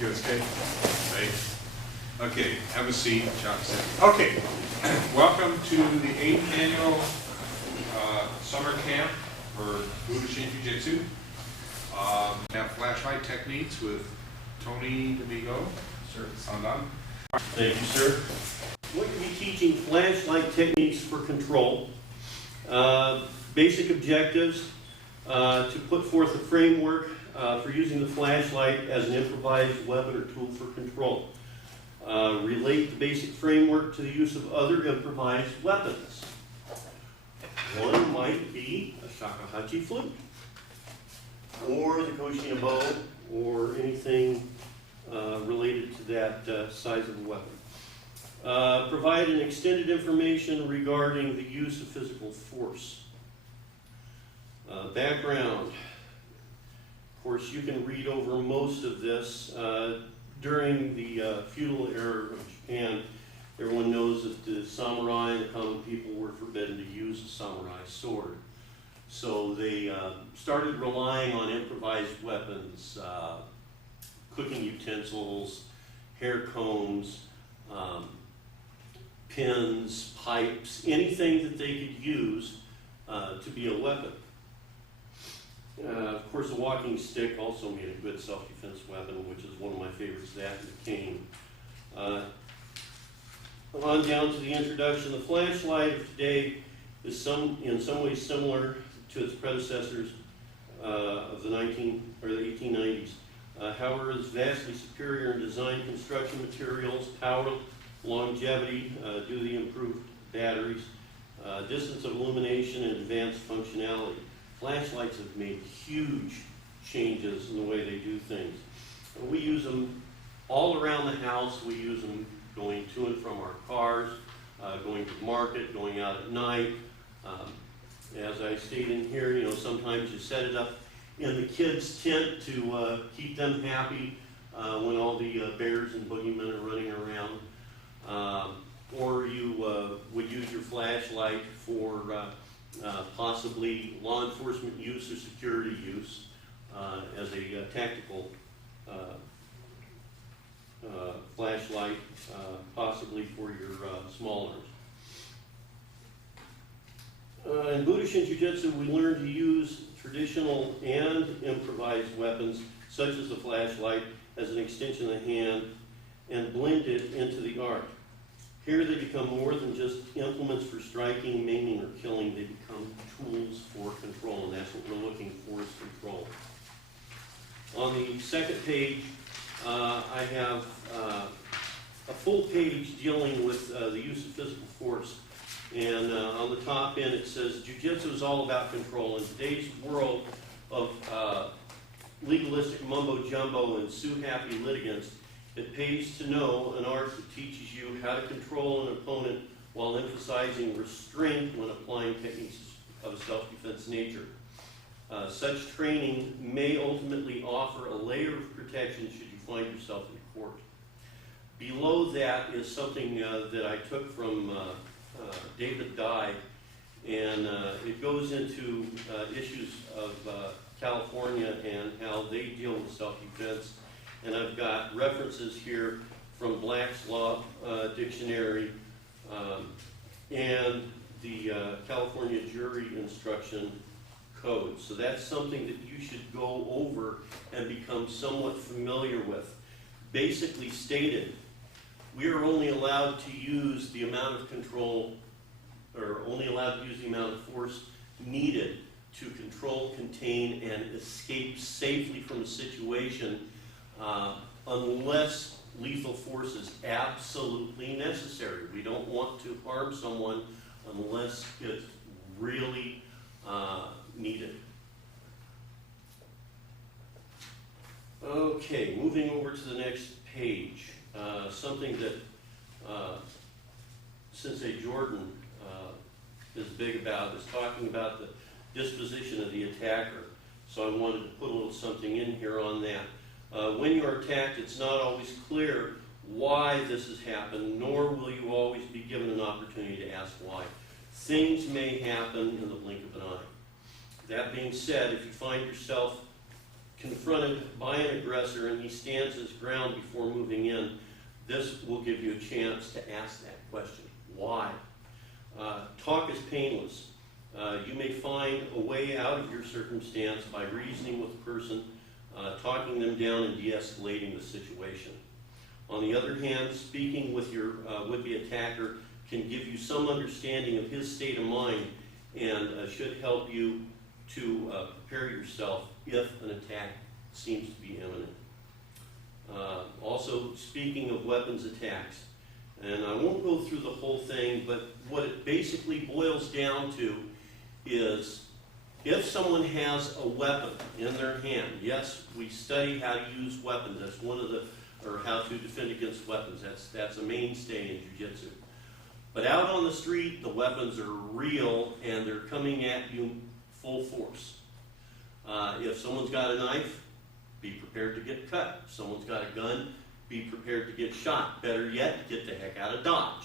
Good, okay. Thanks. Okay, have a seat, Chuck said. Okay, welcome to the 8th annual summer camp for Budoshin Jujitsu. We have flashlight techniques with Tony Damigo. Sir, Salander. Thank you, sir. We're going to be teaching flashlight techniques for control. Basic objectives, to put forth a framework for using the flashlight as an improvised weapon or tool for control. Relate the basic framework to the use of other improvised weapons. One might be a shakuhachi flute, or the koshina bow, or anything related to that size of a weapon. Provide an extended information regarding the use of physical force. Background. Of course, you can read over most of this. During the feudal era of Japan, everyone knows that the samurai and the common people were forbidden to use a samurai sword. So they started relying on improvised weapons, cooking utensils, hair combs, pins, pipes, anything that they could use to be a weapon. Of course, a walking stick also made a good self-defense weapon, which is one of my favorites, that and the cane. On down to the introduction. The flashlight of today is in some ways similar to its predecessors of the 1890s. However, it is vastly superior in design, construction materials, power, longevity due to the improved batteries, distance of illumination, and advanced functionality. Flashlights have made huge changes in the way they do things. We use them all around the house. We use them going to and from our cars, going to market, going out at night. As I stated in here, sometimes you set it up in the kids' tent to keep them happy when all the bears and boogeymen are running around. Or you would use your flashlight for possibly law enforcement use or security use as a tactical flashlight, possibly for your small arms. In Budoshin Jujitsu, we learn to use traditional and improvised weapons, such as the flashlight, as an extension of the hand, and blend it into the art. Here they become more than just implements for striking, maiming, or killing. They become tools for control, and that's what we're looking for, is control. On the second page, I have a full page dealing with the use of physical force. And on the top end it says, Jiu-Jitsu is all about control. In today's world of legalistic mumbo-jumbo and sue-happy litigants, it pays to know an art that teaches you how to control an opponent while emphasizing restraint when applying techniques of a self-defense nature. Such training may ultimately offer a layer of protection should you find yourself in court. Below that is something that I took from David Dye, and it goes into issues of California and how they deal with self-defense. And I've got references here from Black's Law Dictionary and the California Jury Instruction Code. So that's something that you should go over and become somewhat familiar with. Basically stated, we are only allowed to use the amount of control, or only allowed to use the amount of force needed to control, contain, and escape safely from a situation unless lethal force is absolutely necessary. We don't want to harm someone unless it's really needed. Okay, moving over to the next page. Something that Sensei Jordan is big about is talking about the disposition of the attacker. So I wanted to put a little something in here on that. When you are attacked, it's not always clear why this has happened, nor will you always be given an opportunity to ask why. Things may happen in the blink of an eye. That being said, if you find yourself confronted by an aggressor and he stands his ground before moving in, this will give you a chance to ask that question. Why? Talk is painless. You may find a way out of your circumstance by reasoning with the person, talking them down and de-escalating the situation. On the other hand, speaking with your would-be attacker can give you some understanding of his state of mind and should help you to prepare yourself if an attack seems to be imminent. Also, speaking of weapons attacks, and I won't go through the whole thing, but what it basically boils down to is if someone has a weapon in their hand, yes, we study how to use weapons. That's one of the, or how to defend against weapons. That's a mainstay in jiu-jitsu. But out on the street, the weapons are real and they're coming at you full force. If someone's got a knife, be prepared to get cut. If someone's got a gun, be prepared to get shot. Better yet, get the heck out of Dodge.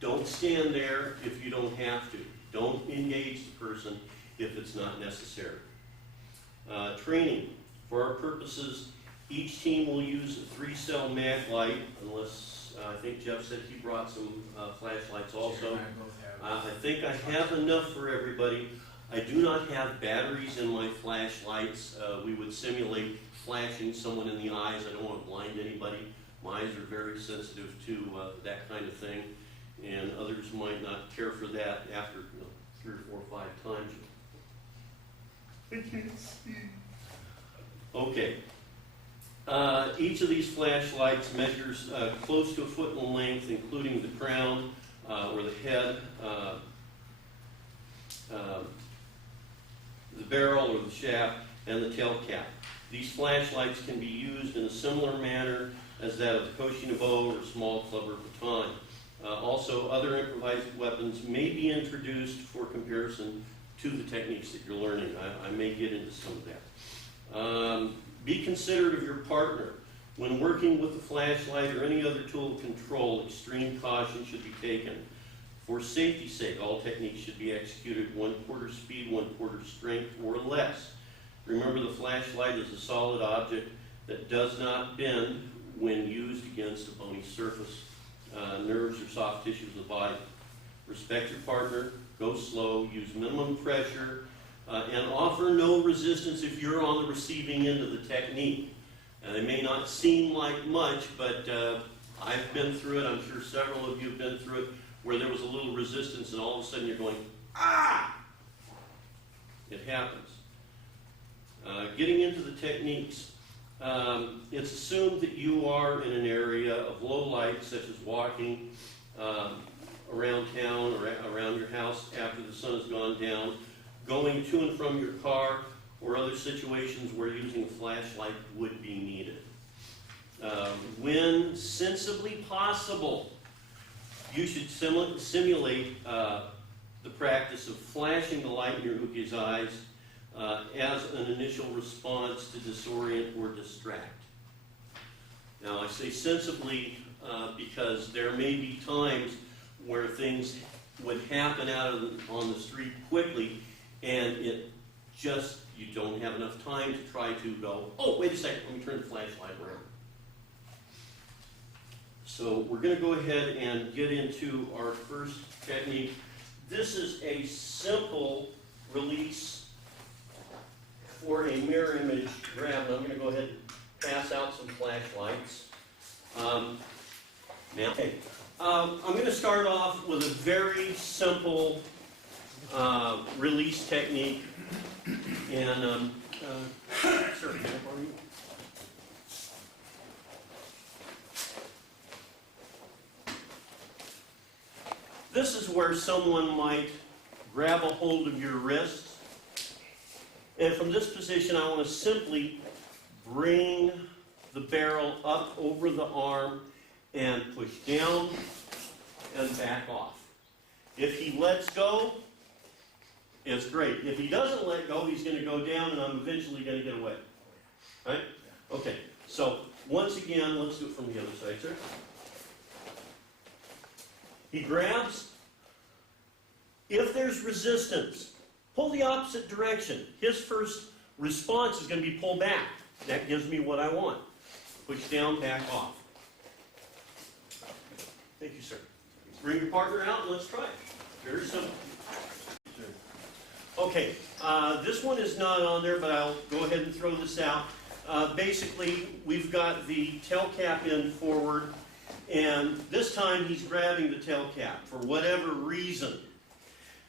Don't stand there if you don't have to. Don't engage the person if it's not necessary. Training. For our purposes, each team will use a 3-cell mag light, unless I think Jeff said he brought some flashlights also. I think I have enough for everybody. I do not have batteries in my flashlights. We would simulate flashing someone in the eyes. I don't want to blind anybody. My eyes are very sensitive to that kind of thing, and others might not care for that after 3 or 4 or 5 times. I can't see. Okay. Each of these flashlights measures close to a foot in length, including the crown or the head, the barrel or the shaft, and the tail cap. These flashlights can be used in a similar manner as that of the Koshinabo or small club or baton. Also, other improvised weapons may be introduced for comparison to the techniques that you're learning. I may get into some of that. Be considerate of your partner. When working with the flashlight or any other tool of control, extreme caution should be taken. For safety's sake, all techniques should be executed 1/4 speed, 1/4 strength, or less. Remember, the flashlight is a solid object that does not bend when used against a bony surface, nerves, or soft tissues of the body. Respect your partner, go slow, use minimum pressure, and offer no resistance if you're on the receiving end of the technique. It may not seem like much, but I've been through it. I'm sure several of you have been through it, where there was a little resistance and all of a sudden you're going, ah! It happens. Getting into the techniques. It's assumed that you are in an area of low light, such as walking around town or around your house after the sun has gone down, going to and from your car, or other situations where using a flashlight would be needed. When sensibly possible, you should simulate the practice of flashing the light in your uke's eyes as an initial response to disorient or distract. Now, I say sensibly because there may be times where things would happen on the street quickly, and you don't have enough time to try to go, oh, wait a second, let me turn the flashlight around. So we're going to go ahead and get into our first technique. This is a simple release for a mirror image grab. And I'm going to go ahead and pass out some flashlights. I'm going to start off with a very simple release technique. And, sir, can I borrow you? This is where someone might grab a hold of your wrist. And from this position, I want to simply bring the barrel up over the arm and push down and back off. If he lets go, it's great. If he doesn't let go, he's going to go down and I'm eventually going to get away. Right? Okay, so once again, let's do it from the other side, sir. He grabs. If there's resistance, pull the opposite direction. His first response is going to be pull back. That gives me what I want. Push down, back off. Thank you, sir. Bring your partner out and let's try it. Very simple. Okay, this one is not on there, but I'll go ahead and throw this out. Basically, we've got the tail cap in forward, and this time he's grabbing the tail cap for whatever reason.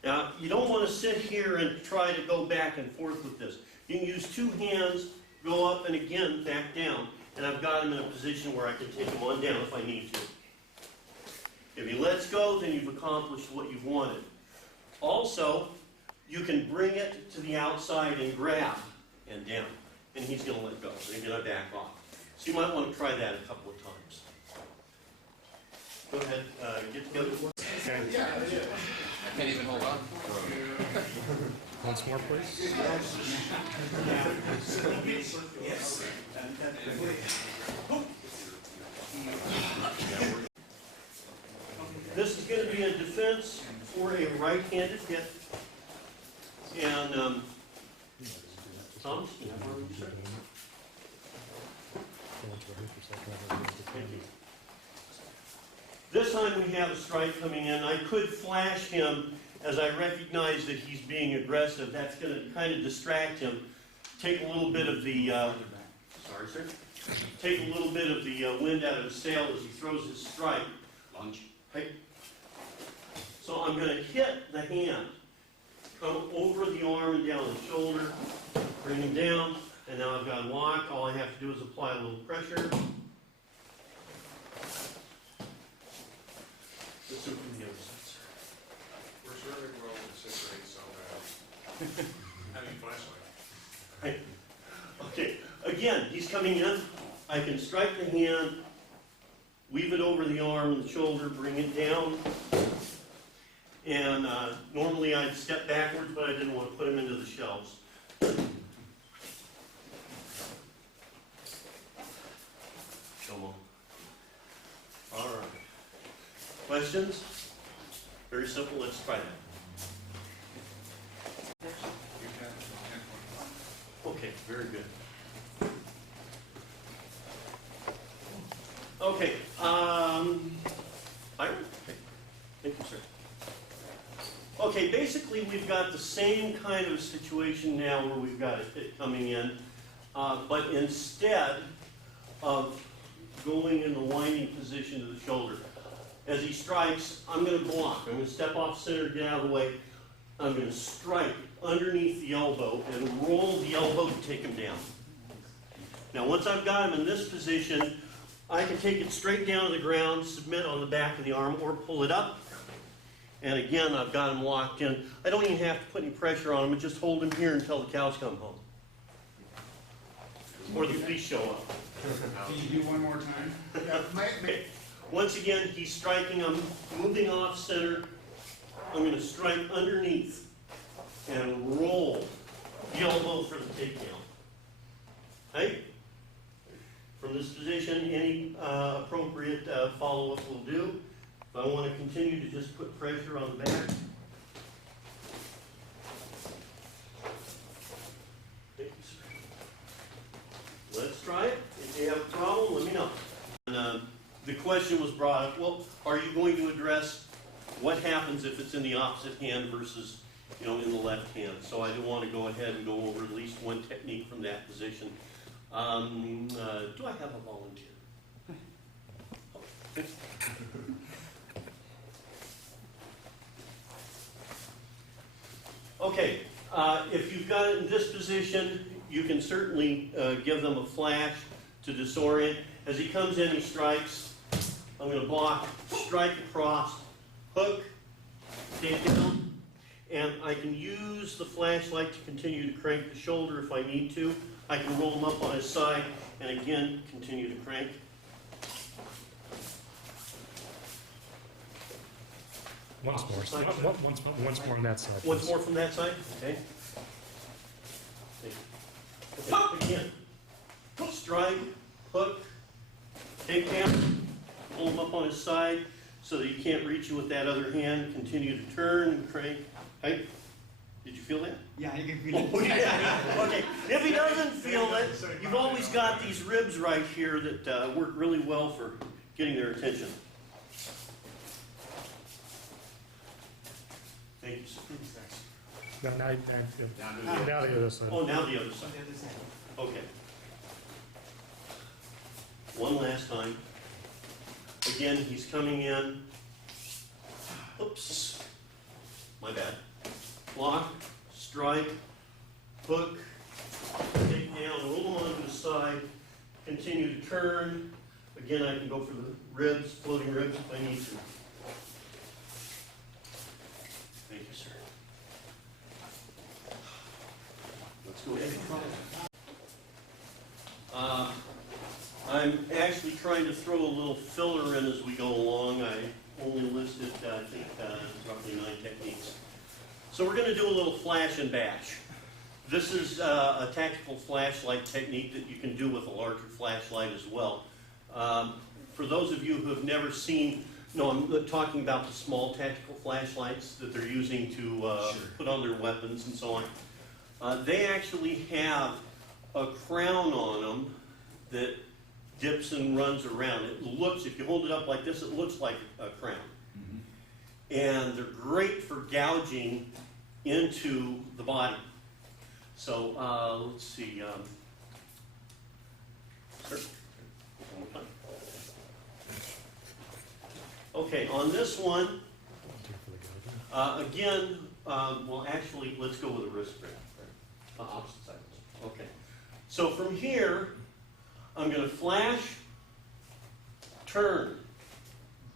Now, you don't want to sit here and try to go back and forth with this. You can use two hands, go up and again back down, and I've got him in a position where I can take him on down if I need to. If he lets go, then you've accomplished what you've wanted. Also, you can bring it to the outside and grab and down, and he's going to let go. So he's going to back off. So you might want to try that a couple of times. Go ahead, get together. Okay. Yeah, I can't even hold on. Once more, please. Yes. This is going to be a defense for a right-handed hit. And, Thomas, you have one, sir? Thank you. This time we have a strike coming in. I could flash him as I recognize that he's being aggressive. That's going to kind of distract him. Take a little bit of the, sorry, sir. Take a little bit of the wind out of his sail as he throws his strike. Lunge. Hey. So I'm going to hit the hand. Come over the arm and down the shoulder. Bring him down. And now I've got him locked. All I have to do is apply a little pressure. Let's do it from the other side, sir. We're serving well with 6 or 8 cell batteries. Having flashlight. Right. Okay, again, he's coming in. I can strike the hand, weave it over the arm and the shoulder, bring it down. And normally I'd step backwards, but I didn't want to put him into the shelves. Come on. All right. Questions? Very simple, let's try that. You have 10 Okay, very good. Okay, Byron? Okay. Thank you, sir. Okay, basically we've got the same kind of situation now where we've got a hit coming in, but instead of going in the winding position to the shoulder, as he strikes, I'm going to block. I'm going to step off center, get out of the way. I'm going to strike underneath the elbow and roll the elbow to take him down. Now, once I've got him in this position, I can take it straight down to the ground, submit on the back of the arm, or pull it up. And again, I've got him locked in. I don't even have to put any pressure on him. I just hold him here until the cows come home. Or the police show up. Can you do one more time? Okay. Once again, he's striking. I'm moving off center. I'm going to strike underneath and roll the elbow for the takedown. Okay? From this position, any appropriate follow-up will do. If I want to continue to just put pressure on the back. Thank you, sir. Let's try it. If you have a problem, let me know. And, the question was brought up, well, are you going to address what happens if it's in the opposite hand versus, in the left hand? So I do want to go ahead and go over at least one technique from that position. Do I have a volunteer? Okay, if you've got it in this position, you can certainly give them a flash to disorient. As he comes in, he strikes. I'm going to block, strike across, hook, take down, and I can use the flashlight to continue to crank the shoulder if I need to. I can roll him up on his side and again continue to crank. Once more. Once more on that side. Once more from that side, okay. Hook again. Strike, hook, take down. Pull him up on his side so that he can't reach you with that other hand. Continue to turn and crank. Right? Did you feel that? Yeah, you can feel Oh, it. yeah. Okay, if he doesn't feel it, you've always got these ribs right here that work really well for getting their attention. Thank you, sir. Now the other side. Oh, now the other side. Okay. One last time. Again, he's coming in. Oops. My bad. Block, strike, hook, take down, roll them onto the side, continue to turn. Again, I can go for the ribs, floating ribs if I need to. Thank you, sir. Let's go ahead and try it. I'm actually trying to throw a little filler in as we go along. I only listed, I think, roughly 9 techniques. So we're going to do a little flash and bash. This is a tactical flashlight technique that you can do with a larger flashlight as well. For those of you who have never seen, no, I'm talking about the small tactical flashlights that they're using to put on their weapons and so on. They actually have a crown on them that dips and runs around. It looks, if you hold it up like this, it looks like a crown. And they're great for gouging into the body. So let's see. Sir? One more time. Okay, on this one, again, well, actually, let's go with a wrist grip. Opposite sides. Okay. So from here, I'm going to flash, turn,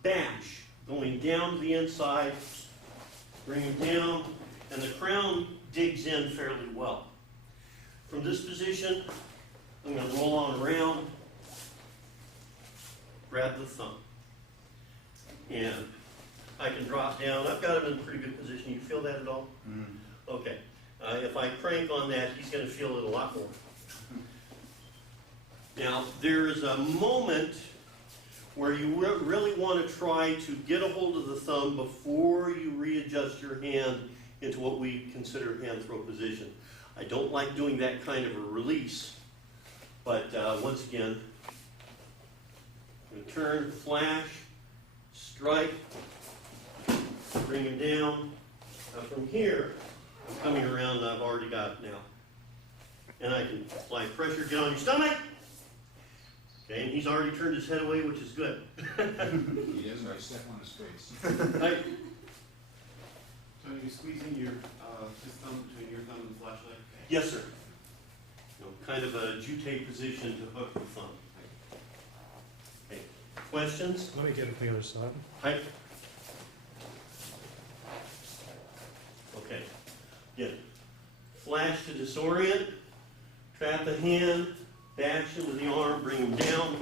bash, going down to the inside, bring it down, and the crown digs in fairly well. From this position, I'm going to roll on around, grab the thumb, and I can drop down. I've got him in a pretty good position. You feel that at all? Okay. If I crank on that, he's going to feel it a lot more. Now, there is a moment where you really want to try to get a hold of the thumb before you readjust your hand into what we consider hand throw position. I don't like doing that kind of a release, but once again, I'm going to turn, flash, strike, bring him down. Now from here, I'm coming around and I've already got it now. And I can apply pressure, get on your stomach. Okay, and he's already turned his head away, which is good. He is, or I step on his face. Right. So are you squeezing your his thumb between your thumb and the flashlight? Yes, sir. Kind of a jute position to hook the thumb. Okay. Questions? Let me get it the other side. Hi. Okay. Again, flash to disorient, trap the hand, bash it with the arm, bring him down,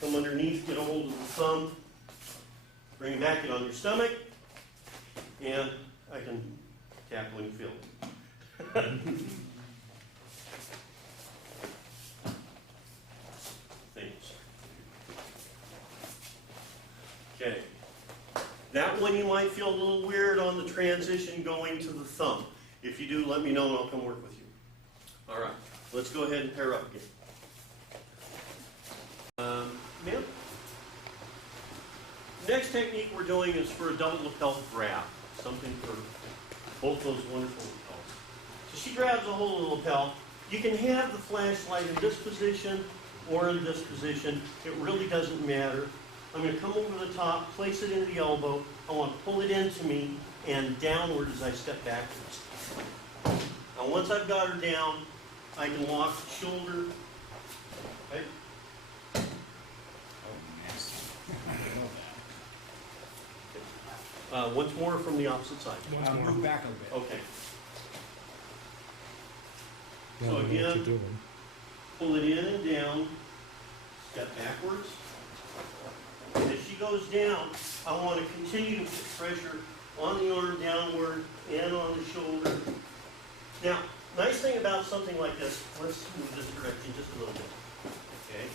come underneath, get a hold of the thumb, bring him back, get on your stomach, and I can tap when you feel it. Thanks. Okay. That one you might feel a little weird on the transition going to the thumb. If you do, let me know and I'll come work with you. All right, let's go ahead and pair up again. Ma'am? Next technique we're doing is for a double lapel grab, something for both those wonderful lapels. So she grabs a hold of the lapel. You can have the flashlight in this position or in this position. It really doesn't matter. I'm going to come over the top, place it into the elbow. I want to pull it into me and downward as I step backwards. Now once I've got her down, I can lock the shoulder. Okay? Once more from the opposite side. Once more. Move back a little bit. Okay. Yeah, So I know what you're again, doing. pull it in and down, step backwards. And as she goes down, I want to continue to put pressure on the arm downward and on the shoulder. Now, nice thing about something like this, let's move this direction just a little bit. Okay.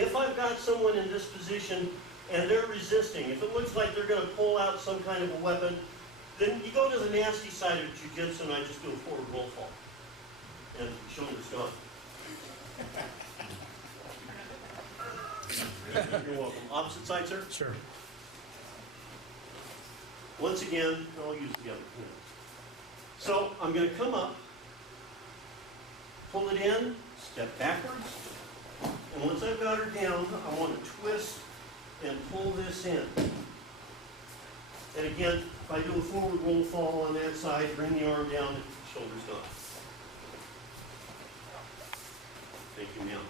If I've got someone in this position and they're resisting, if it looks like they're going to pull out some kind of a weapon, Then you go to the nasty side of Jiu-Jitsu, and I just do a forward roll fall. And shoulder's gone. You're welcome. Opposite side, sir? Sure. Once again, I'll use the other hand. So I'm going to come up, pull it in, step backwards, and once I've got her down, I want to twist and pull this in. And again, if I do a forward roll fall on that side, bring the arm down, shoulders gone. Thank you, ma'am.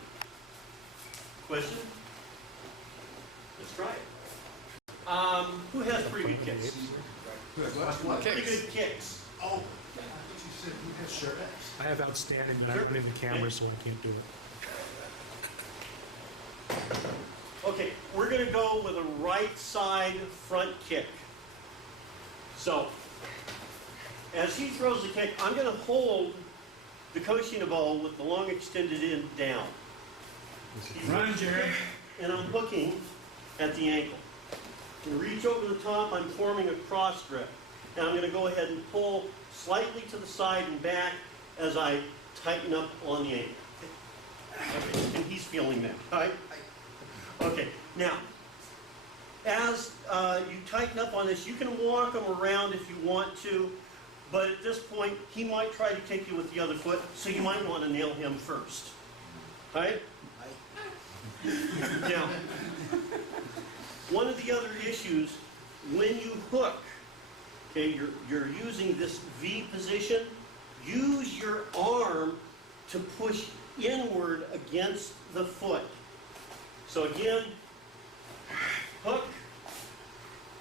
Question? Let's try it. Who has pretty good kicks? Pretty good kicks. Oh, I thought you said you had shirt X. I have outstanding, but I don't need the camera, so I can't do it. Okay, we're going to go with a right side front kick. So, as he throws the kick, I'm going to hold the Koshinobo with the long extended end down. Run, Jerry. And I'm hooking at the ankle. To reach over the top, I'm forming a cross grip. Now I'm going to go ahead and pull slightly to the side and back as I tighten up on the ankle. Okay, and he's feeling that, right? Okay, now, as you tighten up on this, you can walk him around if you want to, but at this point, he might try to kick you with the other foot, so you might want to nail him first. Right? Now, one of the other issues, when you hook, okay, you're using this V position, use your arm to push inward against the foot. So again, hook.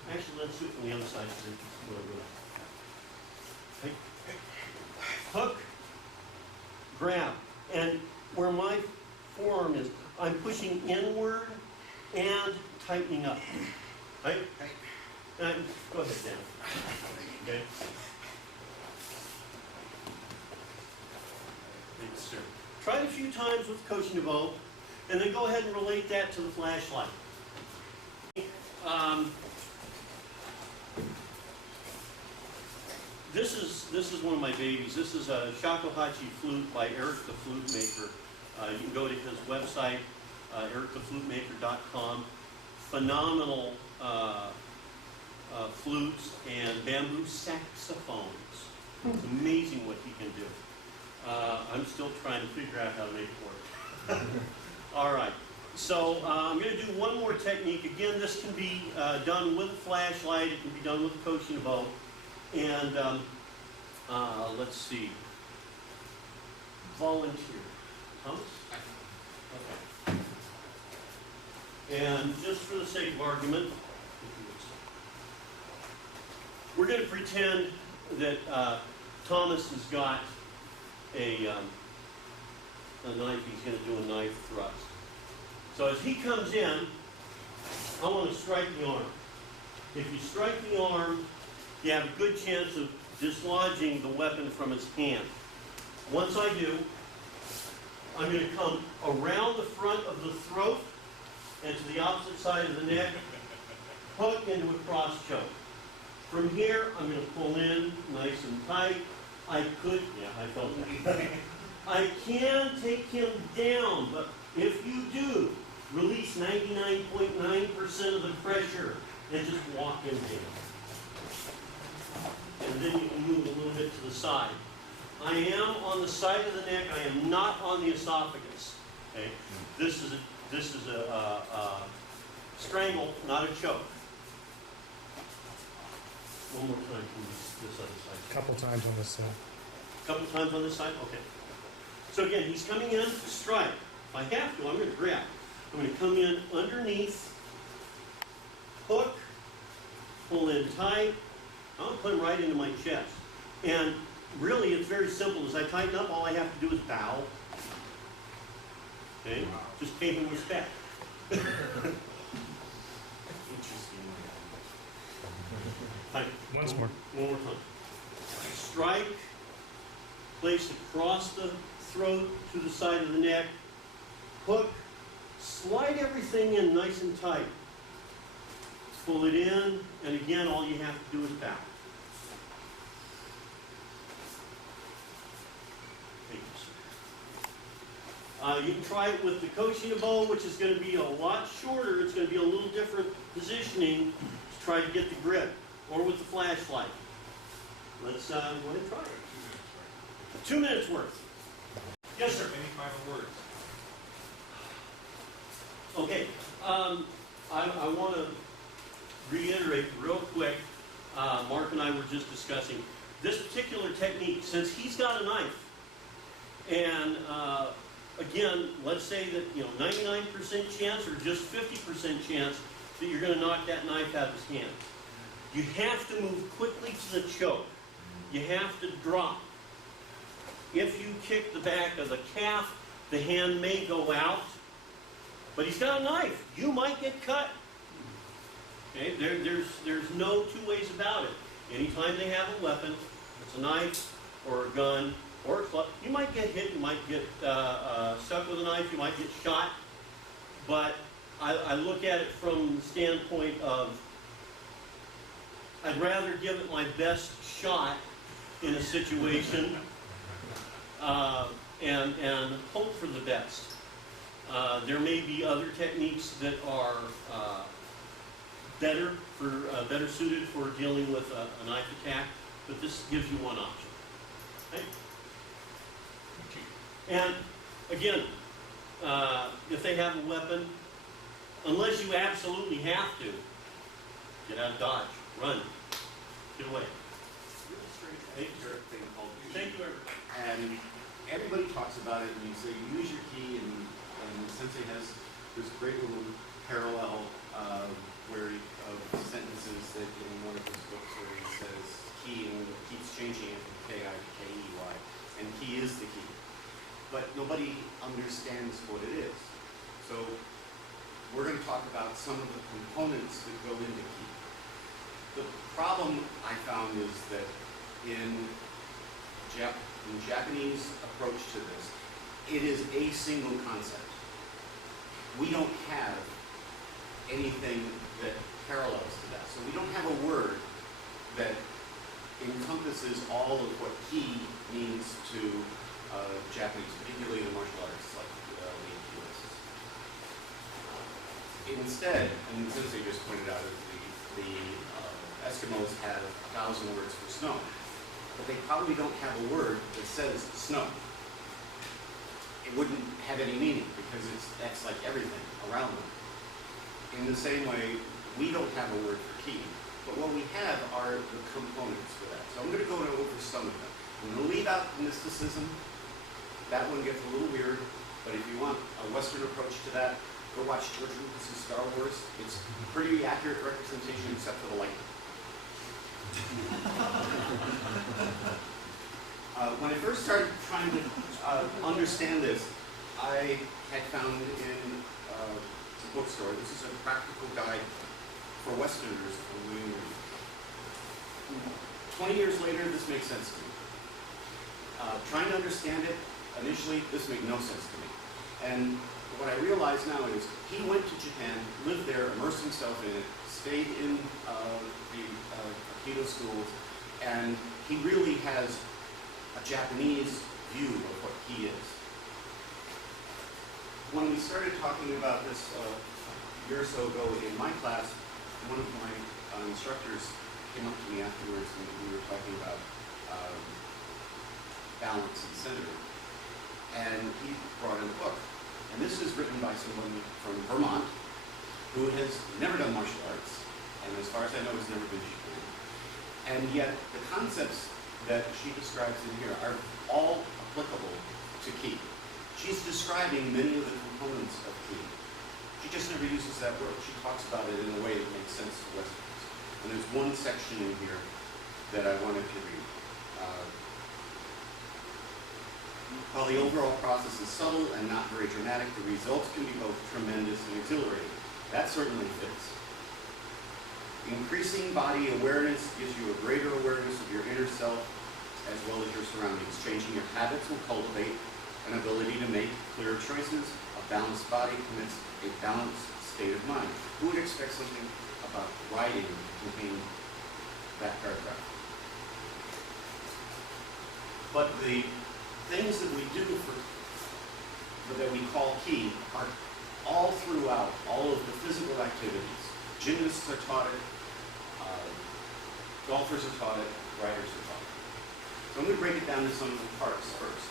Actually, let's do it from the other side. Okay. Hook, grab, and where my forearm is, I'm pushing inward and tightening up. Right? And go ahead, Dan. Okay. Thanks, sir. Try it a few times with Koshinobo, and then go ahead and relate that to the flashlight. This is one of my babies. This is a shakuhachi flute by Eric the Flute Maker. You can go to his website, erictheflutemaker.com. Phenomenal flutes and bamboo saxophones. It's amazing what he can do. I'm still trying to figure out how to make it work. All right. So I'm going to do one more technique. Again, this can be done with a flashlight. It can be done with a Koshinobo. And let's see. Volunteer. Thomas? Okay. And just for the sake of argument, we're going to pretend that Thomas has got a knife. He's going to do a knife thrust. So as he comes in, I want to strike the arm. If you strike the arm, you have a good chance of dislodging the weapon from his hand. Once I do, I'm going to come around the front of the throat and to the opposite side of the neck, hook into a cross choke. From here, I'm going to pull in nice and tight. I felt that. I can take him down, but if you do, release 99.9% of the pressure and just walk him down. And then you can move a little bit to the side. I am on the side of the neck. I am not on the esophagus. Okay? This is a strangle, not a choke. One more time from this other side. Couple times on this side. Couple times on this side? Okay. So again, he's coming in to strike. If I have to, I'm going to grab. I'm going to come in underneath, hook, pull in tight. I'm going to put him right into my chest. And really, it's very simple. As I tighten up, all I have to do is bow. Okay? Just pay him respect. Interesting. Tight. Once more. One more time. Strike, place across the throat to the side of the neck, hook, slide everything in nice and tight. Pull it in, and again, all you have to do is bow. You can try it with the Koshina, which is going to be a lot shorter. It's going to be a little different positioning to try to get the grip, or with the flashlight. Let's go ahead and try it. 2 minutes worth. Yes, sir. Any final words? Okay. I want to reiterate real quick. Mark and I were just discussing this particular technique. Since he's got a knife, and again, let's say that 99% chance or just 50% chance that you're going to knock that knife out of his hand. You have to move quickly to the choke. You have to drop. If you kick the back of the calf, the hand may go out, but he's got a knife. You might get cut. Okay, there's no two ways about it. Anytime they have a weapon, it's a knife or a gun or a club, you might get hit, you might get stuck with a knife, you might get shot. But I look at it from the standpoint of I'd rather give it my best shot in a situation and hope for the best. There may be other techniques that are better suited for dealing with a knife attack, but this gives you one option. Okay? And again, if they have a weapon, unless you absolutely have to, get out of dodge, run, get away. Thank you, sir. Thing called key. Thank you, everybody. And everybody talks about it, and you say you use your key, and Sensei has this great little parallel of sentences that in one of his books where he says key and keeps changing it from K-I to K-E-Y, and key is the key. But nobody understands what it is. So we're going to talk about some of the components that go into key. The problem I found is that in Japanese approach to this, it is a single concept. We don't have anything that parallels to that. So we don't have a word that encompasses all of what key means to Japanese, particularly in martial arts like Lean Kyu. Instead, and Sensei just pointed out, the Eskimos have 1,000 words for snow, but they probably don't have a word that says snow. It wouldn't have any meaning because that's like everything around them. In the same way, we don't have a word for key, but what we have are the components for that. So I'm going to go over some of them. I'm going to leave out mysticism. That one gets a little weird, but if you want a Western approach to that, go watch George Lucas's Star Wars. It's a pretty accurate representation except for the lightning. When I first started trying to understand this, I had found in a bookstore, this is a practical guide for Westerners from William Reed. 20 years later, this makes sense to me. Trying to understand it, initially, this made no sense to me. And what I realize now is he went to Japan, lived there, immersed himself in it, stayed in the Aikido schools, and he really has a Japanese view of what ki is. When we started talking about this a year or so ago in my class, one of my instructors came up to me afterwards and we were talking about balance and center. And he brought in a book. And this is written by someone from Vermont who has never done martial arts, and as far as I know has never been to Japan. And yet the concepts that she describes in here are all applicable to ki. She's describing many of the components of ki. She just never uses that word. She talks about it in a way that makes sense to Westerners. And there's one section in here that I wanted to read. While the overall process is subtle and not very dramatic, the results can be both tremendous and exhilarating. That certainly fits. Increasing body awareness gives you a greater awareness of your inner self as well as your surroundings. Changing your habits will cultivate an ability to make clear choices. A balanced body permits a balanced state of mind. Who would expect something about writing to contain that paragraph? But the things that we do for that we call key are all throughout all of the physical activities. Gymnasts are taught it, golfers are taught it, riders are taught it. So I'm going to break it down to some of the parts first.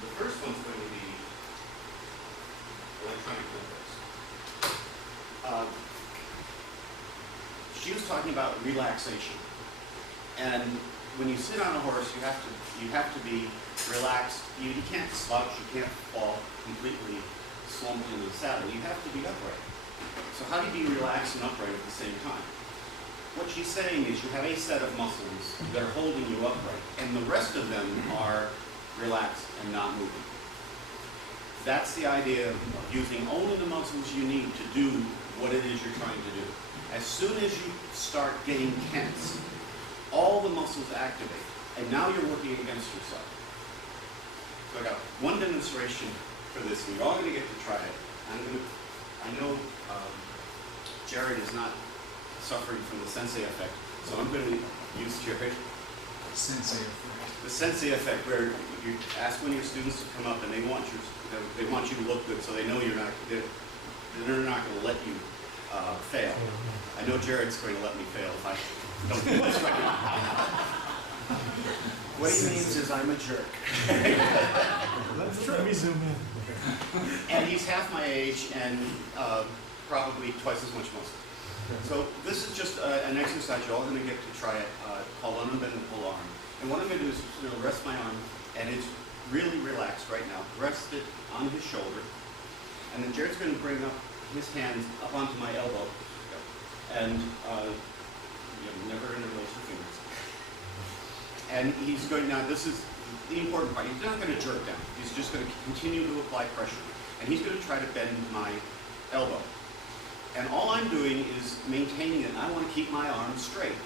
The first one's going to be electronic movements. She was talking about relaxation. And when you sit on a horse, you have to be relaxed. You can't slouch, you can't fall completely slumped into the saddle. You have to be upright. So how do you be relaxed and upright at the same time? What she's saying is you have a set of muscles that are holding you upright, and the rest of them are relaxed and not moving. That's the idea of using only the muscles you need to do what it is you're trying to do. As soon as you start getting tense, all the muscles activate, and now you're working against yourself. So I got one demonstration for this, and you're all going to get to try it. I know Jared is not suffering from the sensei effect, so I'm going to use Jared. Sensei effect. The sensei effect, where you ask one of your students to come up, and they want you to look good, so they know they're not going to let you fail. I know Jared's going to let me fail if I don't do this right now. What he means is I'm a jerk. Let me zoom in. And he's half my age and probably twice as much muscle. So this is just an exercise you're all going to get to try it, called unbendable arm. And what I'm going to do is rest my arm, and it's really relaxed right now. Rest it on his shoulder, and then Jared's going to bring up his hands up onto my elbow, and you're never interlace your fingers. And he's going, now this is the important part, he's not going to jerk down, he's just going to continue to apply pressure. And he's going to try to bend my elbow. And all I'm doing is maintaining it, and I want to keep my arm straight.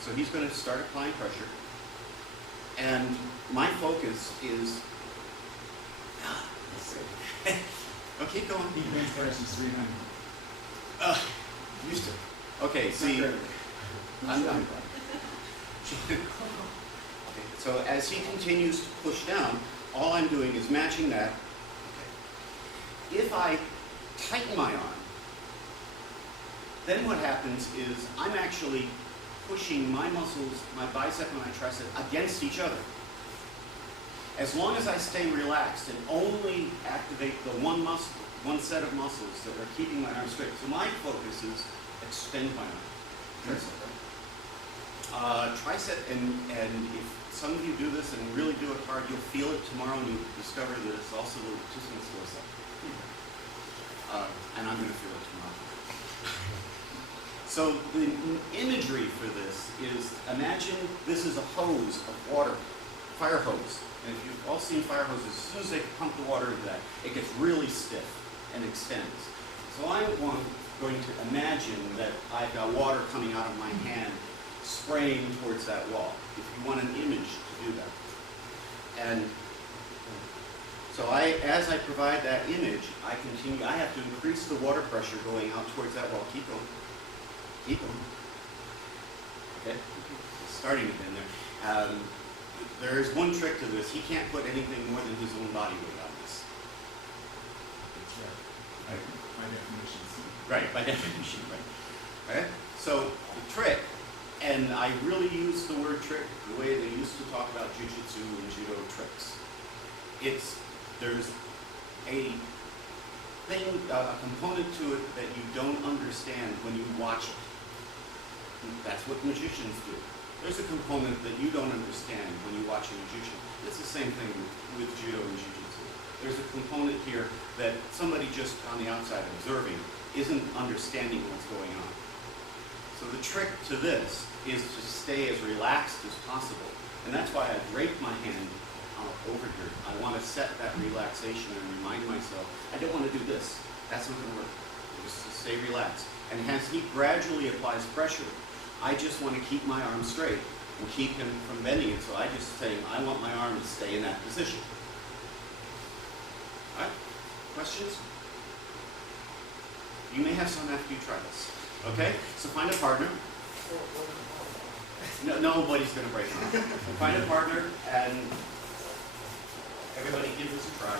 So he's going to start applying pressure. And my focus is, oh, keep going. He bench presses 300. Used to. Okay, see, I'm done. Okay, so as he continues to push down, all I'm doing is matching that. Okay. If I tighten my arm, then what happens is I'm actually pushing my muscles, my bicep and my tricep, against each other. As long as I stay relaxed and only activate the one muscle, one set of muscles that are keeping my arm straight. So my focus is extend my arm. Tricep, and if some of you do this and really do it hard, you'll feel it tomorrow and you'll discover that it's also the latissimus dorsi. And I'm going to feel it tomorrow. So the imagery for this is, imagine this is a hose of water, fire hose. And if you've all seen fire hoses, as soon as they pump the water into that, it gets really stiff and extends. So I'm going to imagine that I've got water coming out of my hand, spraying towards that wall, if you want an image to do that. And so as I provide that image, I have to increase the water pressure going out towards that wall. Keep going. Keep going. Okay? Starting it in there. There is one trick to this. He can't put anything more than his own body weight on this. That's right. By definition. Right, by definition, right. Okay? So the trick, and I really use the word trick the way they used to talk about Jiu-Jitsu and Judo tricks. There's a thing, a component to it that you don't understand when you watch it. That's what magicians do. There's a component that you don't understand when you watch a magician. It's the same thing with Judo and Jiu-Jitsu. There's a component here that somebody just on the outside observing isn't understanding what's going on. So the trick to this is to stay as relaxed as possible. And that's why I drape my hand over here. I want to set that relaxation and remind myself, I don't want to do this. That's not going to work. Just to stay relaxed. And as he gradually applies pressure, I just want to keep my arm straight and keep him from bending it. So I just say, I want my arm to stay in that position. All right? Questions? You may have some after you try this. Okay? So find a partner. No, nobody's going to break it. Find a partner, and everybody give this a try.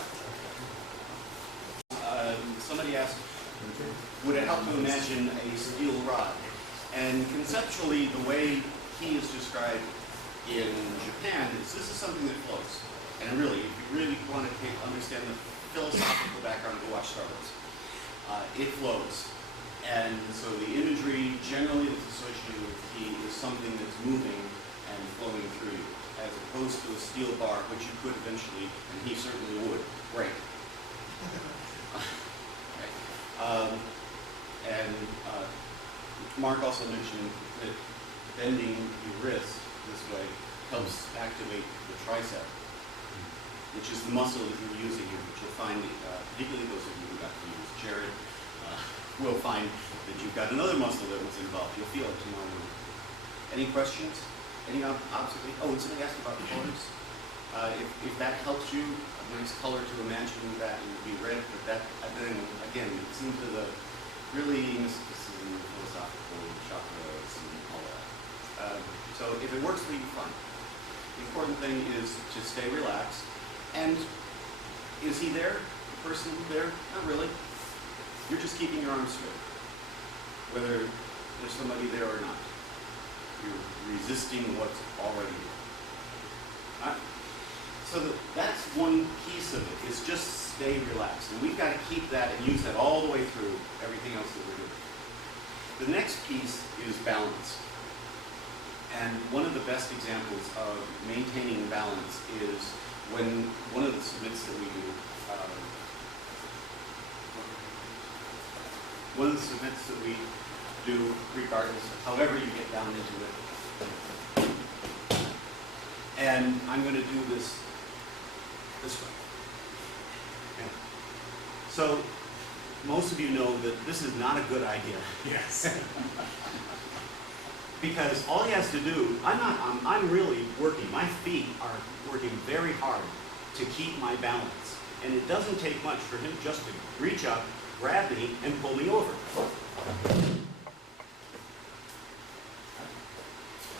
Somebody asked, would it help to imagine a steel rod? And conceptually, the way he is described in Japan is this is something that floats. And really, if you really want to understand the philosophical background, go watch Star Wars. It flows. And so the imagery generally that's associated with ki is something that's moving and flowing through you, as opposed to a steel bar, which you could eventually, and he certainly would, break. Mark also mentioned that bending your wrist this way helps activate the tricep, which is the muscle that you're using here, which you'll find, particularly those of you who got to use Jared, will find that you've got another muscle that was involved. You'll feel it tomorrow morning. Any questions? Any observations? Oh, and somebody asked about colors. If that helps you, a nice color to imagine that it would be red, but that, then again, it seems to the really mysticism, philosophical chakras and all that. So if it works for you, fine. The important thing is to stay relaxed. And is he there? The person there? Not really. You're just keeping your arms straight, whether there's somebody there or not. You're resisting what's already there. So that's one piece of it, is just stay relaxed. And we've got to keep that and use that all the way through everything else that we're doing. The next piece is balance. And one of the best examples of maintaining balance is when one of the submits that we do, regardless of however you get down into it. And I'm going to do this way. Okay. So most of you know that this is not a good idea. Yes. Because all he has to do, I'm really working, my feet are working very hard to keep my balance. And it doesn't take much for him just to reach up, grab me, and pull me over.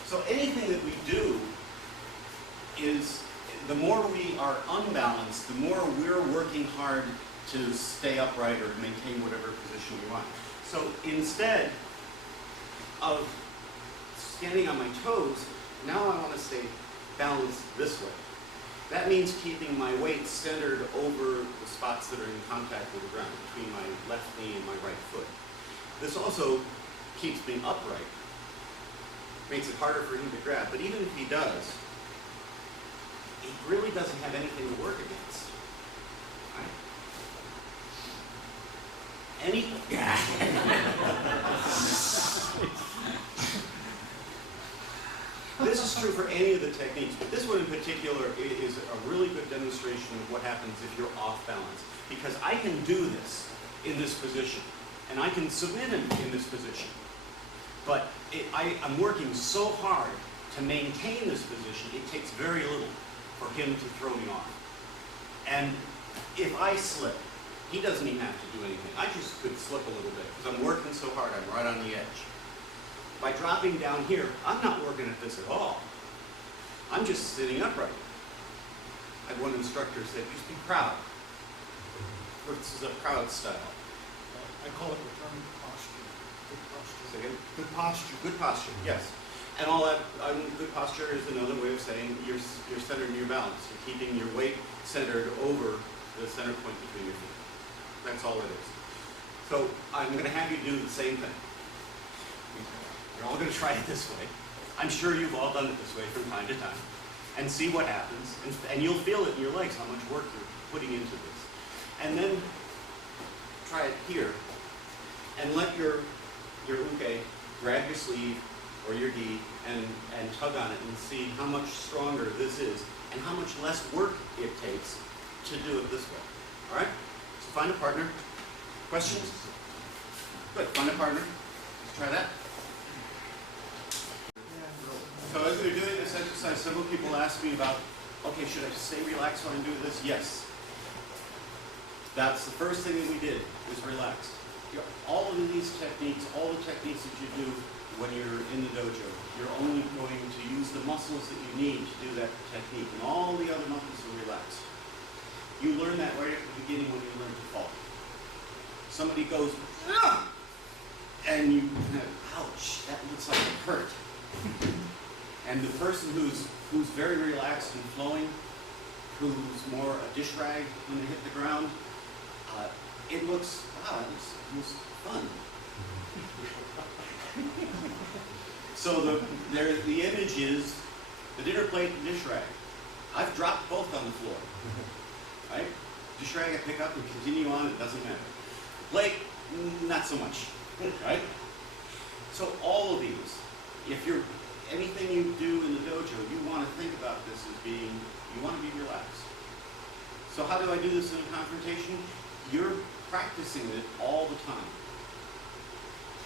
So anything that we do is, the more we are unbalanced, the more we're working hard to stay upright or maintain whatever position we want. So instead of standing on my toes, now I want to stay balanced this way. That means keeping my weight centered over the spots that are in contact with the ground, between my left knee and my right foot. This also keeps me upright. Makes it harder for him to grab, but even if he does, he really doesn't have anything to work against. Right? This is true for any of the techniques, but this one in particular is a really good demonstration of what happens if you're off balance. Because I can do this in this position, and I can submit him in this position. But I'm working so hard to maintain this position, it takes very little for him to throw me off. And if I slip, he doesn't even have to do anything. I just could slip a little bit because I'm working so hard, I'm right on the edge. By dropping down here, I'm not working at this at all. I'm just sitting upright. I had one instructor said, just be proud. This is a proud style. I call it return posture. Good posture. Say again? Good posture. Good posture, yes. And all that, good posture is another way of saying you're centered in your balance. You're keeping your weight centered over the center point between your feet. That's all it is. So I'm going to have you do the same thing. You're all going to try it this way. I'm sure you've all done it this way from time to time. And see what happens. And you'll feel it in your legs how much work you're putting into this. And then try it here. And let your uke grab your sleeve or your gi and tug on it and see how much stronger this is and how much less work it takes to do it this way. All right? So find a partner. Questions? Good. Find a partner. Let's try that. So as we're doing this exercise, several people ask me about, okay, should I stay relaxed when I do this? Yes. That's the first thing that we did, is relax. All of these techniques, all the techniques that you do when you're in the dojo, you're only going to use the muscles that you need to do that technique, and all the other muscles are relaxed. You learn that right at the beginning when you learn to fall. Somebody goes, "Ah!" and you, ouch, that looks like it hurt. And the person who's very relaxed and flowing, who's more a dish rag when they hit the ground, it looks, wow, it was fun. So the image is the dinner plate and dish rag. I've dropped both on the floor, right? Dish rag I pick up and continue on, it doesn't matter. Plate, not so much, right? So all of these, if you're, anything you do in the dojo, you want to think about this as being, you want to be relaxed. So how do I do this in a confrontation? You're practicing it all the time.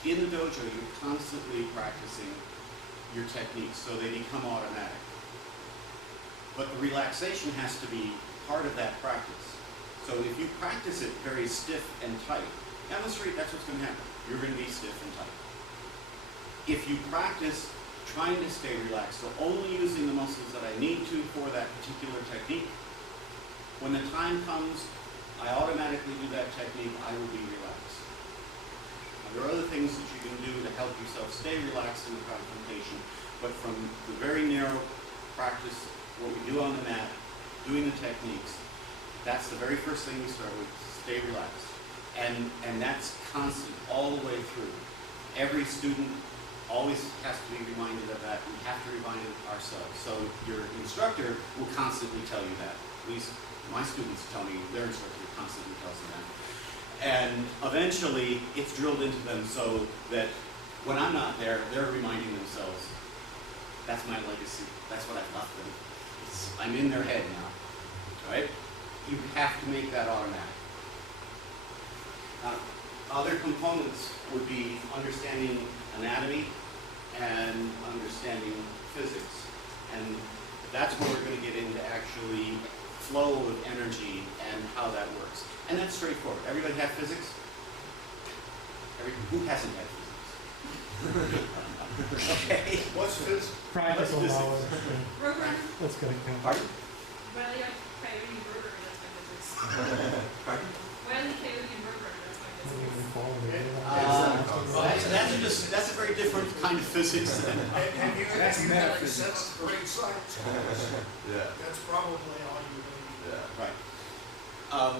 In the dojo, you're constantly practicing your techniques so they become automatic. But the relaxation has to be part of that practice. So if you practice it very stiff and tight, down the street, that's what's going to happen. You're going to be stiff and tight. If you practice trying to stay relaxed, so only using the muscles that I need to for that particular technique, when the time comes, I automatically do that technique, I will be relaxed. Now, there are other things that you can do to help yourself stay relaxed in the confrontation, but from the very narrow practice, what we do on the mat, doing the techniques, that's the very first thing we start with, stay relaxed. And that's constant all the way through. Every student always has to be reminded of that. We have to remind ourselves. So your instructor will constantly tell you that. At least my students tell me, their instructor constantly tells them that. And eventually, it's drilled into them so that when I'm not there, they're reminding themselves, that's my legacy. That's what I've left them. I'm in their head now, right? You have to make that automatic. Other components would be understanding anatomy and understanding physics. And that's where we're going to get into actually flow of energy and how that works. And that's straightforward. Everybody have physics? Who hasn't had physics? Okay. What's physics? Practice What's will allow physics? us. Let's get it going. Pardon? Riley Coyote Burger, that's my business. Pardon? Riley Coyote Burger, that's my business. That's a very different kind of physics than And you That's have metaphysics. sense of great science. Yeah. That's probably all you really need. Yeah. right.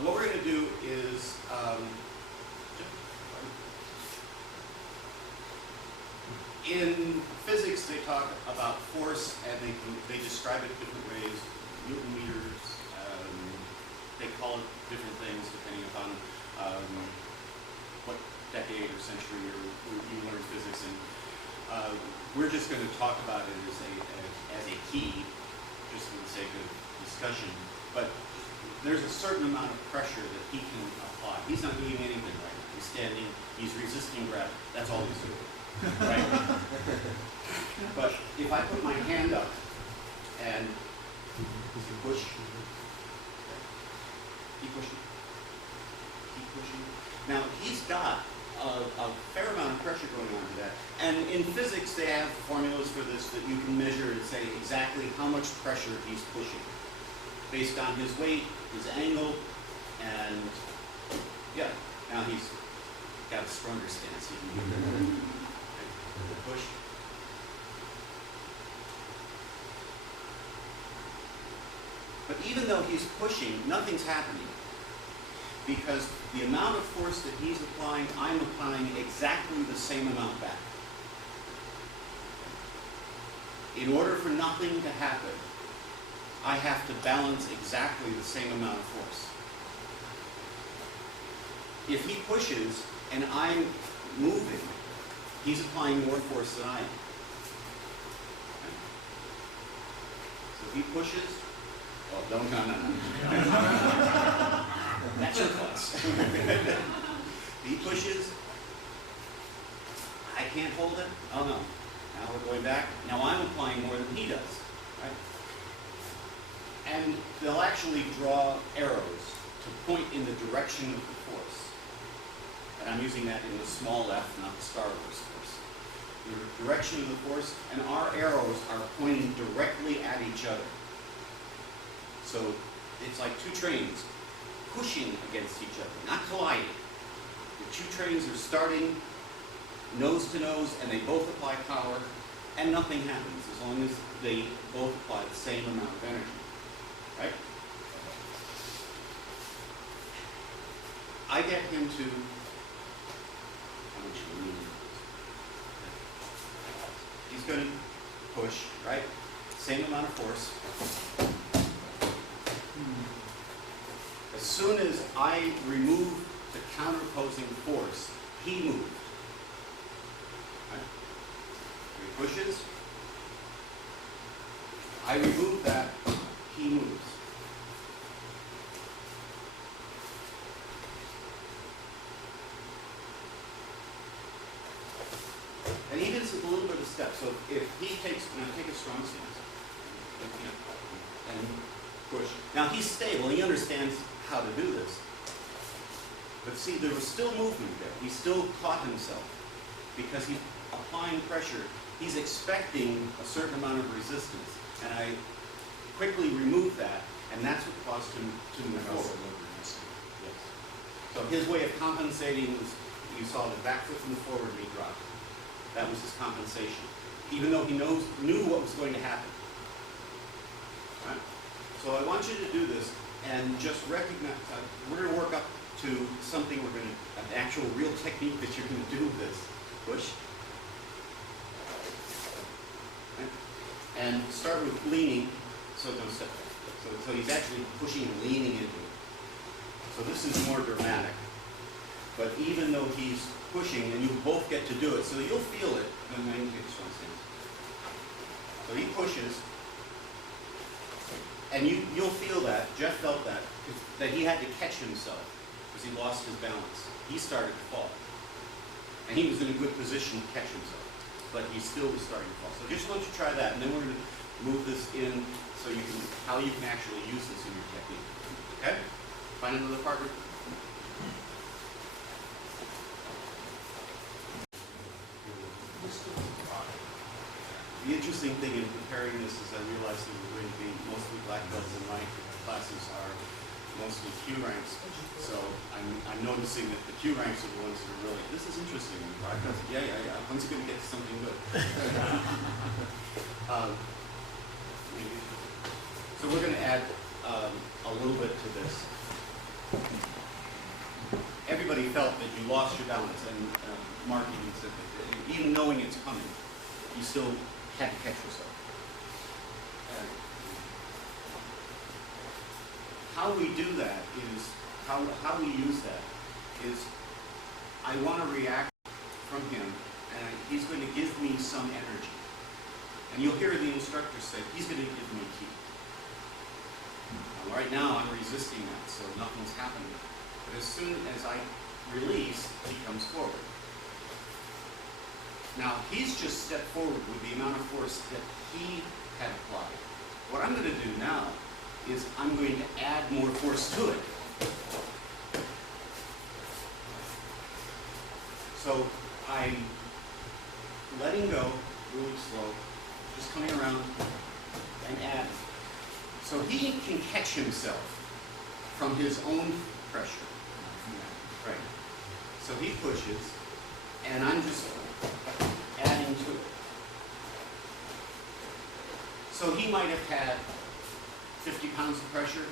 What we're going to do is in physics they talk about force and they describe it different ways. Newton meters. They call it different things depending upon what decade or century you learn physics in. We're just going to talk about it as a key, just for the sake of discussion. But there's a certain amount of pressure that he can apply. He's not doing anything right now. He's standing, he's resisting gravity. That's all he's doing. Right? But if I put my hand up and push, keep pushing, keep pushing. Now he's got a fair amount of pressure going on to that. And in physics they have formulas for this that you can measure and say exactly how much pressure he's pushing based on his weight, his angle, and yeah, now he's got a stronger stance. He can push. But even though he's pushing, nothing's happening. Because the amount of force that he's applying, I'm applying exactly the same amount back. In order for nothing to happen, I have to balance exactly the same amount of force. If he pushes and I'm moving, he's applying more force than I am. Okay? So if he pushes, well, no. That's your class. He pushes. I can't hold it. Oh no. Now we're going back. Now I'm applying more than he does. Right? And they'll actually draw arrows to point in the direction of the force. And I'm using that in the small f, not the Star Wars force. The direction of the force, and our arrows are pointing directly at each other. So it's like two trains pushing against each other, not colliding. The two trains are starting nose to nose, and they both apply power, and nothing happens as long as they both apply the same amount of energy, right? I get him to, how much lean? He's going to push, right? Same amount of force. As soon as I remove the counterposing force, he moved. Right? He pushes. I remove that, he moves. And he does a little bit of step. So if he takes, now take a strong stance, and push. Now he's stable, he understands how to do this. But see, there was still movement there. He still caught himself because he's applying pressure. He's expecting a certain amount of resistance. And I quickly removed that, and that's what caused him to move forward. Yes. So his way of compensating was, you saw the back foot from the forward knee drop. That was his compensation, even though he knew what was going to happen. Right? So I want you to do this and just recognize, we're going to work up to something an actual real technique that you're going to do with this. Push. Right? And start with leaning, so don't step back. So he's actually pushing and leaning into it. So this is more dramatic. But even though he's pushing, and you both get to do it, so you'll feel it, and then you take a strong stance. So he pushes, and you'll feel that, Jeff felt that he had to catch himself, because he lost his balance. He started to fall. And he was in a good position to catch himself, but he still was starting to fall. So just want you to try that, and then we're going to move this in so you can, how you can actually use this in your technique. Okay? Find another partner. The interesting thing in preparing this is I realized that we're going to be mostly black belts, and my classes are mostly Q ranks. So I'm noticing that the Q ranks are the ones that are really, this is interesting. Black belts, yeah. When's it going to get to something good? So we're going to add a little bit to this. Everybody felt that you lost your balance, and Mark even said that even knowing it's coming, you still had to catch yourself. How we do that is, how we use that is, I want to react from him, and he's going to give me some energy. And you'll hear the instructor say, he's going to give me ki. Right now I'm resisting that, so nothing's happening. But as soon as I release, he comes forward. Now, he's just stepped forward with the amount of force that he had applied. What I'm going to do now is I'm going to add more force to it. So I'm letting go really slow, just coming around and adding. So he can catch himself from his own pressure. Right. So he pushes, and I'm just adding to it. So he might have had 50 pounds of pressure,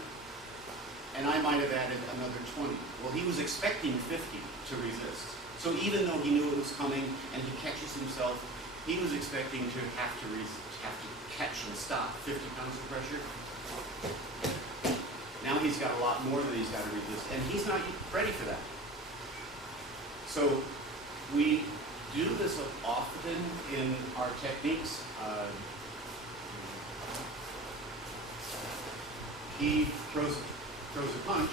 and I might have added another 20. Well, he was expecting 50 to resist. So even though he knew it was coming and he catches himself, he was expecting to have to catch and stop 50 pounds of pressure. Now he's got a lot more that he's got to resist, and he's not ready for that. So we do this often in our techniques. He throws a punch,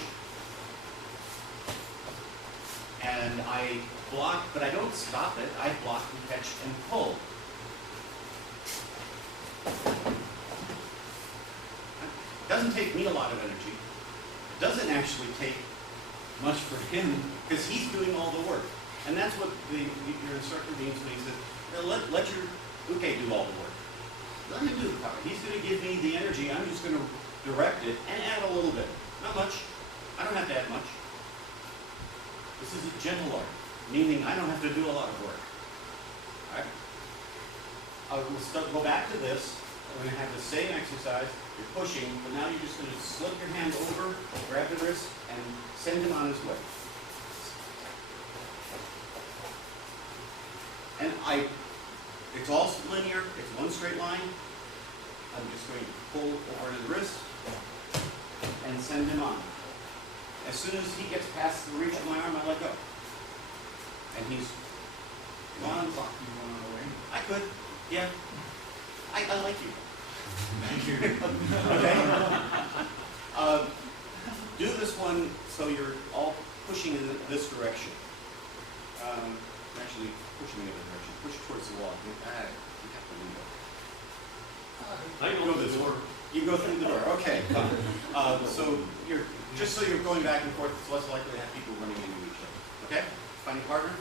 and I block, but I don't stop it. I block and catch and pull. It doesn't take me a lot of energy. It doesn't actually take much for him, because he's doing all the work. And that's what your instructor means when he says, let your uke do all the work. Let him do the power. He's going to give me the energy. I'm just going to direct it and add a little bit. Not much. I don't have to add much. This is a gentle art, meaning I don't have to do a lot of work. All right? Go back to this. We're going to have the same exercise. You're pushing, but now you're just going to slip your hand over, grab the wrist, and send him on his way. And it's all linear. It's one straight line. I'm just going to pull over to the wrist and send him on. As soon as he gets past the reach of my arm, I let go. And he's gone. You going on the way? I could, yeah. I like you. Thank you. Okay. Do this one so you're all pushing in this direction. Actually, pushing in the other direction. Push towards the wall. You have the window. I Go this way. You go through the door. Okay. So you're just so you're going back and forth. It's less likely to have people running into each other. Okay. Find your partner.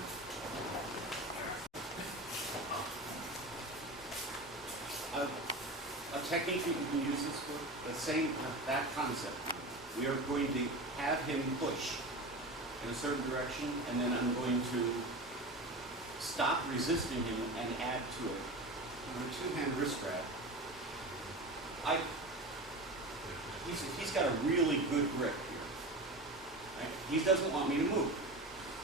A technique that you can use this for the same that concept. We are going to have him push in a certain direction, and then I'm going to stop resisting him and add to it. On a two-hand wrist grab, he's got a really good grip here. Right? He doesn't want me to move.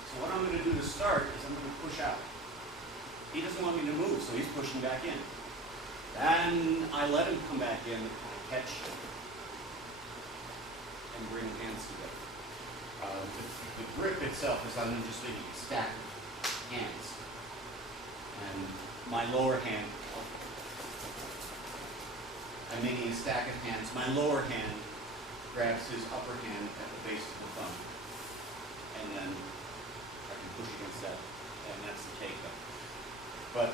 So what I'm going to do to start is I'm going to push out. He doesn't want me to move, so he's pushing back in. Then I let him come back in, catch, and bring hands together. The grip itself is I'm just making a stack of hands. And my lower hand, I'm making a stack of hands. My lower hand grabs his upper hand at the base of the thumb. And then I can push against that, and that's the takedown. But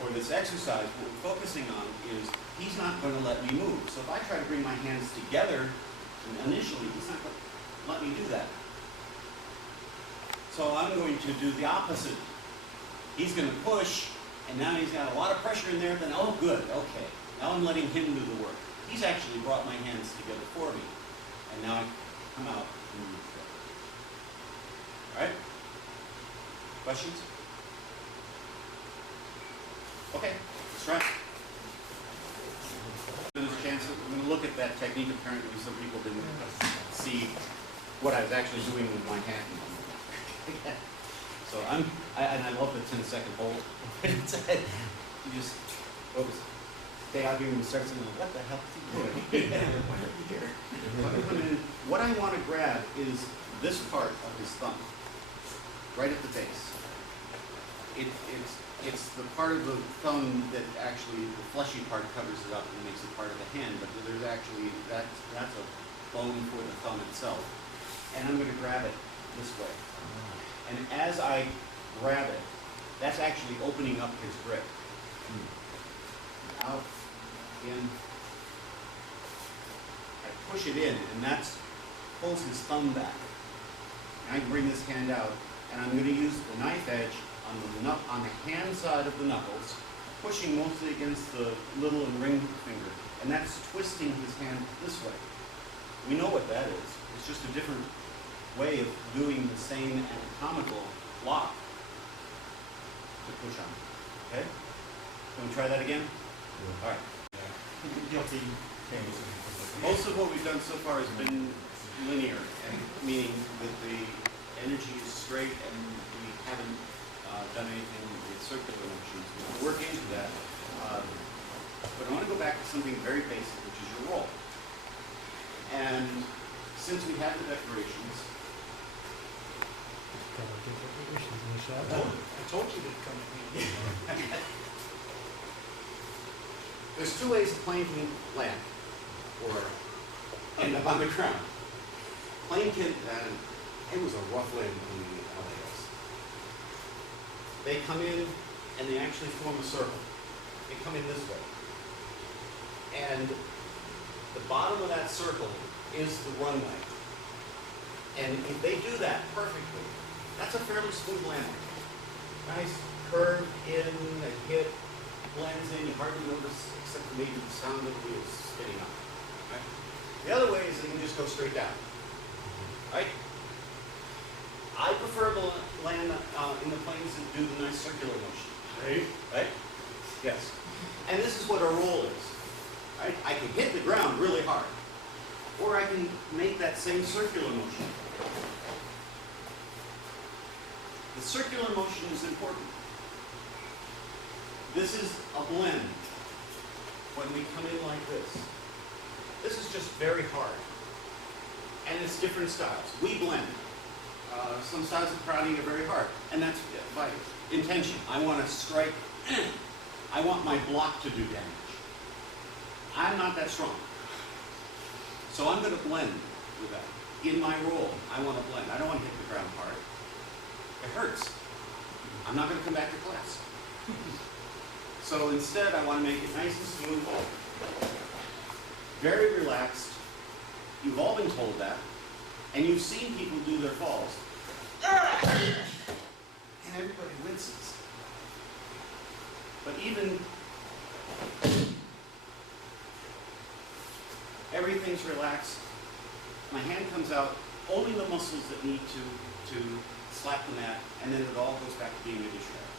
for this exercise, what we're focusing on is he's not going to let me move. So if I try to bring my hands together, initially he's not going to let me do that. So I'm going to do the opposite. He's going to push, and now he's got a lot of pressure in there. Then, oh, good, okay. Now I'm letting him do the work. He's actually brought my hands together for me, and now I come out and move forward. All right? Questions? Okay, let's try. There's a chance that we're going to look at that technique. Apparently, some people didn't see what I was actually doing with my hand. So and I love the 10-second hold. You just focus. Stay out here and start saying, "What the hell is he doing? Why are you here?" What I want to grab is this part of his thumb, right at the base. It's the part of the thumb that actually, the fleshy part covers it up and makes it part of the hand, but there's actually, that's a bone for the thumb itself. And I'm going to grab it this way. And as I grab it, that's actually opening up his grip. Out, in. I push it in, and that pulls his thumb back. And I can bring this hand out, and I'm going to use the knife edge on the hand side of the knuckles, pushing mostly against the little and ring finger, and that's twisting his hand this way. We know what that is. It's just a different way of doing the same anatomical lock to push on. Okay? Can we try that again? All right. Guilty. Most of what we've done so far has been linear, and meaning that the energy is straight and we haven't done anything with circular motions. We'll work into that. But I want to go back to something very basic, which is your roll. And since we have the decorations, I told you to come at me. there's two ways a plane can land or end up on the ground. Plane can, it was a rough landing in LAX. They come in and they actually form a circle. They come in this way. And the bottom of that circle is the runway. And if they do that perfectly, that's a fairly smooth landing. Nice curve in, a hit, blends in, you hardly notice except for maybe the sound of the wheels spinning up. Okay? The other way is they can just go straight down. right? I prefer to land in the planes that do the nice circular motion, Right? right? Yes. And this is what our roll is, right? I can hit the ground really hard, or I can make that same circular motion. The circular motion is important. This is a blend. When we come in like this is just very hard. And it's different styles. We blend. Some styles of karate are very hard. And that's by intention. I want to strike. I want my block to do damage. I'm not that strong. So I'm going to blend with that. In my roll, I want to blend. I don't want to hit the ground hard. It hurts. I'm not going to come back to class. So instead, I want to make it nice and smooth. Very relaxed. You've all been told that. And you've seen people do their falls. And everybody winces. But even everything's relaxed. My hand comes out, only the muscles that need to slap the mat, and then it all goes back to being a dish rag.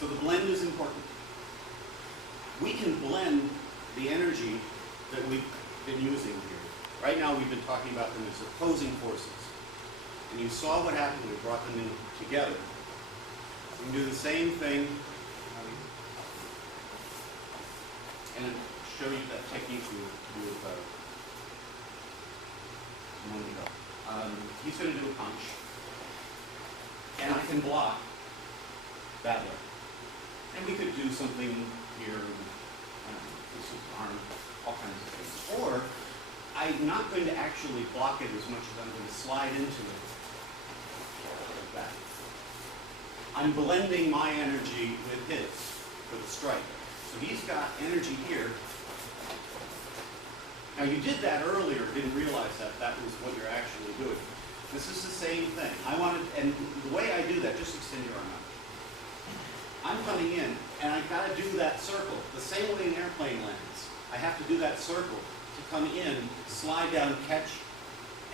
So the blend is important. We can blend the energy that we've been using here. Right now we've been talking about them as opposing forces. And you saw what happened when we brought them in together. We can do the same thing and show you that technique we do with a moment ago. He's going to do a punch. And I can block that way. And we could do something here, this is arm, all kinds of things. Or I'm not going to actually block it as much as I'm going to slide into it like that. I'm blending my energy with his for the strike. So he's got energy here. Now you did that earlier, didn't realize that that was what you're actually doing. This is the same thing. I wanted, and the way I do that, just extend your arm out. I'm coming in, and I've got to do that circle, the same way an airplane lands. I have to do that circle to come in, slide down, catch,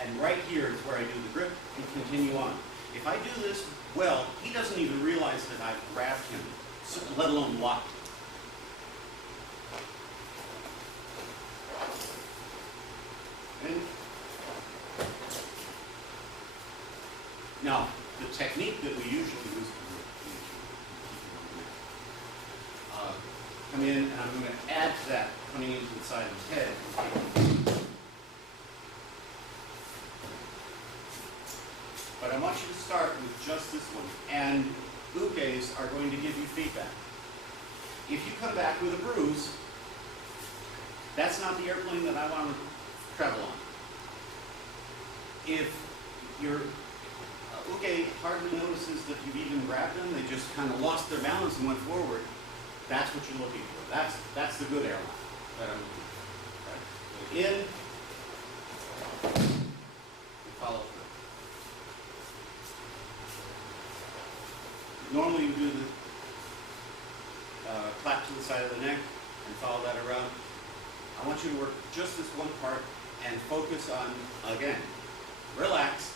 and right here is where I do the grip and continue on. If I do this well, he doesn't even realize that I've grabbed him, let alone blocked him. And now, the technique that we usually use, come in, and I'm going to add to that, coming into the side of his head. But I want you to start with just this one, and ukes are going to give you feedback. If you come back with a bruise, that's not the airplane that I want to travel on. If your uke hardly notices that you've even grabbed them, they just kind of lost their balance and went forward, that's what you're looking for. That's the good airline that I'm looking for. Right? In, and follow through. Normally you do the clap to the side of the neck and follow that around. I want you to work just this one part and focus on, again, relax.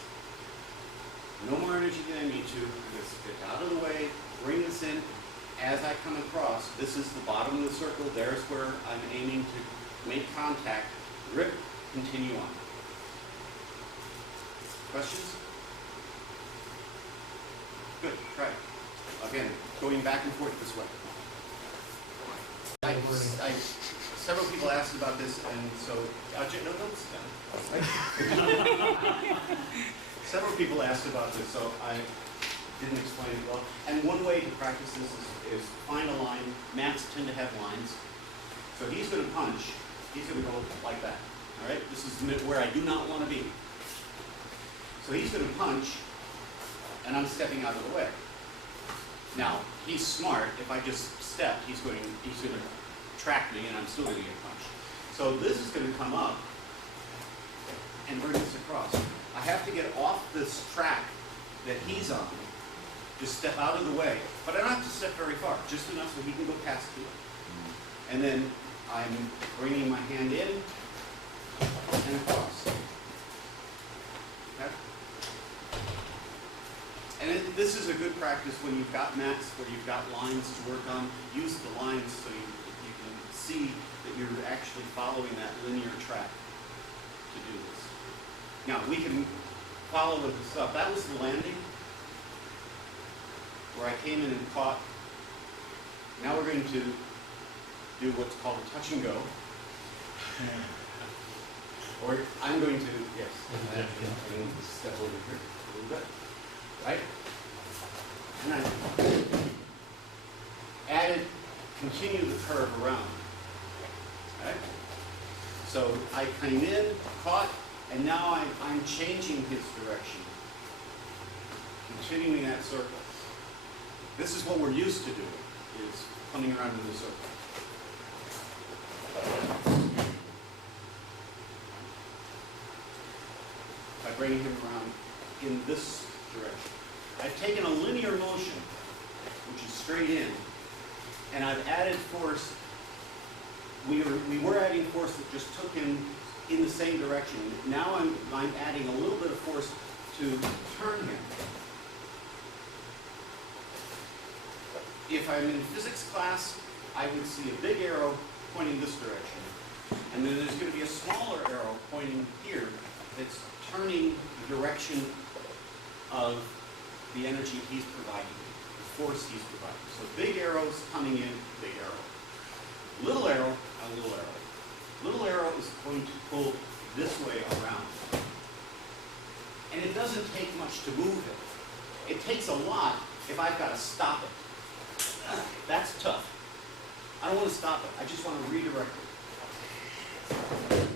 No more energy than I need to. Just get out of the way, bring this in. As I come across, this is the bottom of the circle. There's where I'm aiming to make contact. Grip, continue on. Questions? Good, try it. Again, going back and forth this way. Several people asked about this, and so, several people asked about this, so I didn't explain it well. And one way to practice this is find a line. Mats tend to have lines. So he's going to punch. He's going to go like that. All right? This is where I do not want to be. So he's going to punch, and I'm stepping out of the way. Now, he's smart. If I just step, he's going to track me, and I'm still going to get punched. So this is going to come up and bring this across. I have to get off this track that he's on, just step out of the way. But I don't have to step very far, just enough so he can go past me. And then I'm bringing my hand in, and across. Okay? And this is a good practice when you've got mats where you've got lines to work on. Use the lines so you can see that you're actually following that linear track to do this. Now, we can follow with this up. That was the landing, where I came in and caught. Now we're going to do what's called a touch and go. Or I'm going to, yes, I'm going to step over here a little bit, right? And I continue the curve around, right? So I came in, caught, and now I'm changing his direction, continuing that circle. This is what we're used to doing, is coming around in the circle. By bringing him around in this direction. I've taken a linear motion, which is straight in, and I've added force. We were adding force that just took him in the same direction. Now I'm adding a little bit of force to turn him. If I'm in physics class, I would see a big arrow pointing this direction. And then there's going to be a smaller arrow pointing here that's turning the direction of the energy he's providing, the force he's providing. So big arrows coming in, big arrow. Little arrow, a little arrow. Little arrow is going to pull this way around. And it doesn't take much to move it. It takes a lot if I've got to stop it. That's tough. I don't want to stop it. I just want to redirect it.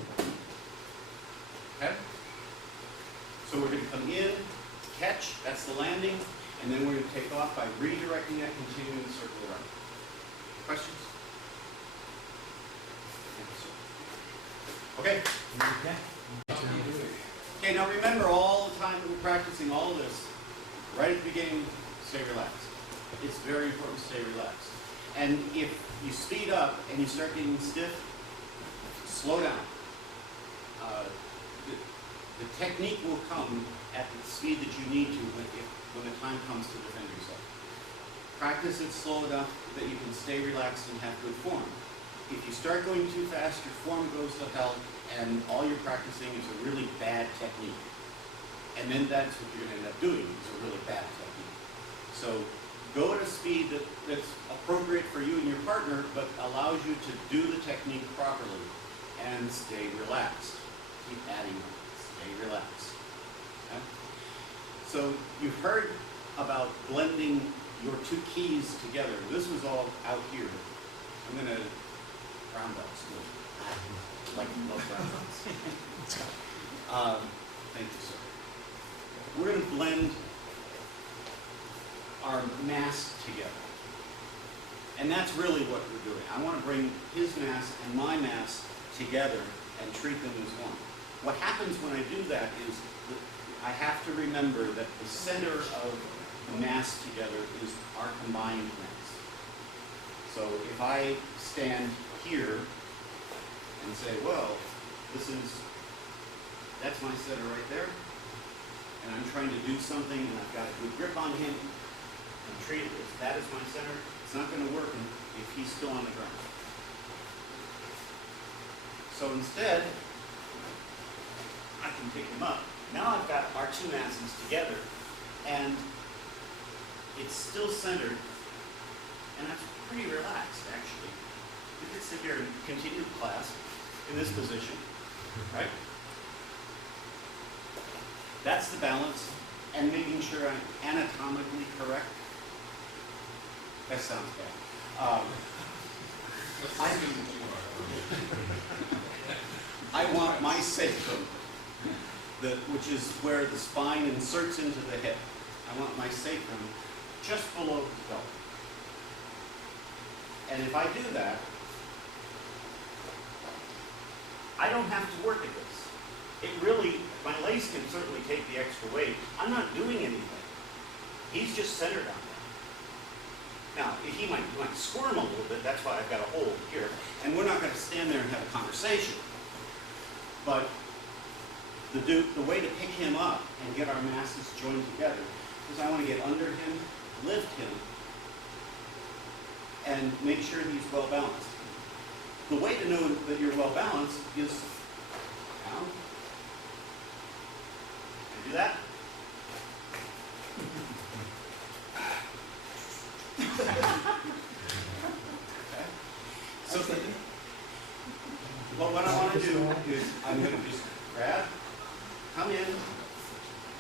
Okay? So we're going to come in, catch, that's the landing, and then we're going to take off by redirecting that, continuing the circle around. Questions? Okay? Okay, now remember all the time that we're practicing all this, right at the beginning, stay relaxed. It's very important to stay relaxed. And if you speed up and you start getting stiff, slow down. The technique will come at the speed that you need to when the time comes to defend yourself. Practice it slow enough that you can stay relaxed and have good form. If you start going too fast, your form goes to hell, and all you're practicing is a really bad technique. And then that's what you're going to end up doing, is a really bad technique. So go at a speed that's appropriate for you and your partner, but allows you to do the technique properly, and stay relaxed. Keep adding on. Stay relaxed. Okay? So you've heard about blending your two keys together. This was all out here. I'm going to round up school. Like love round ups. Thank you, sir. We're going to blend our mass together. And that's really what we're doing. I want to bring his mass and my mass together and treat them as one. What happens when I do that is that I have to remember that the center of the mass together is our combined mass. So if I stand here and say, well, that's my center right there, and I'm trying to do something and I've got a good grip on him and treat it as that is my center, it's not going to work if he's still on the ground. So instead, I can pick him up. Now I've got our two masses together, and it's still centered, and that's pretty relaxed, actually. You could sit here and continue the class in this position, right? That's the balance, and making sure I'm anatomically correct. That sounds bad. I want my sacrum, which is where the spine inserts into the hip. I want my sacrum just below the belt. And if I do that, I don't have to work at this. My legs can certainly take the extra weight. I'm not doing anything. He's just centered on that. Now, he might squirm a little bit, that's why I've got a hold here. And we're not going to stand there and have a conversation. But The way to pick him up and get our masses joined together is I want to get under him, lift him, and make sure he's well balanced. The way to know that you're well balanced is down. Can you do that? Okay. So well, what I want to do is I'm going to just grab, come in,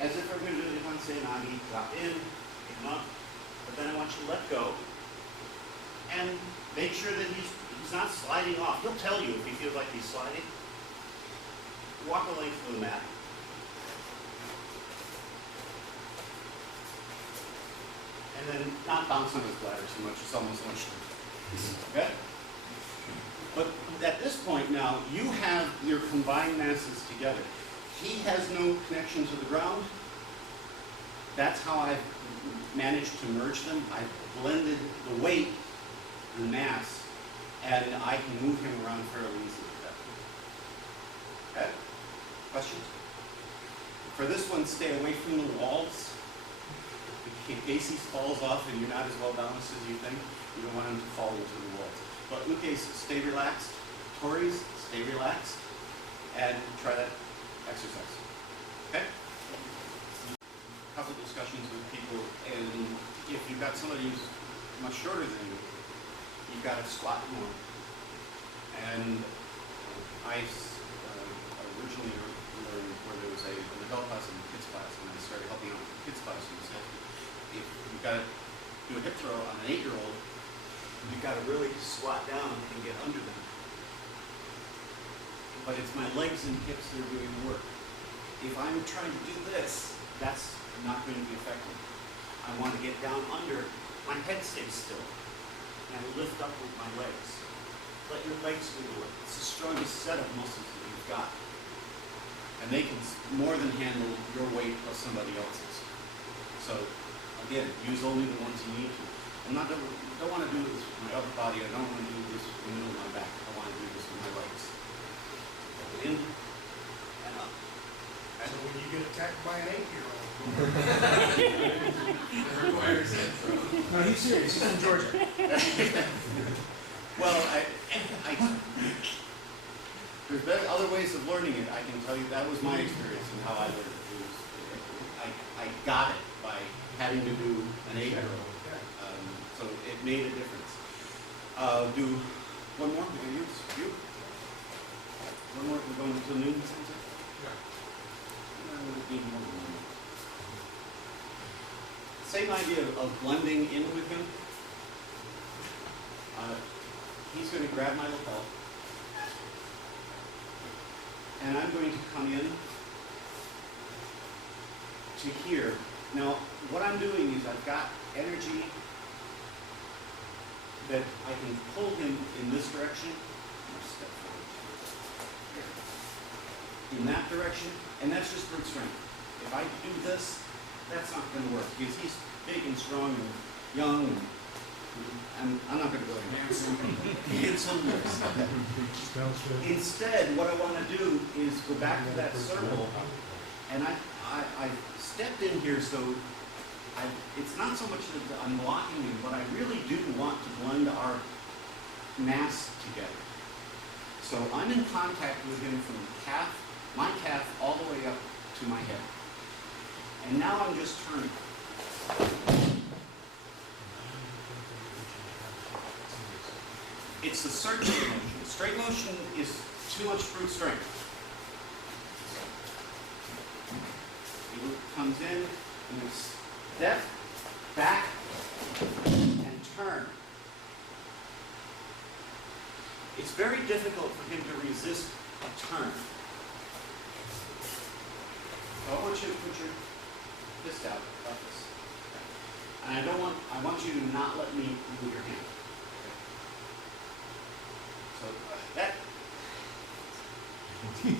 as if I'm going to do it on Nagi, drop in, pick him up, but then I want you to let go and make sure that he's not sliding off. He'll tell you if he feels like he's sliding. Walk the length of the mat. And then not bounce on his bladder too much, it's almost lunchtime. Okay? But at this point now, you have your combined masses together. He has no connection to the ground. That's how I've managed to merge them. I've blended the weight, the mass, and I can move him around fairly easily with that. Okay? Questions? For this one, stay away from the walls. In case he falls off and you're not as well balanced as you think, you don't want him to fall into the walls. But in case, stay relaxed. Tories, stay relaxed, and try that exercise. Okay? A couple discussions with people, and if you've got somebody who's much shorter than you, you've got to squat more. And I originally learned where there was an adult class and a kids class, and I started helping out with the kids class, and said, if you've got to do a hip throw on an 8-year-old, you've got to really squat down and get under them. But it's my legs and hips that are doing the work. If I'm trying to do this, that's not going to be effective. I want to get down under, my head stays still, and I lift up with my legs. Let your legs do the work. It's the strongest set of muscles that you've got. And they can more than handle your weight plus somebody else's. So, again, use only the ones you need to. I don't want to do this with my upper body. I don't want to do this with the middle of my back. I want to do this with my legs. In and up. So when you get attacked by an 8-year-old. No, he's serious. He's from Georgia. Well, there's other ways of learning it. I can tell you that was my experience and how I learned it. I got it by having to do an 8-year-old. So it made a difference. Do one more. We're going to use you. One more. We're going to noon. Need more than 1 minute. Same idea of blending in with him. He's going to grab my lapel, and I'm going to come in to here. Now, what I'm doing is I've got energy that I can pull him in this direction. Step forward. In that direction, and that's just brute strength. If I do this, that's not going to work because he's big and strong and young. And I'm not going to go there. Handsome. Instead, what I want to do is go back to that circle, and I stepped in here so it's not so much that I'm blocking him, but I really do want to blend our mass together. So I'm in contact with him from my calf, all the way up to my head. And now I'm just turning. It's the circular motion. Straight motion is too much brute strength. He comes in, and we step, back, and turn. It's very difficult for him to resist a turn. So I want you to put your fist out like this. And I want you to not let me move your hand.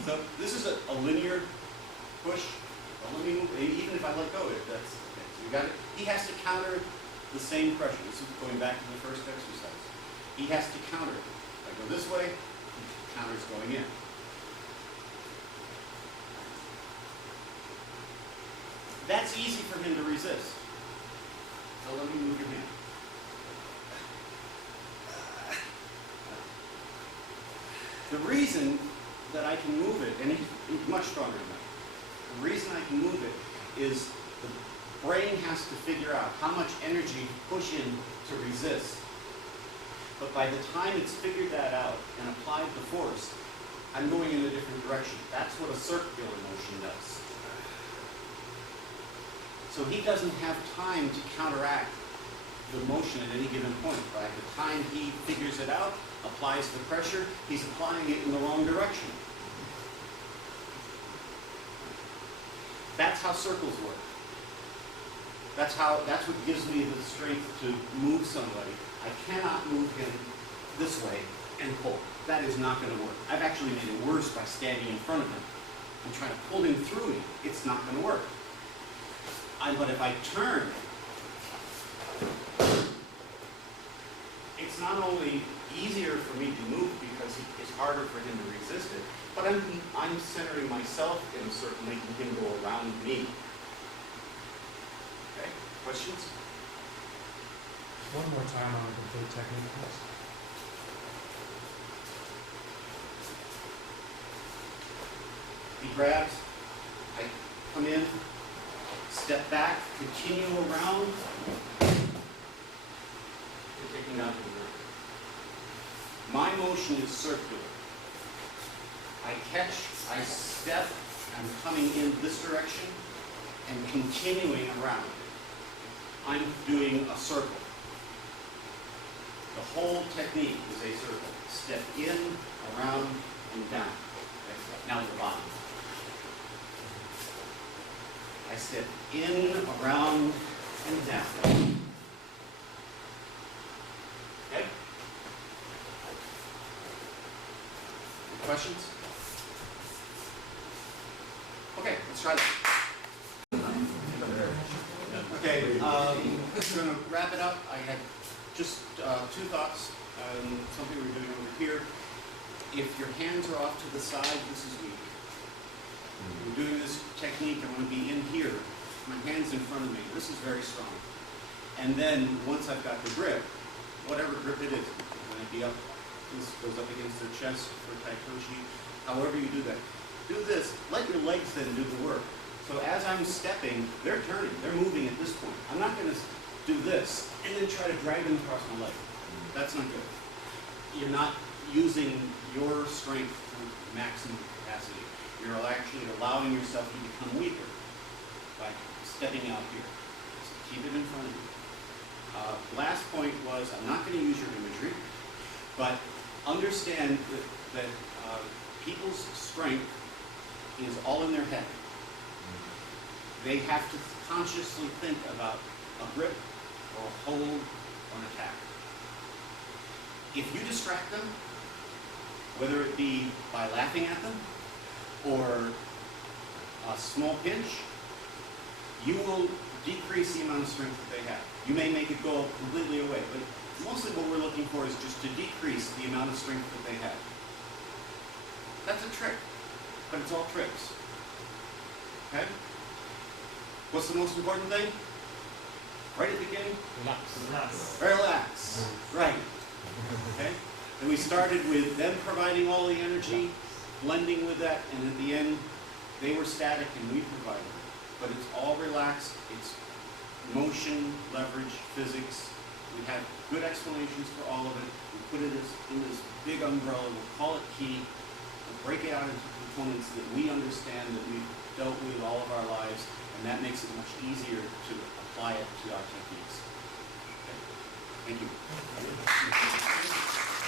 So this is a linear push. Don't let me move. Even if I let go, that's so you got it. He has to counter the same pressure. This is going back to the first exercise. He has to counter it. If I go this way, he counters going in. That's easy for him to resist. So let me move your hand. The reason that I can move it, and he's much stronger than that, the reason I can move it is the brain has to figure out how much energy to push in to resist. But by the time it's figured that out and applied the force, I'm going in a different direction. That's what a circular motion does. So he doesn't have time to counteract the motion at any given point. By the time he figures it out, applies the pressure, he's applying it in the wrong direction. That's how circles work. That's what gives me the strength to move somebody. I cannot move him this way and pull. That is not going to work. I've actually made it worse by standing in front of him. I'm trying to pull him through me. It's not going to work. But if I turn, it's not only easier for me to move because it's harder for him to resist it, but I'm centering myself in a circle, making him go around me. Okay, questions? One more time on the complete technique, please. He grabs, I come in, step back, continue around, and take him down to the ground. My motion is circular. I catch, I step, I'm coming in this direction, and continuing around. I'm doing a circle. The whole technique is a circle. Step in, around, and down. Okay? Now the bottom. I step in, around, and down. Okay? Any questions? Okay, let's try that. Okay, we're going to wrap it up. I had just two thoughts, something we're doing over here. If your hands are off to the side, this is weak. We're doing this technique, I want to be in here. My hand's in front of me. This is very strong. And then once I've got the grip, whatever grip it is, going to be up, this goes up against the chest for taikoshi, however you do that. Do this, let your legs then do the work. So as I'm stepping, they're turning, they're moving at this point. I'm not going to do this and then try to drag them across my leg. That's not good. You're not using your strength to maximum capacity. You're actually allowing yourself to become weaker by stepping out here. Just keep it in front of you. Last point was, I'm not going to use your imagery, but understand that people's strength is all in their head. They have to consciously think about a grip or a hold or an attack. If you distract them, whether it be by laughing at them or a small pinch, you will decrease the amount of strength that they have. You may make it go completely away, but mostly what we're looking for is just to decrease the amount of strength that they have. That's a trick, but it's all tricks. Okay? What's the most important thing? Right at the beginning? Relax. Relax. Right. Okay? And we started with them providing all the energy, blending with that, and at the end, they were static and we provided it. But it's all relaxed. It's motion, leverage, physics. We have good explanations for all of it. We put it in this big umbrella. We'll call it key. We'll break it out into components that we understand, that we've dealt with all of our lives, and that makes it much easier to apply it to our techniques. Okay. Thank you.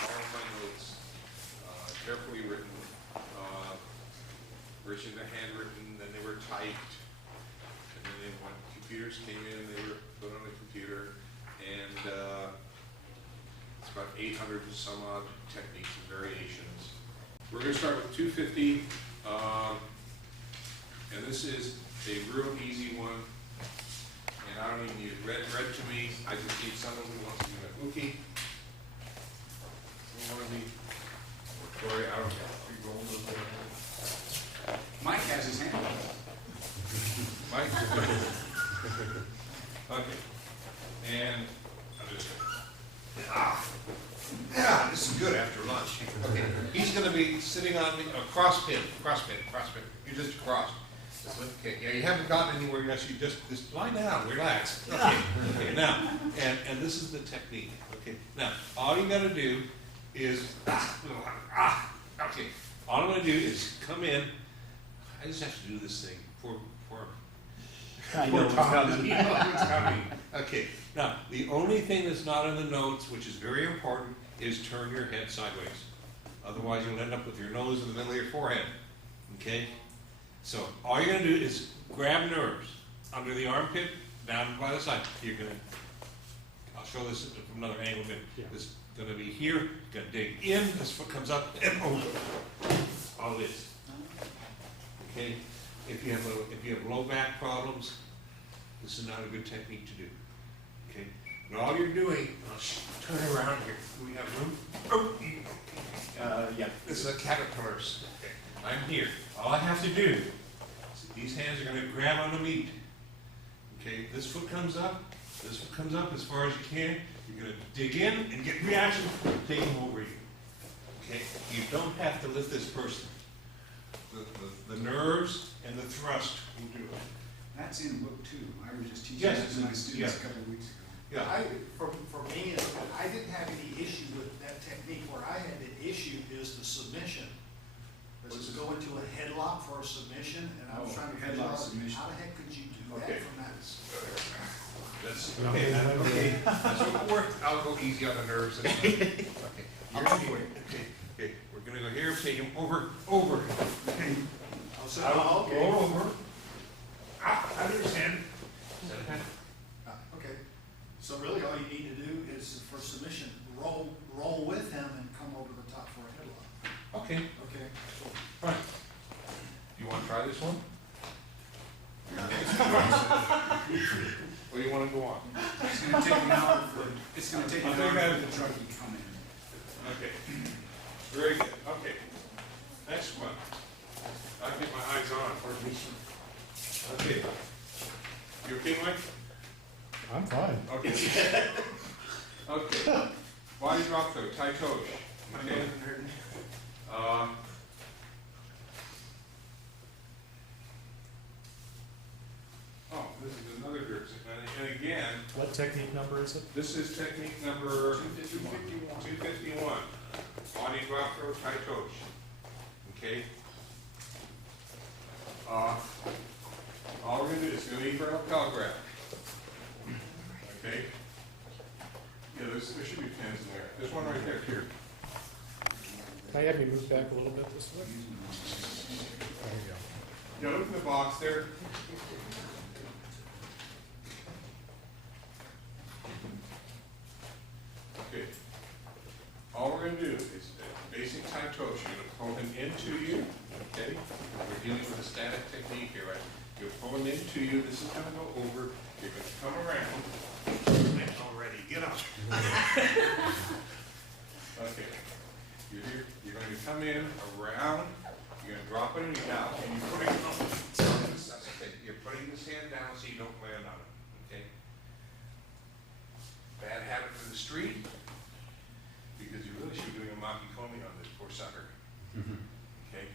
All of my notes, carefully written, versions are handwritten, then they were typed, and then when computers came in, they were put on the computer, and it's about 800 and some odd techniques and variations. We're going to start with 250, and this is a real easy one, and I don't even need it read to me. I just need someone who wants to do a uki. Someone want to be, or Tori, I don't know. Mike has his hand up. Mike? good after lunch. Okay, he's gonna be sitting on the, cross pin. You just crossed. Okay, yeah, you haven't gotten anywhere yet, so you just lie down, relax. Okay, okay, now, and this is the technique, okay? Now, all you gotta do is, okay, all I'm gonna do is come in, I just have to do this thing for I know what's coming. You know what's coming. Okay, now, the only thing that's not in the notes, which is very important, is turn your head sideways. Otherwise, you'll end up with your nose in the middle of your forehead, okay? So, all you're gonna do is grab nerves under the armpit, down by the side. You're gonna, I'll show this from another angle, but it's gonna be here, you're gonna dig in, this foot comes up, and over. All this. Okay? If you have low back problems, this is not a good technique to do. Okay? And all you're doing, turn around here. Do we have room? Yeah. This is a caterpillar's. Okay. I'm here. All I have to do is these hands are going to grab on the meat. Okay? This foot comes up as far as you can. You're going to dig in and get reaction taking over you. Okay? You don't have to lift this person. The nerves and the thrust will do it. That's in book 2. I was just teaching Yes, that to my students yeah. a couple of weeks ago. Yeah. For me, I didn't have any issue with that technique. Where I had the issue is the submission. Was to go into a headlock for a submission, and I was trying to figure headlock out submission. how the heck could you do Okay. that from that? That's okay. Okay. That's what worked. I'll go easy on the nerves. Okay. You're gonna do it. Okay. Okay. We're gonna go here. Take him over. Okay. I'll say, I'll okay. roll over. I understand. Okay. So really, all you need to do is for submission, roll with him and come over the top for a headlock. Okay. Okay. Fine. You want to try this one? Or you want to go on? It's gonna take an hour for I think I- the truck to come in. Okay. Very good. Okay. Next one. I'll get my eyes on it. Okay. You okay, Mike? I'm fine. Okay. Okay. Body drop throw, tai tosh. Okay. Oh, this is another group. And again, What technique number is it? this is technique number 251. 251. Body drop throw, tai tosh. Okay. All we're going to do is going to be for a lapel grab. Okay. Yeah, there should be pins in there. There's one right there, here. Can I have you move back a little bit this way? There you go. Yeah, look in the box there. Okay. All we're going to do is basic tai tosh. You're going to pull him into you. Okay. We're dealing with a static technique here, right? You pull him into you. This is going to go over. You're going to come around. Already, get up. Okay. You're here. You're going to come in around. You're going to drop it in your mouth, and you're putting it on. Okay. You're putting this hand down so you don't land on it. Okay. Bad habit for the street, because you really should be doing a maki-komi on this poor sucker. Okay.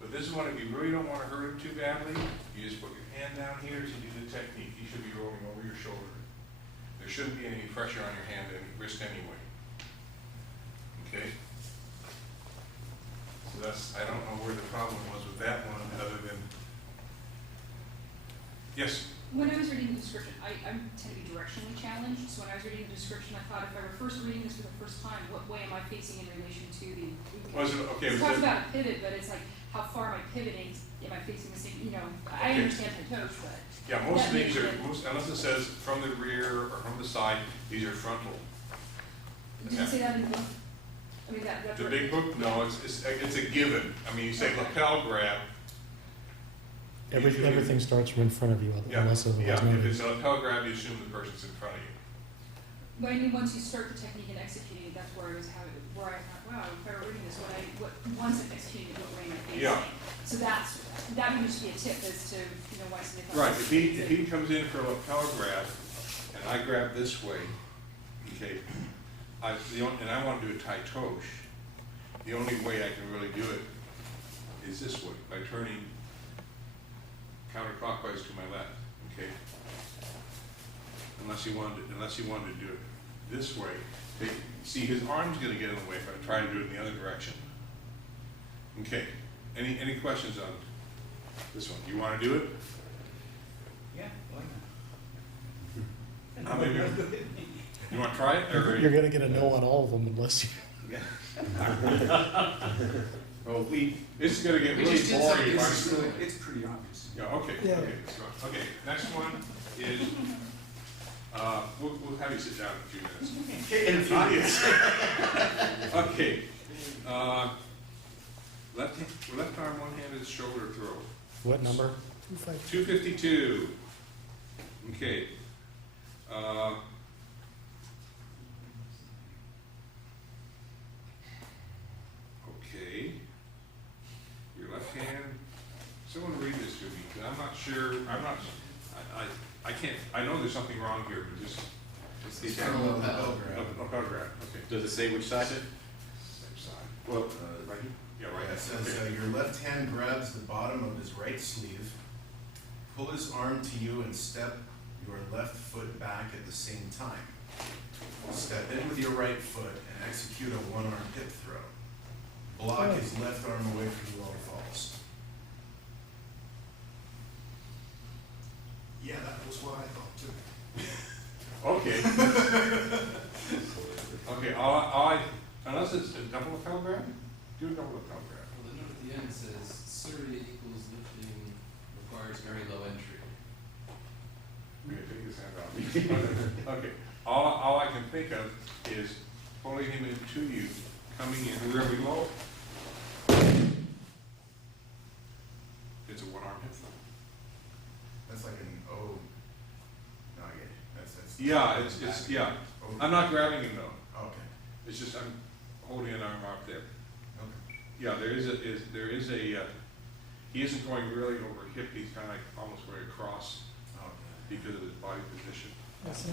But this is one, if you really don't want to hurt him too badly, you just put your hand down here to do the technique. You should be rolling over your shoulder. There shouldn't be any pressure on your hand and wrist anyway. Okay? So that's, I don't know where the problem was with that one, other than, yes? When I was reading the description, I tend to be directionally challenged, so when I was reading the description, I thought if I were first reading this for the first time, what way am I facing in relation to the? Was it, okay, It was talks it- about a pivot, but it's like, how far am I pivoting? Am I facing the same, I Okay. understand the toes, but. Yeah, most of that these makes are, it- unless it says from the rear or from the side, these are frontal. Did you say that in the book? I mean, that's. The big book, no, it's a given. I mean, you say lapel grab. usually- Everything starts from in front of you, Yeah, unless otherwise yeah, if noted. it's a lapel grab, you assume the person's in front of you. But I mean, once you start the technique and executing it, that's where I thought, wow, if I were reading this, once I'm executing it, what way am I facing? Yeah. So that would just be a tip as to, why somebody thought. Right, if he comes in for a lapel grab, and I grab this way, okay, and I want to do a Tai Tosh. The only way I can really do it is this way, by turning counterclockwise to my left, okay? Unless you wanted to do it this way. See, his arm's gonna get in the way if I try to do it in the other direction. Okay, any questions on this one? You wanna do it? Yeah, why How many? You wanna try it, or? You're gonna get a no on all of them unless you. Well, this is gonna get We really just did boring. something if I- silly. It's pretty obvious. Yeah, okay, Yeah. okay, let's go. Okay, next one is, we'll have you sit down in a few minutes. In a few minutes. Okay, left arm, one-handed shoulder throw, What number? 252. Okay. Okay. Your left hand, someone read this to me, 'cause I'm not sure, I can't, I know there's something wrong here, but just. It's kind of a lapel Lapel grab, okay. Does it say which side? Same side. Well, right here. Yeah, right. It says, Okay. your left hand grabs the bottom of his right sleeve, pull his arm to you and step your left foot back at the same time. Step in with your right foot and execute a one-arm hip throw. Block his left arm away from you while he falls. Yeah, that was what I thought too. Okay. Okay, unless it's a double lapel grab, do a double lapel grab. Well, the note at the end says Surrey equals lifting requires very low entry. Okay, take his hand off. Okay, all I can think of is pulling him into you, coming in really low. It's a one-arm hip throw. That's like an O. No, I get it. That's. Yeah, yeah. Oh, I'm not grabbing him though. okay. It's just I'm holding an arm up there. Okay. Yeah, there is a, he isn't going really over hip, he's kind of like almost going across Okay. because of his body position. It's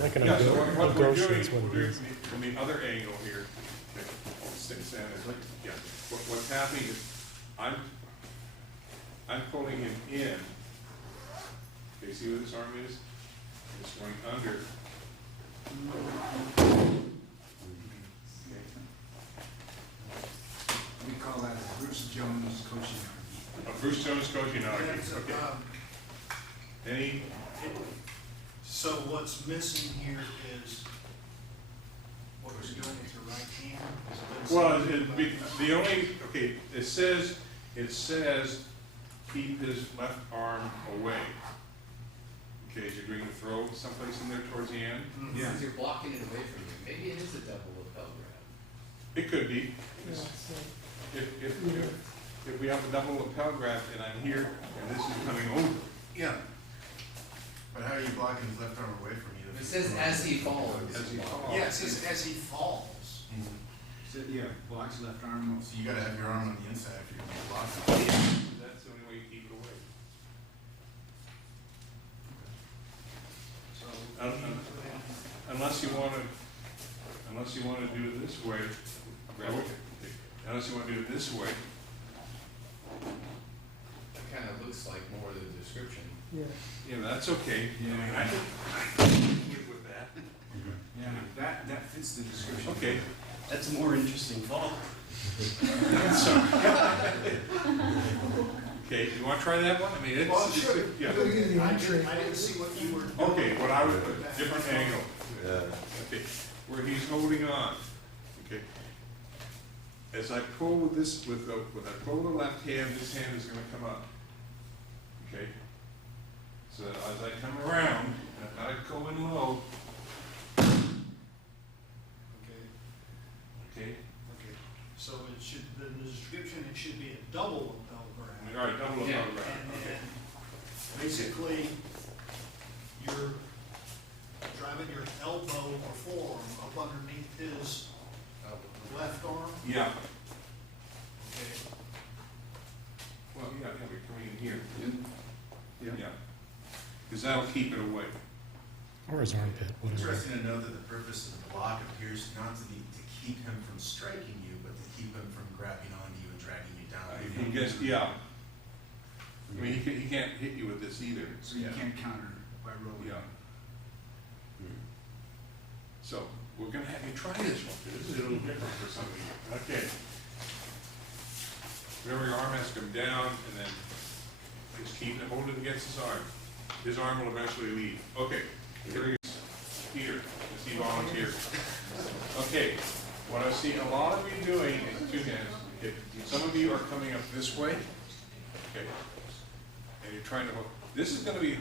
like an Yeah, so what we're doing, is what we're it doing is. from the other angle here, okay, stand there, yeah, what's happening is, I'm pulling him in, okay, see where this arm is? It's going under. Okay. We call that Bruce Jones coaching. Bruce Jones coaching, now, That's, okay. Any, So what's missing here is what we're doing with your right hand? Is it well, missing? the only, okay, it says keep his left arm away. Okay, so you're going to throw someplace in there towards the end? Mhm. Yeah. Since you're blocking it away from you, maybe it is a double lapel grab. It could be. If we have a double lapel grab and I'm here and this is coming over. Yeah. But how are you blocking his left arm away from you? It says as he falls. As he falls. Yes, as he falls. Mhm. So, yeah, blocks left arm. So you gotta have your arm on the inside if you're gonna be blocking. That's the only way you keep it away. So. Unless you want to do it this way, unless you want to do it this way, That kind of looks like more the description. yeah, that's okay. Yeah. I mean, I can live with that. Yeah, that fits the description. Okay. That's a more interesting fall. Okay, you want to try that one? I mean, it's, Well, sure. yeah. I didn't see what you were. Okay, what I would put, different angle. Okay, where he's holding on, okay. As I pull with this, when I pull the left hand, this hand is gonna come up. Okay? So as I come around, I go in low, Okay, okay? okay. So it should, in the description, it should be a double lapel grab. All right, double up, Yeah. right, And okay. then, basically, you're driving your elbow or forearm up underneath his left arm. Yeah, Okay. well, yeah, we're coming in here. Yeah. Because that'll keep it away. Or his armpit, whatever. Interesting to know that the purpose of the block appears not to be to keep him from striking you, but to keep him from grabbing onto you and dragging you down. He gets, yeah. I mean, he can't hit you with this either. So you can't counter by rolling. Yeah. So, we're gonna have you try this one, because this is a little different for some of you. Okay. Remember, your arm has to come down, and then just keep it, hold it against his arm. His arm will eventually leave. Okay, here he is. Peter, does he volunteer? Okay, what I see a lot of you doing is two hands. If some of you are coming up this way, okay, and you're trying to hold, this is gonna be,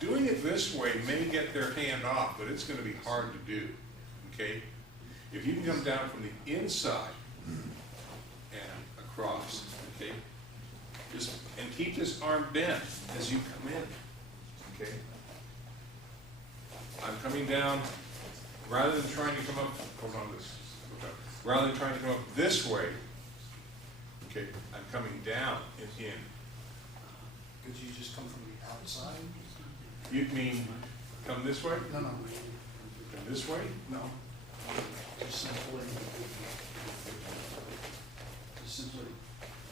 doing it this way may get their hand off, but it's gonna be hard to do, okay? If you can come down from the inside and across, okay? Just, and keep this arm bent as you come in, okay? I'm coming down, rather than trying to come up, hold on this, okay. Rather than trying to come up this way, okay, I'm coming down and in. Could you just come from the outside? You mean, come this way? No, no, Come this way? No. just simply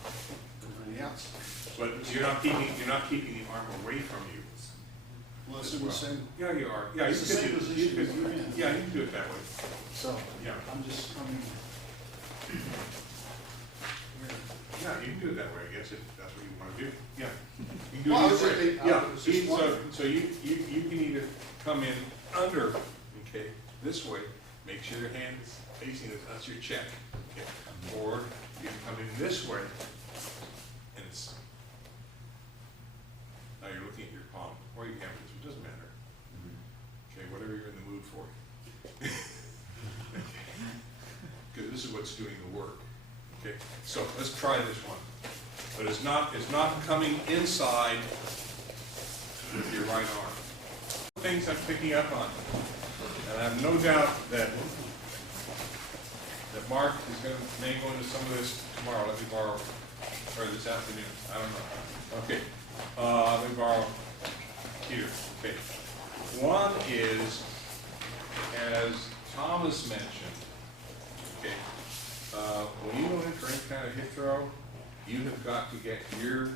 come from the outside. But you're not keeping the arm away from you. Well, it's as in the well. same, Yeah, you are. Yeah, you It's the can same do, position you as can, you're in. yeah, you can do it that way. so, Yeah. I'm just coming. Yeah, you can do it that way, I guess, if that's what you want to do. Yeah. You can do Well, I it was either way. just- I Yeah, was just wondering. so you can either come in under, okay, this way, make sure your hand is facing it, that's your check, okay? Or you can come in this way, and it's, now you're looking at your palm, or you can, it doesn't matter. Okay, whatever you're in the mood for. Because this is what's doing the work. Okay, so let's try this one. But it's not coming inside with your right arm. Things I'm picking up on, and I have no doubt that Mark may go into some of this tomorrow. Let me borrow, or this afternoon. I don't know. Okay, let me borrow here. Okay, one is, as Thomas mentioned. Okay. When you go in for any kind of hip throw, you have got to get your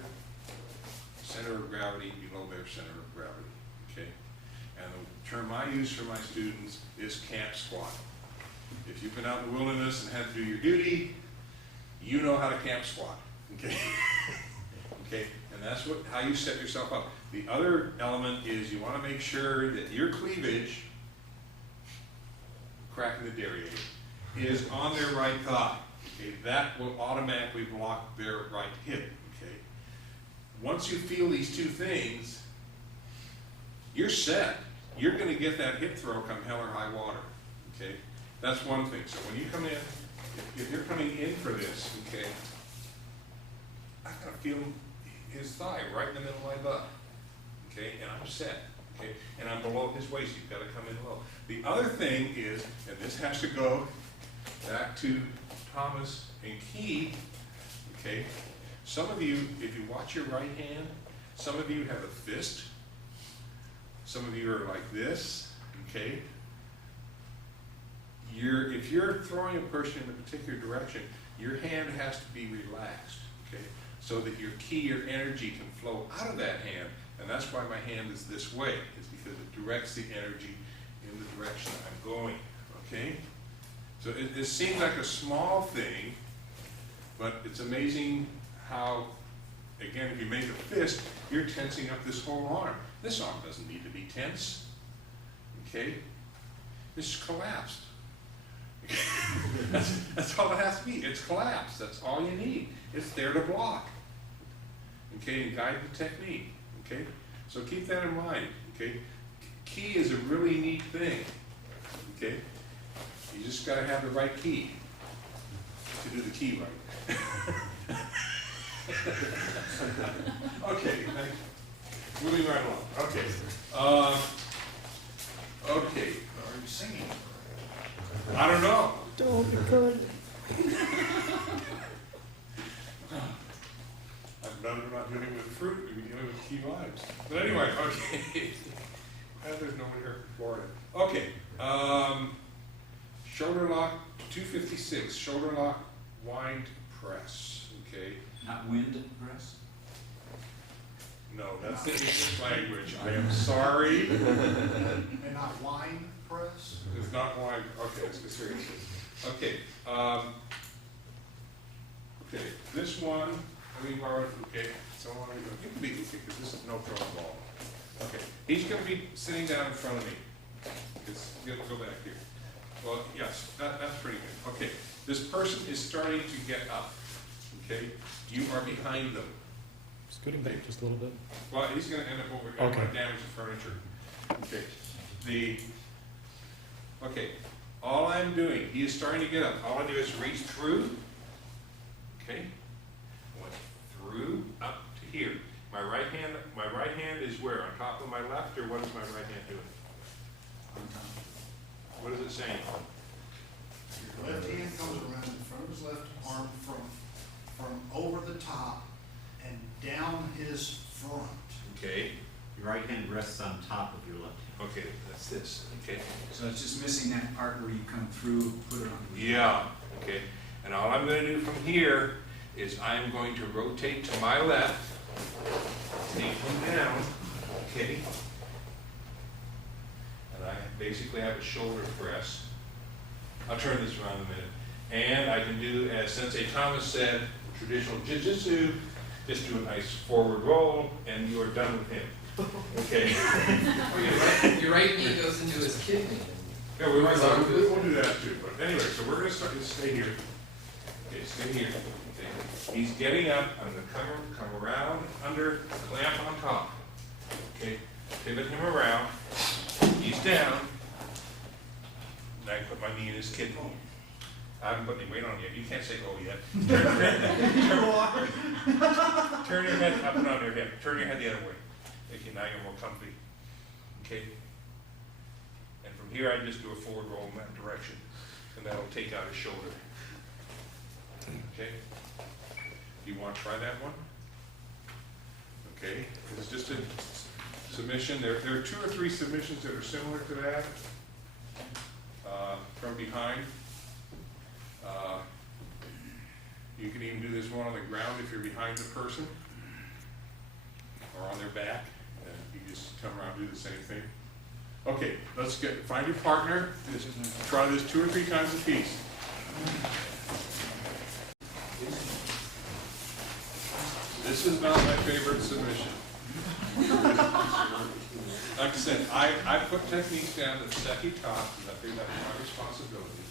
center of gravity below their center of gravity, okay? And the term I use for my students is camp squat. If you've been out in the wilderness and had to do your duty, you know how to camp squat, okay? Okay, and that's how you set yourself up. The other element is you want to make sure that your cleavage, cracking the derriere, is on their right thigh. Okay, that will automatically block their right hip. Okay, once you feel these two things, you're set. You're going to get that hip throw come hell or high water. Okay, that's one thing. So when you come in, if you're coming in for this, okay, I kind of feel his thigh right in the middle of my butt. Okay, and I'm set. Okay, and I'm below his waist. You've got to come in low. The other thing is, and this has to go back to Thomas and Key, okay? Some of you, if you watch your right hand, some of you have a fist. Some of you are like this, okay? If you're throwing a person in a particular direction, your hand has to be relaxed, okay? So that your ki, your energy can flow out of that hand, and that's why my hand is this way, is because it directs the energy in the direction I'm going, okay? So it seems like a small thing, but it's amazing how, again, if you make a fist, you're tensing up this whole arm. This arm doesn't need to be tense, okay? It's collapsed. That's all it has to be. It's collapsed. That's all you need. It's there to block, okay, and guide the technique, okay? So keep that in mind, okay? Key is a really neat thing, okay? You just got to have the right key to do the key right. Okay, moving right along. Okay. Okay. Are you singing? I don't know. Don't be good. I'm better about dealing with fruit than dealing with key vibes. But anyway, okay. There's no one here from Florida. Okay, shoulder lock, 256, shoulder lock, wind press, okay? Not wind press? No, that's the English language, I am sorry. And not wine press? It's not wind, okay, it's serious. Okay, okay, this one, let me borrow it, okay, so you can be, because this is no trouble at all. Okay, he's gonna be sitting down in front of me. Go back here. Well, yes, that's pretty good. Okay, this person is starting to get up, okay? You are behind them. Scooting back just a little bit. Well, he's gonna end up over, I don't Okay. wanna damage the furniture. Okay, okay, all I'm doing, he is starting to get up. All I do is reach through, okay? Went through, up to here. My right hand is where? On top of my left, or what is my right hand doing? What is it saying? Your left hand comes around in front of his left arm from over the top and down his front. Okay, Your right hand rests on top of your left hand. okay, that's this, okay? So it's just missing that part where you come through, put it on. Yeah, okay. And all I'm gonna do from here is I'm going to rotate to my left, take him down, okay? And I basically have a shoulder press. I'll turn this around in a minute. And I can do, as Sensei Thomas said, traditional Jiu-Jitsu, just do a nice forward roll, and you are done with him. Okay? Your right knee goes into his kidney. Yeah, we'll do that too, but anyway, so we're gonna start, just stay here. Okay, stay here. Okay. He's getting up, I'm gonna come around, under, clamp on top. Okay, pivot him around, he's down. And I put my knee in his kidney. I haven't put any weight on yet, you can't say oh yet. Turn your head up and on your hip, turn your head the other way. Okay, now you're more comfy. Okay? And from here, I just do a forward roll in that direction, and that'll take out his shoulder. Okay? Do you want to try that one? Okay, it's just a submission. There are 2 or 3 submissions that are similar to that. From behind. You can even do this one on the ground if you're behind the person, or on their back. And you just come around and do the same thing. Okay, find your partner. Just try this 2 or 3 times a piece. This is not my favorite submission. Like I said, I put techniques down that Seki taught, because I think that's my responsibility.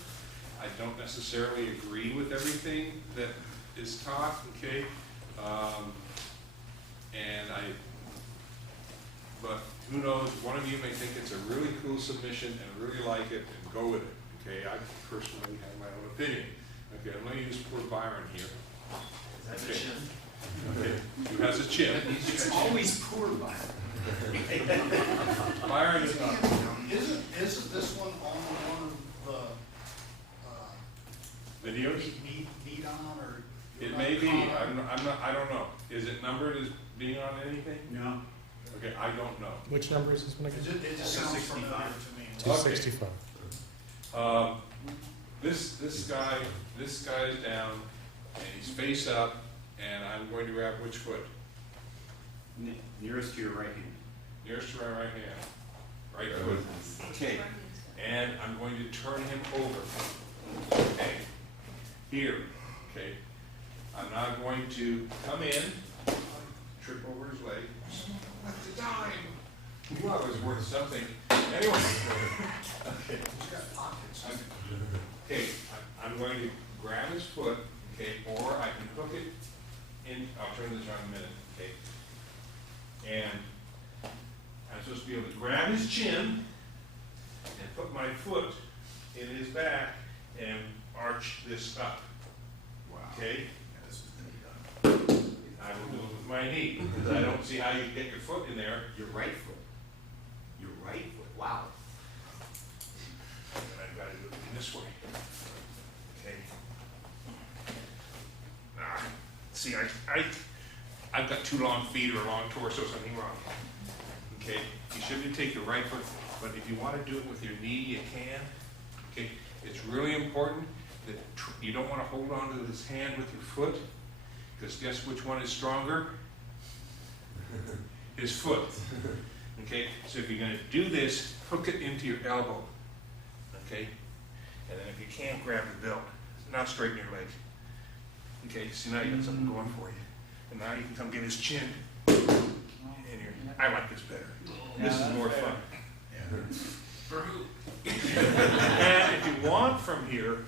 I don't necessarily agree with everything that is taught, okay? But who knows, one of you may think it's a really cool submission and really like it and go with it, okay? I personally have my own opinion. Okay, I'm going to use poor Byron here. Is that the Okay. chin? Okay, who has a chin? It's always poor Byron. Byron is not. Isn't this one on one of the, Videos? meet on, or? It may be, I don't know. Is it numbered as being on anything? No. Okay, I don't know. Which number is this one again? It just sounds familiar to me. 265. This guy is down, and he's face up, and I'm going to grab which foot? Nearest to your right hand. Nearest to my right hand. Right foot. Okay. And I'm going to turn him over. Okay. Here. Okay. I'm now going to come in, trip over his leg. That's a dime. Well, it was worth something. Anyway. Okay. Okay. I'm going to grab his foot, okay, or I can hook it in. I'll turn this around in a minute, okay. And I'm supposed to be able to grab his chin and put my foot in his back and arch this up. Wow. Okay? Yeah, this is gonna be done. I will do it with my knee, because I don't see how you get your foot in there. Your right foot. Your right foot. Wow. And I've got to do it this way. Okay. See, I've got 2 long feet or a long torso, something wrong. Okay, you shouldn't take your right foot, but if you want to do it with your knee, you can. Okay, it's really important that you don't want to hold on to this hand with your foot, because guess which one is stronger? His foot. Okay, so if you're going to do this, hook it into your elbow. Okay, and then if you can't, grab the belt. Now straighten your leg. Okay, see now you got something going for you. And now you can come get his chin. And I like this better. This is more fun. For who? And if you want from here,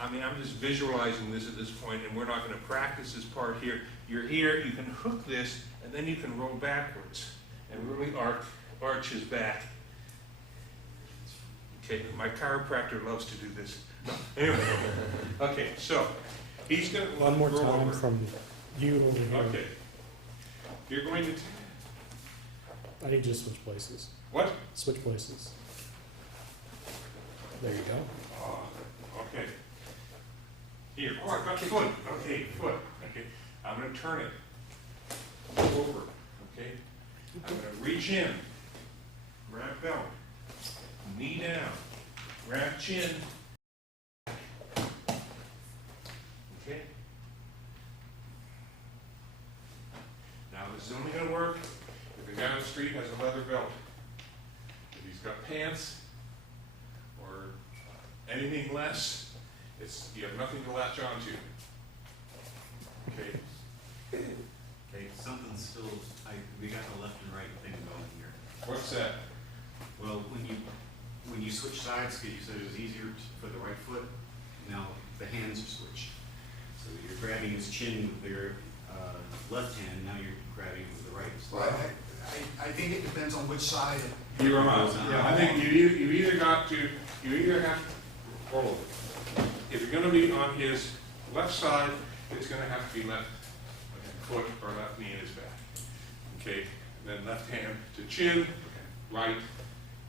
I mean, I'm just visualizing this at this point, and we're not going to practice this part here. You're here, you can hook this, and then you can roll backwards and really arch his back. Okay, my chiropractor loves to do this. No, anyway, okay, so he's going to One more roll time over. from you over here. Okay, you're going to I need you to switch places. what? Switch places. There you go. Oh, okay. Here, oh, I've got foot. Okay, foot. Okay, I'm going to turn it over. Okay, I'm going to reach in, grab belt, knee down, grab chin. Okay. Now this is only going to work if the guy on the street has a leather belt. If he's got pants or anything less, you have nothing to latch onto. Okay. Okay, something still, we got the left and right thing going here. What's that? Well, when you switch sides, because you said it was easier for the right foot, now the hands are switched. So you're grabbing his chin with your left hand, now you're grabbing with the right. Well, I think it depends on which side. You're on. Yeah, I think you either have to roll over. If you're going to be on his left side, it's going to have to be left foot or left knee in his back. Okay, then left hand to chin, right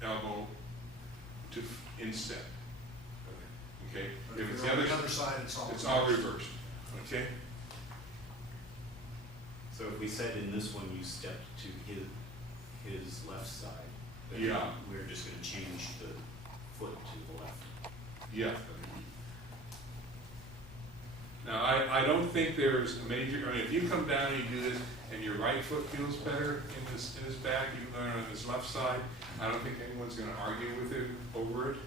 elbow to instep. Okay, if it's the other side, it's all reversed. Okay. So if we said in this one you stepped to his left side, then Yeah. we're just going to change the foot to the left. Yeah. Now, I don't think there's a major, I mean, if you come down and you do this and your right foot feels better in his back, even though on his left side, I don't think anyone's going to argue with it over it.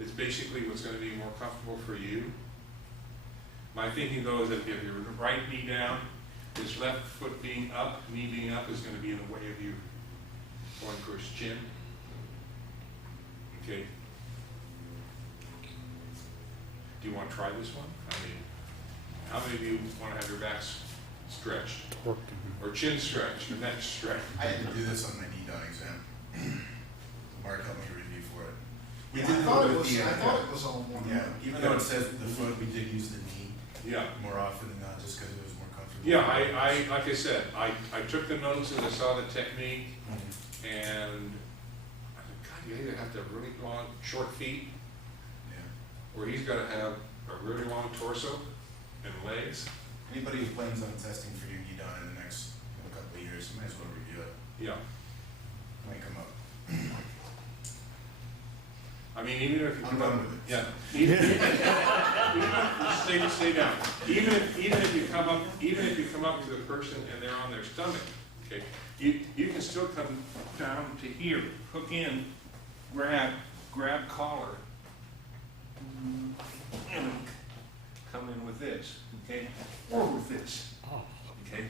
It's basically what's going to be more comfortable for you. My thinking though is that if you have your right knee down, his left foot being up, knee being up is going to be in the way of you going for his chin. Okay. Do you want to try this one? I mean, how many of you want to have your backs stretched? Or chin stretched, or neck stretched? I had to do this on my knee down exam. Mark helped me review for it. We I did thought it it with was, the, I thought it was on one. yeah, even though it says the foot, we did use the knee Yeah. more often than not, just because it was more comfortable. Yeah, I like I said, I took the notes as I saw the technique, Mhm. and I thought, God, you either have to have really long, short feet, Yeah. or he's got to have a really long torso and legs. Anybody who plans on testing for your knee down in the next couple of years, might as well review it. Yeah. Might come up. I mean, even if you I'm come done up, with it. yeah, even stay down. Even if you come up to the person and they're on their stomach, okay, you can still come down to here, hook in, grab collar, and come in with this, okay, or with this, okay.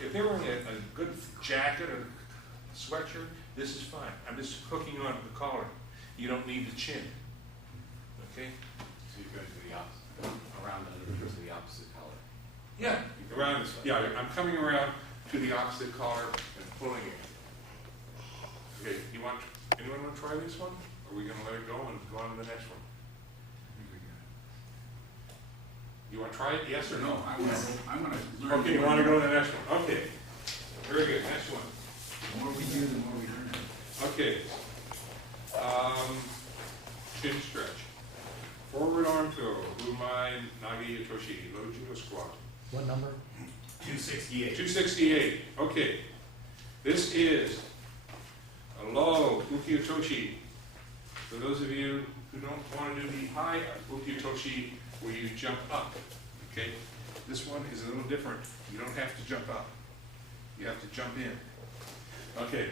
If they're wearing a good jacket or sweatshirt, this is fine. I'm just hooking onto the collar. You don't need the chin, okay? So you're going to the opposite, around to the opposite color. Yeah, around this. Yeah, I'm coming around to the opposite collar and pulling it. Okay, anyone want to try this one? Or are we going to let it go and go on to the next one? You want to try it? Yes or no? I want to learn. Okay, you want to go to the next one? Okay, very good. Next one. The more we do, the more we learn. Okay. Chin stretch. Forward arm throw. Umai Nagi Toshi. Low judo squat. What number? 268. 268. Okay. This is a low ukiyotoshi. For those of you who don't want to do the high ukiyotoshi where you jump up, okay? This one is a little different. You don't have to jump up. You have to jump in. Okay,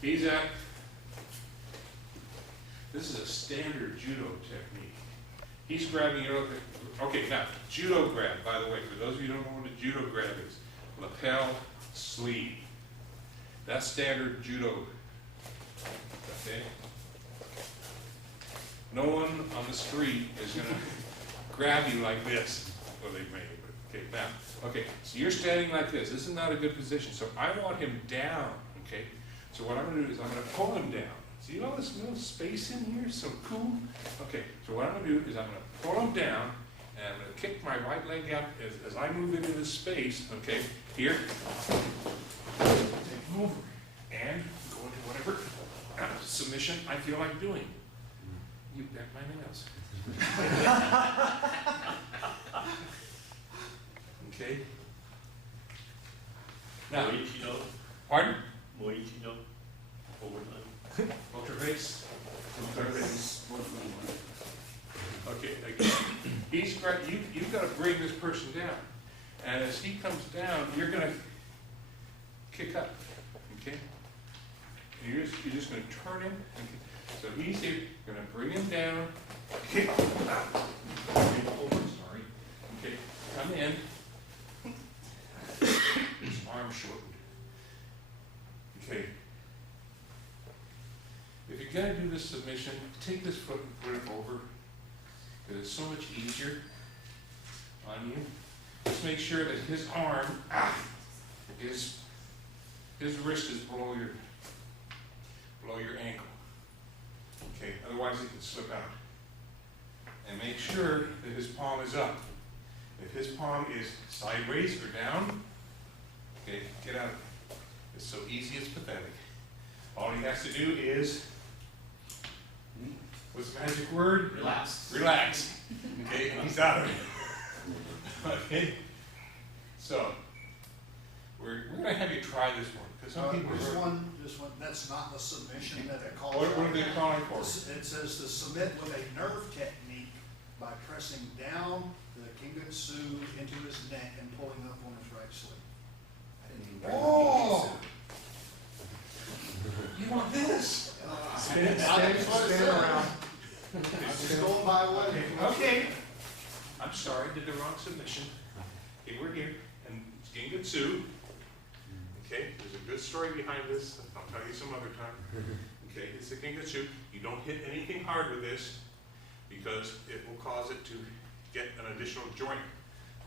he's at, this is a standard judo technique. He's grabbing your, okay, now, judo grab, by the way, for those of you who don't know what a judo grab is, lapel sleeve. That's standard judo. Okay? No one on the street is going to grab you like this. Well, they may, but okay, now, okay, so you're standing like this. This is not a good position, so I want him down, okay? So what I'm going to do is I'm going to pull him down. See all this little space in here? So cool. Okay, so what I'm going to do is I'm going to pull him down, and I'm going to kick my right leg out as I move into this space, okay? Here. Take him over. And go into whatever submission I feel like doing. You bet my nails. Okay? Now, pardon? Ultra base? Okay, again, you've got to bring this person down. And as he comes down, you're going to kick up. Okay? And you're just going to turn him. So he's here, you're going to bring him down, kick out. Over, sorry. Okay, come in. His arm shortened. Okay. If you're going to do this submission, take this foot and put it over, because it's so much easier on you. Just make sure that his arm, his wrist is below your ankle. Okay, otherwise it can slip out. And make sure that his palm is up. If his palm is sideways or down, okay, get out of it. It's so easy, it's pathetic. All he has to do is, what's the magic word? Relax. Relax. Okay, and he's out of it. Okay? So, we're going to have you try this one. Because some people This one, that's not the submission that they call it. What are they calling for? It says to submit with a nerve technique by pressing down the Kingetsu into his neck and pulling up on his right sleeve. I didn't even bring Oh! You want this? Stand around. I'm just going by what. Okay. I'm sorry, did the wrong submission. Okay, we're here, and it's Gengetsu. Okay, there's a good story behind this. I'll tell you some other time. Okay, it's the Gengetsu. You don't hit anything hard with this because it will cause it to get an additional joint.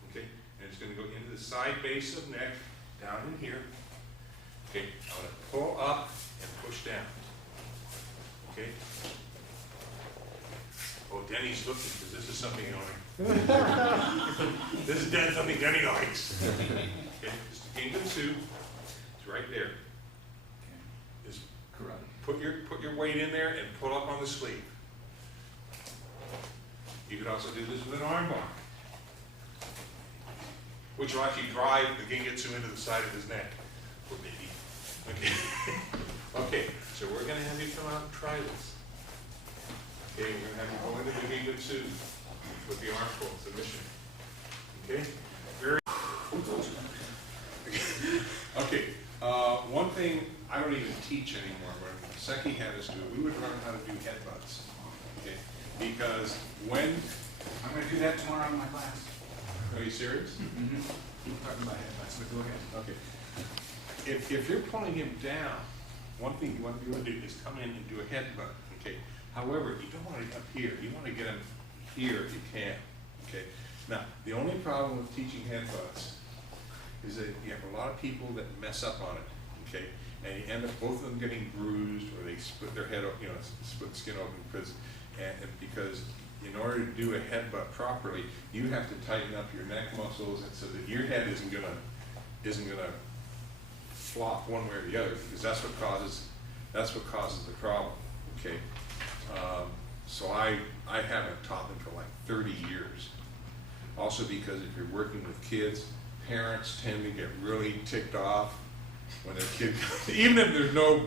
Okay, and it's going to go into the side base of neck, down in here. Okay, I'm going to pull up and push down. Okay. Oh, Denny's looking because this is something he likes. This is something Denny likes. Okay, it's the Gengetsu. It's right there. Just put your weight in there and pull up on the sleeve. You could also do this with an arm bar, which will actually drive the Gengetsu into the side of his neck. Or maybe. Okay. Okay, so we're going to have you come out and try this. Okay, we're going to have you go into the Gengetsu with the arm pull submission. Okay? Very. Okay. One thing I don't even teach anymore, when Seki had us do it, we would learn how to do headbutts. Okay? Because when. I'm going to do that tomorrow in my class. Are you serious? Mm-hmm. Talking about headbutts, but go ahead. Okay. If you're pulling him down, one thing you want to do is come in and do a headbutt. Okay. However, you don't want it up here. You want to get him here if you can. Okay. Now, the only problem with teaching headbutts is that you have a lot of people that mess up on it. Okay. And you end up both of them getting bruised, or they split their head, split the skin open because in order to do a headbutt properly, you have to tighten up your neck muscles, and so that your head isn't gonna flop one way or the other, because that's what causes the problem. Okay, so I haven't taught them for like 30 years. Also because if you're working with kids, parents tend to get really ticked off when a kid, even if there's no,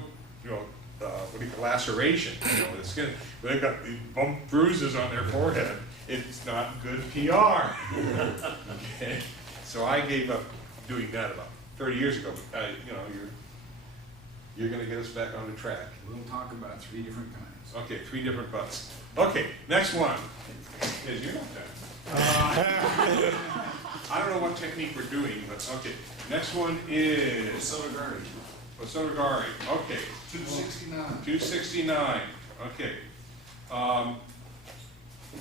you know, what do you call laceration, you know, the skin, but they've got these bump bruises on their forehead, it's not good PR. Okay, so I gave up doing that about 30 years ago. But you know, you're going to get us back on the track. We'll talk about 3 different kinds. Okay, 3 different butts. Okay, next one is you're not done. I don't know what technique we're doing, but okay. Next one is Sotogari. Sotogari. Okay. 269. 269. Okay. I'm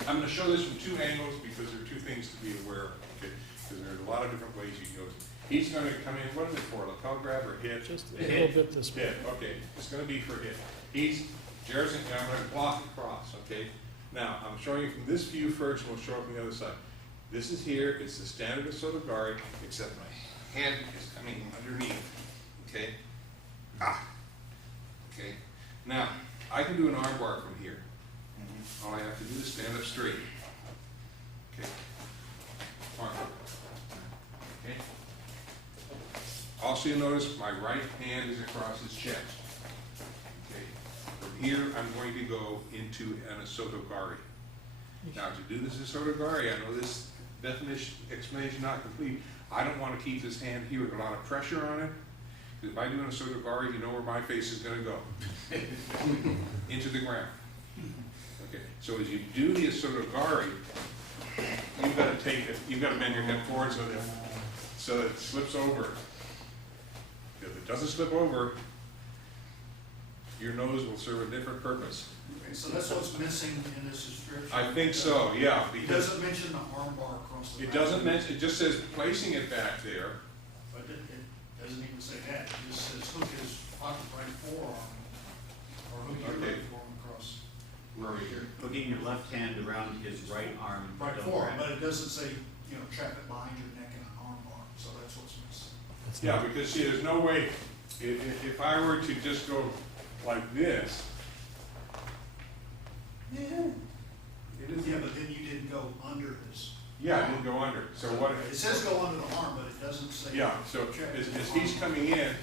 going to show this from 2 angles because there are 2 things to be aware of. Okay. Because there's a lot of different ways you can go. He's going to come in. What is it for? Lapel grab or hit? Just a little bit this way. Hit. Okay. It's going to be for hit. Jared's. I'm going to block across. Okay. Now I'm showing you from this view first, and we'll show it from the other side. This is here. It's the standard of Sotogari, except my hand is coming underneath. Okay. Okay. Now I can do an arm bar from here. All I have to do is stand up straight. Okay. Arm bar. Okay. Also, you'll notice my right hand is across his chest. Okay. From here, I'm going to go into an Sotogari. Now, to do this Sotogari, I know this explanation not complete. I don't want to keep this hand here with a lot of pressure on it. Because if I do an Sotogari, you know where my face is going to go. Into the ground. Okay. So as you do the Sotogari, you've got to bend your head forward so that it slips over. If it doesn't slip over, your nose will serve a different purpose. Okay, so that's what's missing in this description? I think so, yeah. It doesn't mention the arm bar across the back. It doesn't mention, it just says placing it back there. But it doesn't even say that. It just says hook his pocket right forearm, or hook your Okay. right forearm across. Where you're hooking your left hand around his right arm. Right Don't forearm, grab but it doesn't say, you know, trap it behind your neck in an arm bar, so that's what's missing. Yeah, because see, there's no way, if I were to just go like this, it isn't. Yeah, but then you didn't go under his. Yeah, I didn't go under. So what? It says go under the arm, but it doesn't say. Yeah, so as he's coming in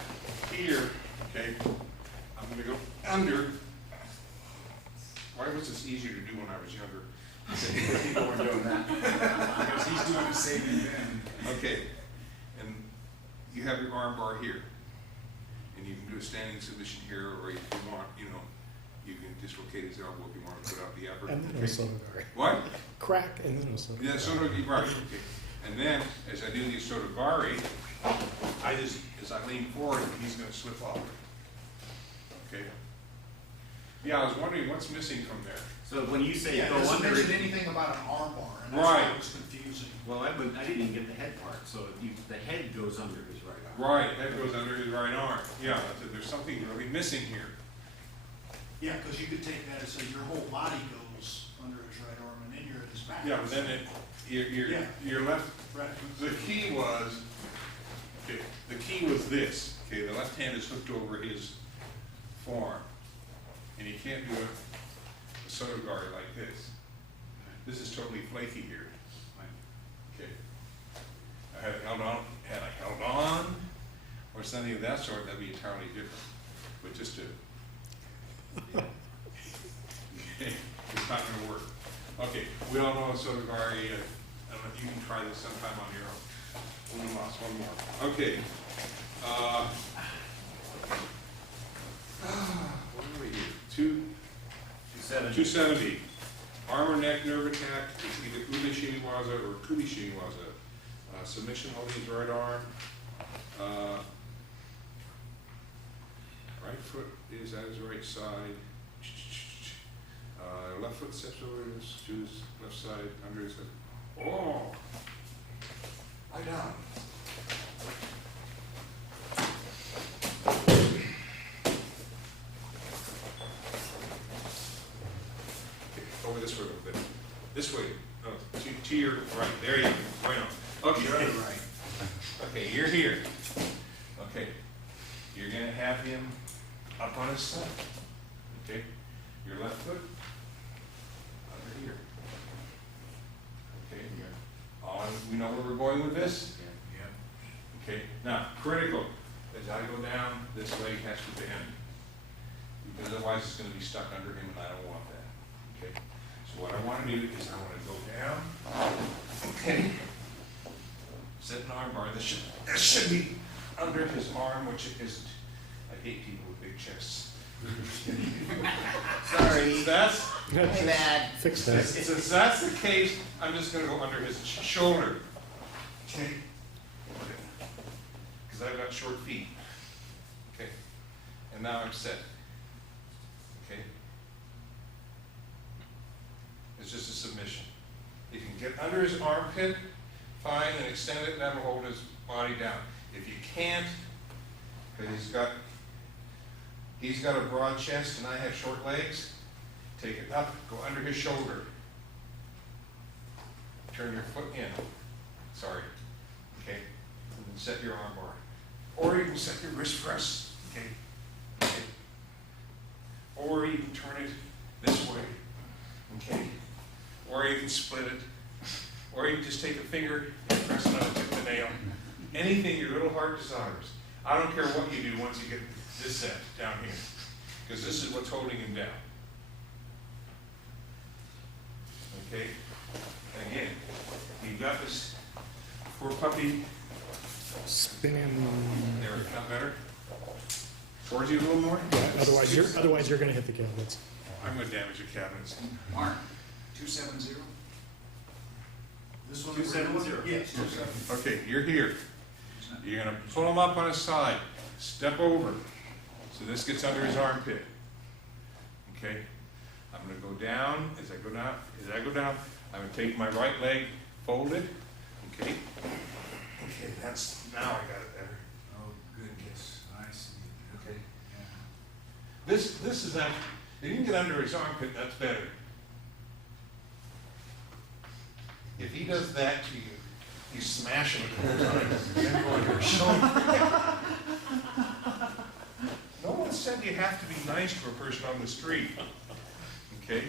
here, okay, I'm gonna go under. Why was this easier to do when I was younger? People were doing that. Because he's doing the saving bend. Okay, and you have your arm bar here. And you can do a standing submission here, or if you want, you know, you can dislocate his elbow if you want to put out the upper. And then a Sotogari. What? Crack and then a Sotogari. Yeah, Sotogari, right, okay. And then, as I do the Sotogari, as I lean forward, he's gonna slip off. Okay? Yeah, I was wondering what's missing from there. So when you say Yeah, it go doesn't under, mention anything about an arm bar, and that's Right. why it was confusing. well, I didn't even get the head part. So the head goes under his right arm. Right, that goes under his right arm. Yeah, there's something really missing here. Yeah, because you could take that and say your whole body goes under his right arm, and then you're at his back. Yeah, but then Yeah. your left, Right. the key was this. Okay, the left hand is hooked over his forearm. And you can't do a Sotogari like this. This is totally flaky here. Okay. Had I held on, or something of that sort, that'd be entirely different. But just to, okay, it's not gonna work. Okay, we all know a Sotogari, I don't know if you can try this sometime on your own. One more. Okay. What are we here? 270. Arm or neck nerve attack. It's either Ube Shiniwaza or Kubi Shiniwaza. Submission holding his right arm. Right foot is at his right side. Left foot steps over to his left side under his head. Oh! Lie down. Over this way a little bit. This way. No, to your right. There you go. Right on. Okay. You're on the right. Okay, you're here. Okay. You're going to have him up on his side. Okay. Your left foot under here. Okay. We know where we're going with this? Yeah. Okay. Now, critical. As I go down, this leg has to bend. Because otherwise it's gonna be stuck under him, and I don't want that, okay? So what I wanna do is I wanna go down, okay? Set an arm bar, this should be under his arm, which it isn't. I hate people with big chests. Sorry. That's, My bad. Fix that. since that's the case, I'm just gonna go under his shoulder. Okay? Because I've got short feet. Okay? And now I'm set. Okay? It's just a submission. You can get under his armpit, fine, and extend it, and that'll hold his body down. If you can't, because he's got a broad chest and I have short legs, take it up, go under his shoulder. Turn your foot in. Sorry. Okay? And then set your arm bar. Or you can set your wrist press. Okay? Okay? Or you can turn it this way. Okay? Or you can split it. Or you can just take a finger and press it on the tip of the nail. Anything your little heart desires. I don't care what you do once you get this set down here. Because this is what's holding him down. Okay? Again, you've got this poor puppy. Spinning. There, not better? Towards you a little more? Yeah, otherwise you're gonna hit the cabinets. I'm gonna damage your cabinets. Mark, 270? This one? 270. Yes, 270. Okay, you're here. You're gonna pull him up on his side. Step over. So this gets under his armpit. Okay? I'm gonna go down. As I go down, I'm gonna take my right leg, fold it. Okay? Okay, that's, now I got it better. Oh, goodness, I see. Okay. Yeah. This is actually, if you can get under his armpit, that's better. If he does that to you, you smash him a couple times, then go under his shoulder. No one said you have to be nice to a person on the street. Okay?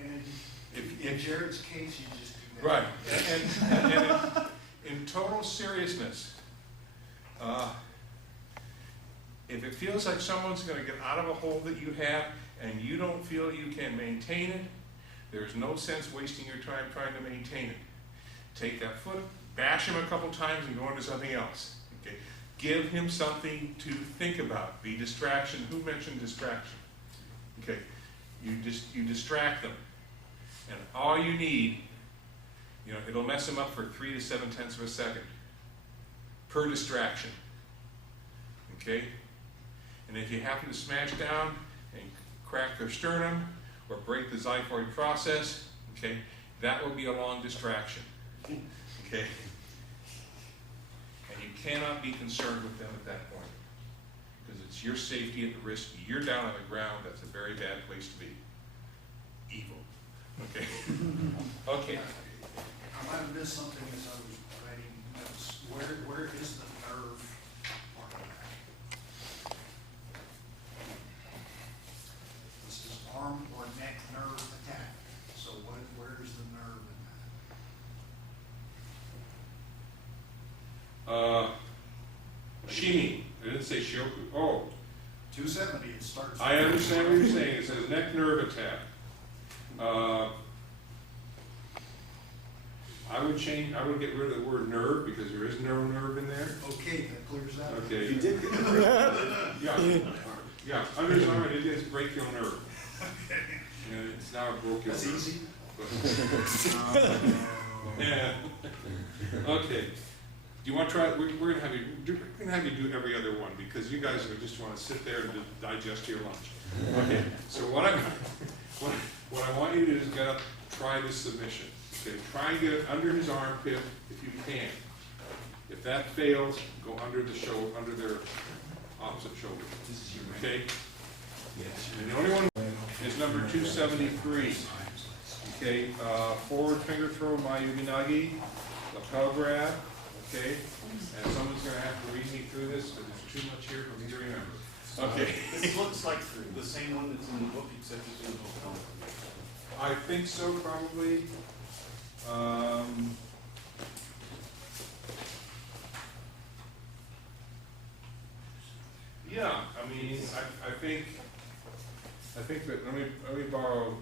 And If in Jared's case, you just do that. Right, and in total seriousness, if it feels like someone's gonna get out of a hole that you have and you don't feel you can maintain it, there's no sense wasting your time trying to maintain it. Take that foot, bash him a couple times and go into something else. Okay? Give him something to think about. Be distraction. Who mentioned distraction? Okay, you distract them. And all you need, it'll mess them up for 3 to 7/10 of a second per distraction. Okay? And if you happen to smash down and crack their sternum or break the xiphoid process, okay, that will be a long distraction. Okay? And you cannot be concerned with them at that point. Because it's your safety at the risk. You're down on the ground, that's a very bad place to be. Evil. Okay. Okay. I might have missed something as I was writing notes. Where is the nerve part of that? This is arm or neck nerve attack. So where's the nerve in that? Shimi. I didn't say Shioku. Oh, 270, it starts. I understand what you're saying. It says neck nerve attack. I would get rid of the word nerve because there is no nerve in there. Okay, that clears that. Okay. You did. Yeah, under his arm, it is brachial nerve. And it's now a bronchial That's nerve. easy. Yeah. Okay. Do you want to try? We're gonna have you do every other one because you guys just want to sit there and just digest your lunch. Okay. So what I want you to do is get up, try this submission. Okay. Try and get it under his armpit if you can. If that fails, go under the shoulder, under their opposite shoulder. Okay. And the only one is number 273. Okay. Forward finger throw, Mayuginagi, lapel grab. Okay, and someone's going to have to read me through this because there's too much here for me to remember. Okay. This looks like the same one that's in the book, except it's in the book. I think so, probably. Yeah, I mean, I think that, let me borrow,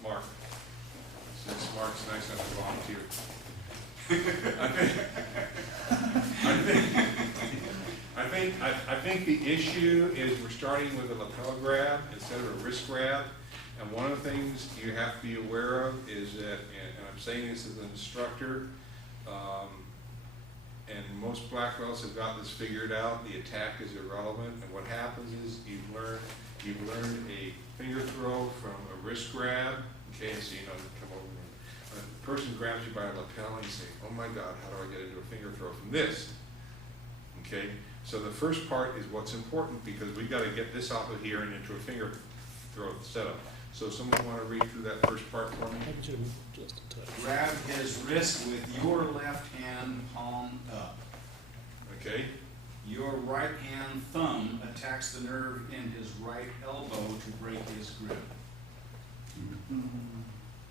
Mark, since Mark's nice enough to volunteer. I think the issue is we're starting with a lapel grab instead of a wrist grab. And one of the things you have to be aware of is that, and I'm saying this as an instructor, and most black belts have got this figured out, the attack is irrelevant. And what happens is you've learned a finger throw from a wrist grab. Okay, so you know, come over. When a person grabs you by a lapel and you say, oh my God, how do I get into a finger throw from this? Okay, so the first part is what's important because we've got to get this off of here and into a finger throw setup. So someone want to read through that first part for me? Just a touch. Grab his wrist with your left hand palm up. Okay, Your right hand thumb attacks the nerve in his right elbow to break his grip.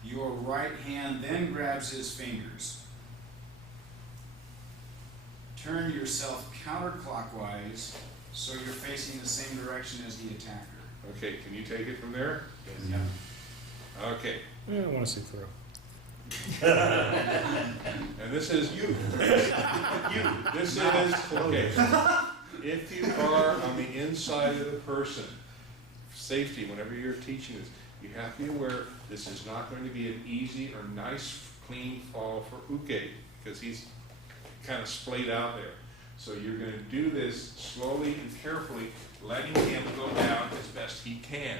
Your right hand then grabs his fingers. Turn yourself counterclockwise so you're facing the same direction as the attacker. okay, can you take it from there? Yeah. Okay, I don't want to see through. and this is you. This is, okay, if you are on the inside of the person, safety, whenever you're teaching this, you have to be aware this is not going to be an easy or nice, clean fall for Uke, because he's kind of splayed out there. So you're going to do this slowly and carefully, letting him go down as best he can.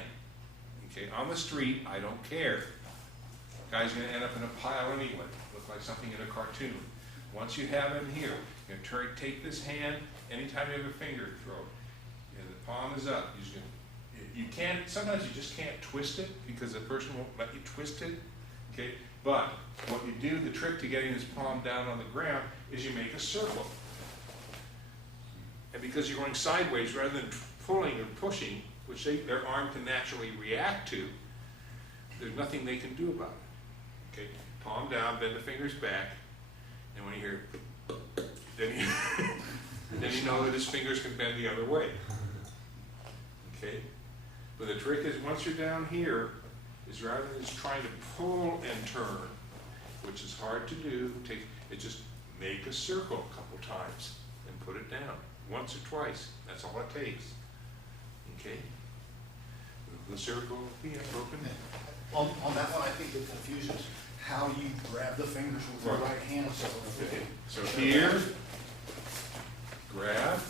Okay, on the street, I don't care. Guy's going to end up in a pile anyway, look like something in a cartoon. Once you have him here, you're going to take this hand, anytime you have a finger throw, and the palm is up. You're just going to, you can't, sometimes you just can't twist it because the person won't let you twist it. Okay, but what you do, the trick to getting his palm down on the ground is you make a circle. And because you're going sideways rather than pulling or pushing, which their arm can naturally react to, there's nothing they can do about it. Okay, palm down, bend the fingers back, and when you hear, then you know that his fingers can bend the other way. Okay, but the trick is once you're down here, is rather than just trying to pull and turn, which is hard to do, just make a circle a couple times and put it down once or twice. That's all it takes. Okay, the circle being broken. On that one, I think the confusion is how you grab the fingers with your right hand. Okay, so here, grab,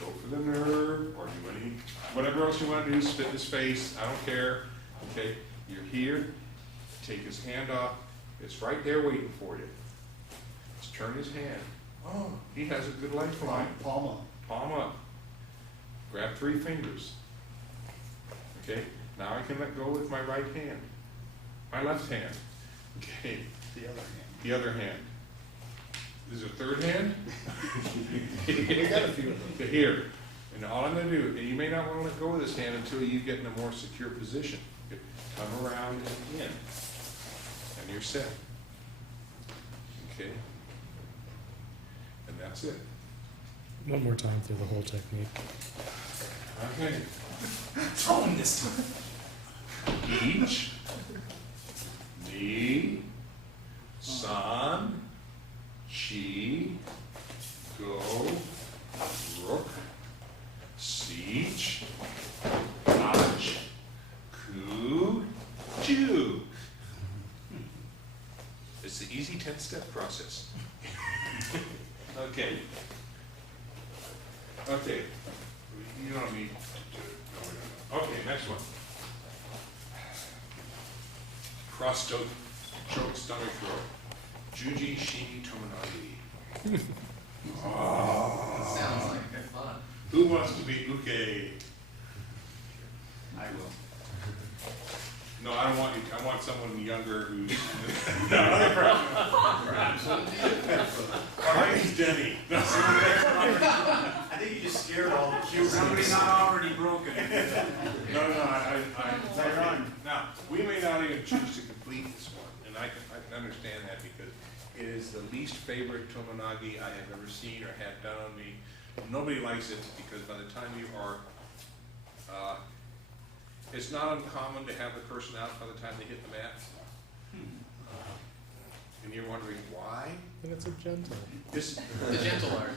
go for the nerve, or do any, whatever else you want to do, spit in his face, I don't care. Okay, you're here, take his hand off, it's right there waiting for you. Just turn his hand. Oh, he has a good lifeline. Palm up. Palm up. Grab 3 fingers. Okay, now I can let go with my right hand. My left hand. Okay. The other hand. The other hand. Is there a third hand? We got a few of them. Here. And all I'm going to do, and you may not want to let go of this hand until you get in a more secure position. Okay. Come around and in. And you're set. Okay. And that's it. One more time through the whole technique. Okay. Throw him this time. Each, ni, san, chi, go, rook, siege, aj, ku, ju. It's the easy 10-step process. Okay. Okay. You don't need to. No. Okay, next one. Cross choke stomach throw. Juji Shini Tomonagi. That sounds like fun. Who wants to be Uke? I will. No, I don't want you. I want someone younger who's. No, other problem. My name's Denny. I think you just scared all the kids. Somebody not already broken. No, now, we may not even choose to complete this one, and I can understand that because it is the least favorite Tomonagi I have ever seen or had done on me, Nobody likes it because by the time you are, it's not uncommon to have the person out by the time they hit the mat. And you're wondering why? And it's a gentle. This, The gentle art.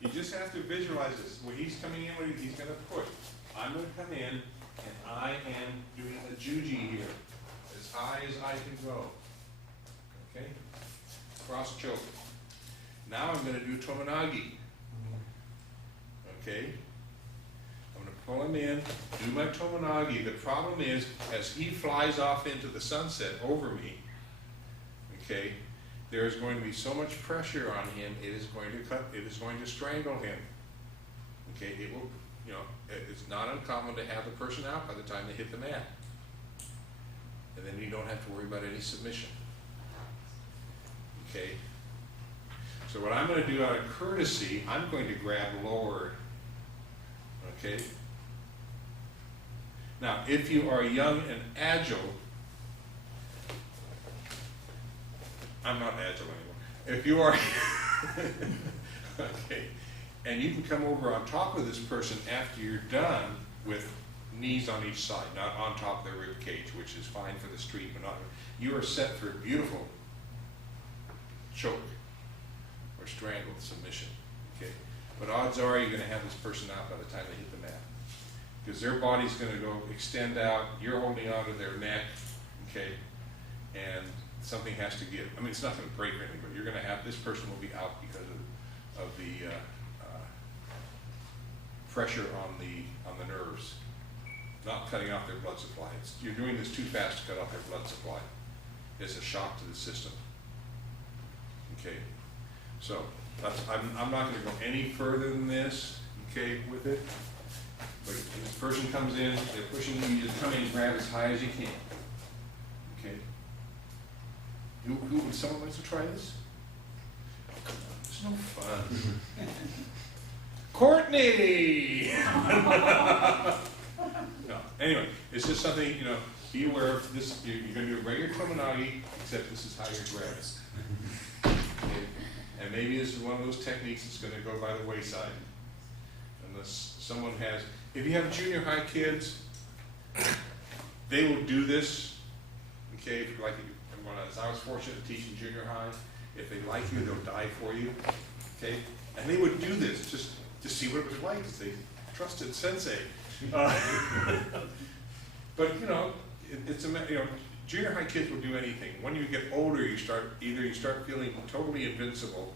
you just have to visualize this. When he's coming in, when he's going to push. I'm going to come in, and I am doing a juji here, as high as I can go. Okay? Cross choke. Now I'm going to do tomonagi. Okay? I'm going to pull him in, do my tomonagi. The problem is, as he flies off into the sunset over me, okay, there is going to be so much pressure on him, it is going to cut, it is going to strangle him. Okay, it will, you know, it's not uncommon to have the person out by the time they hit the mat. And then you don't have to worry about any submission. Okay? So what I'm going to do out of courtesy, I'm going to grab lower. Okay? Now, if you are young and agile, I'm not agile anymore. If you are, okay, and you can come over on top of this person after you're done with knees on each side, not on top of their rib cage, which is fine for the street, but not, you are set for a beautiful choke or strangled submission, okay? But odds are you're going to have this person out by the time they hit the mat, because their body's going to go extend out, you're holding onto their neck, okay, and something has to give. I mean, it's not going to break or anything, but you're going to have, this person will be out because of the pressure on the nerves, not cutting off their blood supply. You're doing this too fast to cut off their blood supply. It's a shock to the system. Okay, so I'm not going to go any further than this, okay, with it. But if this person comes in, they're pushing you, you just come in and grab as high as you can. Okay. Would someone like to try this? Oh, come on, it's no fun. Courtney! No, anyway, it's just something, you know, be aware of this. You're going to do a regular tomonagi, except this is how you grab it. Okay. And maybe this is one of those techniques that's going to go by the wayside. Unless someone has, if you have junior high kids, they will do this. Okay, if you like, I was fortunate to teach in junior high. If they like you, they'll die for you. Okay, and they would do this just to see what it was like, because they trusted sensei. But you know, it's a, you know, junior high kids will do anything. When you get older, you start feeling totally invincible,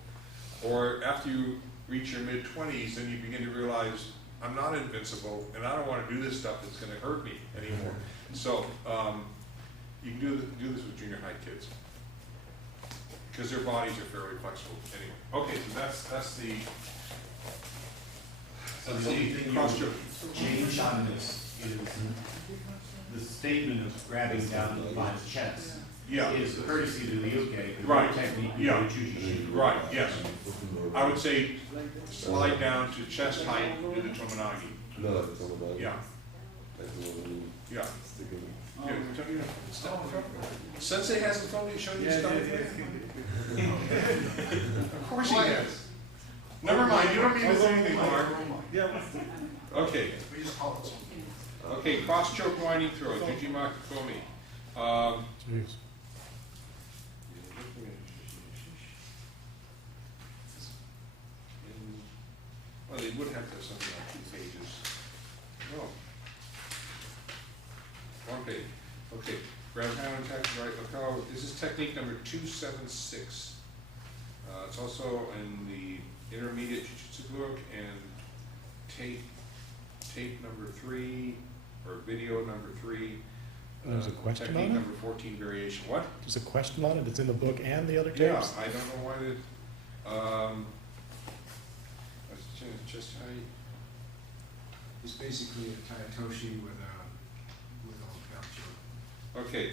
or after you reach your mid-20s, then you begin to realize I'm not invincible, and I don't want to do this stuff that's going to hurt me anymore. So you can do this with junior high kids because their bodies are fairly flexible anyway. Okay, so that's the. So the only thing you change on this is the statement of grabbing down the one's chest. Yeah. Is courtesy to the uke, the right. technique Yeah. of Jujitsu. Right, yes. I would say slide down to chest height and do the tomonagi. No, that's all Yeah. Yeah. Yeah. Sensei hasn't told you, shown you stuff. Of course he has. Never mind, you don't need to say anything more. Yeah. Okay. We just call it something. Okay, cross choke winding throw, Jujimaki Komi. Jeez. Well, they would have to have something like 2 pages. No. 1 page. Okay, grab hand and attack right lapel. This is technique number 276. It's also in the intermediate Jiu-Jitsu book and tape number 3 or video number 3. There's a question technique on it? number 14 variation. What? There's a question on it. It's in the book and the other tapes. Yeah, I don't know why they. Just height. It's basically a Tayatoshi with a belt choke. Okay,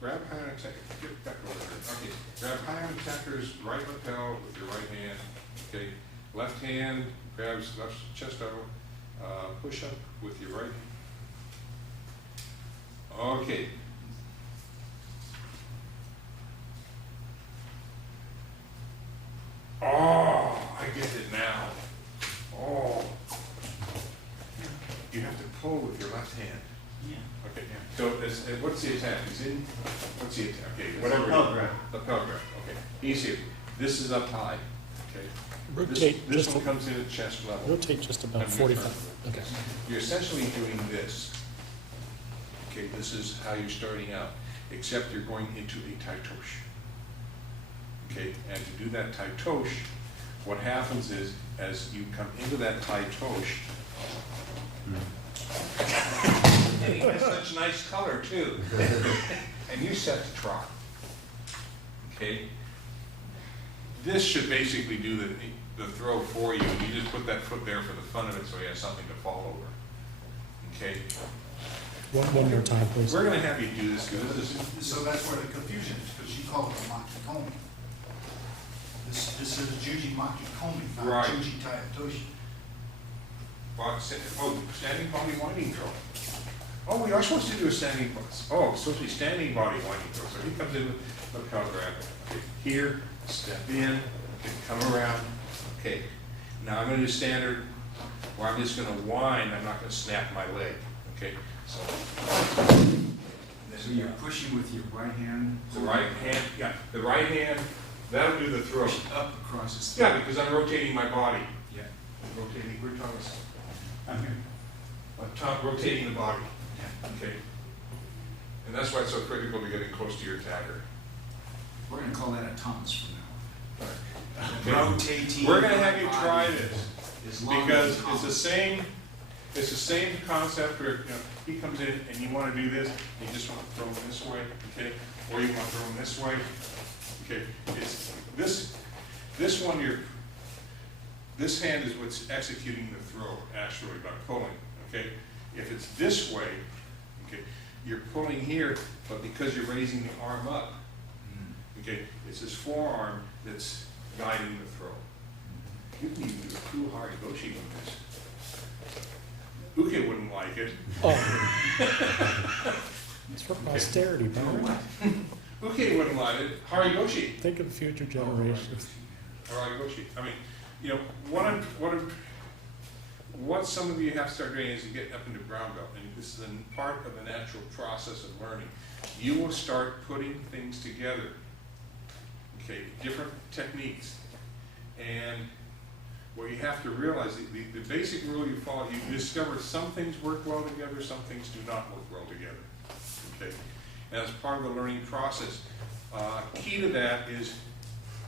grab high on attack. Get back over there. Okay, grab high on attacker's right lapel with your right hand. Okay, left hand grabs left chest elbow. Push up with your right. Okay. Oh, I get the attack? He's in, what's the attack? Okay, whatever. Lapel grab. Lapel grab, okay. Easy. This is up high, okay? Rotate This just one a- comes in at chest level. Rotate just about I'm gonna 45. turn. Okay. You're essentially doing this. Okay, this is how you're starting out, except you're going into a taitoshi. Okay, and to do that taitoshi, what happens is, as you come into that taitoshi, and he has such nice color too, and you set the trot. Okay, this should basically do the throw for you. You just put that foot there for the fun of it, so he has something to fall over. Okay, One more time, please. we're going to have you do this because this is. So that's where the confusion is, because you call it a makikomi. This is Juji makikomi, not Right. Juji taitoshi. Standing body winding throw. Oh, we are supposed to do a standing, it's supposed to be standing body winding throw. So he comes in with the lapel grab. Okay, here, step in, okay, come around. Okay, now I'm going to do standard, where I'm just going to wind, I'm not going to snap my leg. Okay, so. So you're pushing with your right hand? The right hand, yeah, the right hand, that'll do the throw. Push up across his throat. Yeah, because I'm rotating my body. Yeah. Rotating, where Thomas? I'm here. Rotating the body. Yeah. Okay. And that's why it's so critical to getting close to your attacker. We're gonna call that a Thomas from now on. Okay. Rotating. We're gonna have you your try body this as long because as it's the same. It's the same concept where he comes in and you want to do this, and you just want to throw him this way, okay, or you want to throw him this way, okay. It's this one. This hand is what's executing the throw actually by pulling, okay. If it's this way, okay, you're pulling here, but because you're raising the arm up, okay, it's this forearm that's guiding the throw. You can even do a true Harigoshi with this. Uke wouldn't like it. Oh. It's for posterity, Barry. Uke wouldn't like it. Harigoshi. Think of future generations. Harigoshi. I mean, what some of you have to start doing is you get up into brown belt, and this is a part of the natural process of learning. You will start putting things together. Okay, different techniques. And what you have to realize, the basic rule you follow, you discover some things work well together, some things do not work well together. Okay, and as part of the learning process, key to that is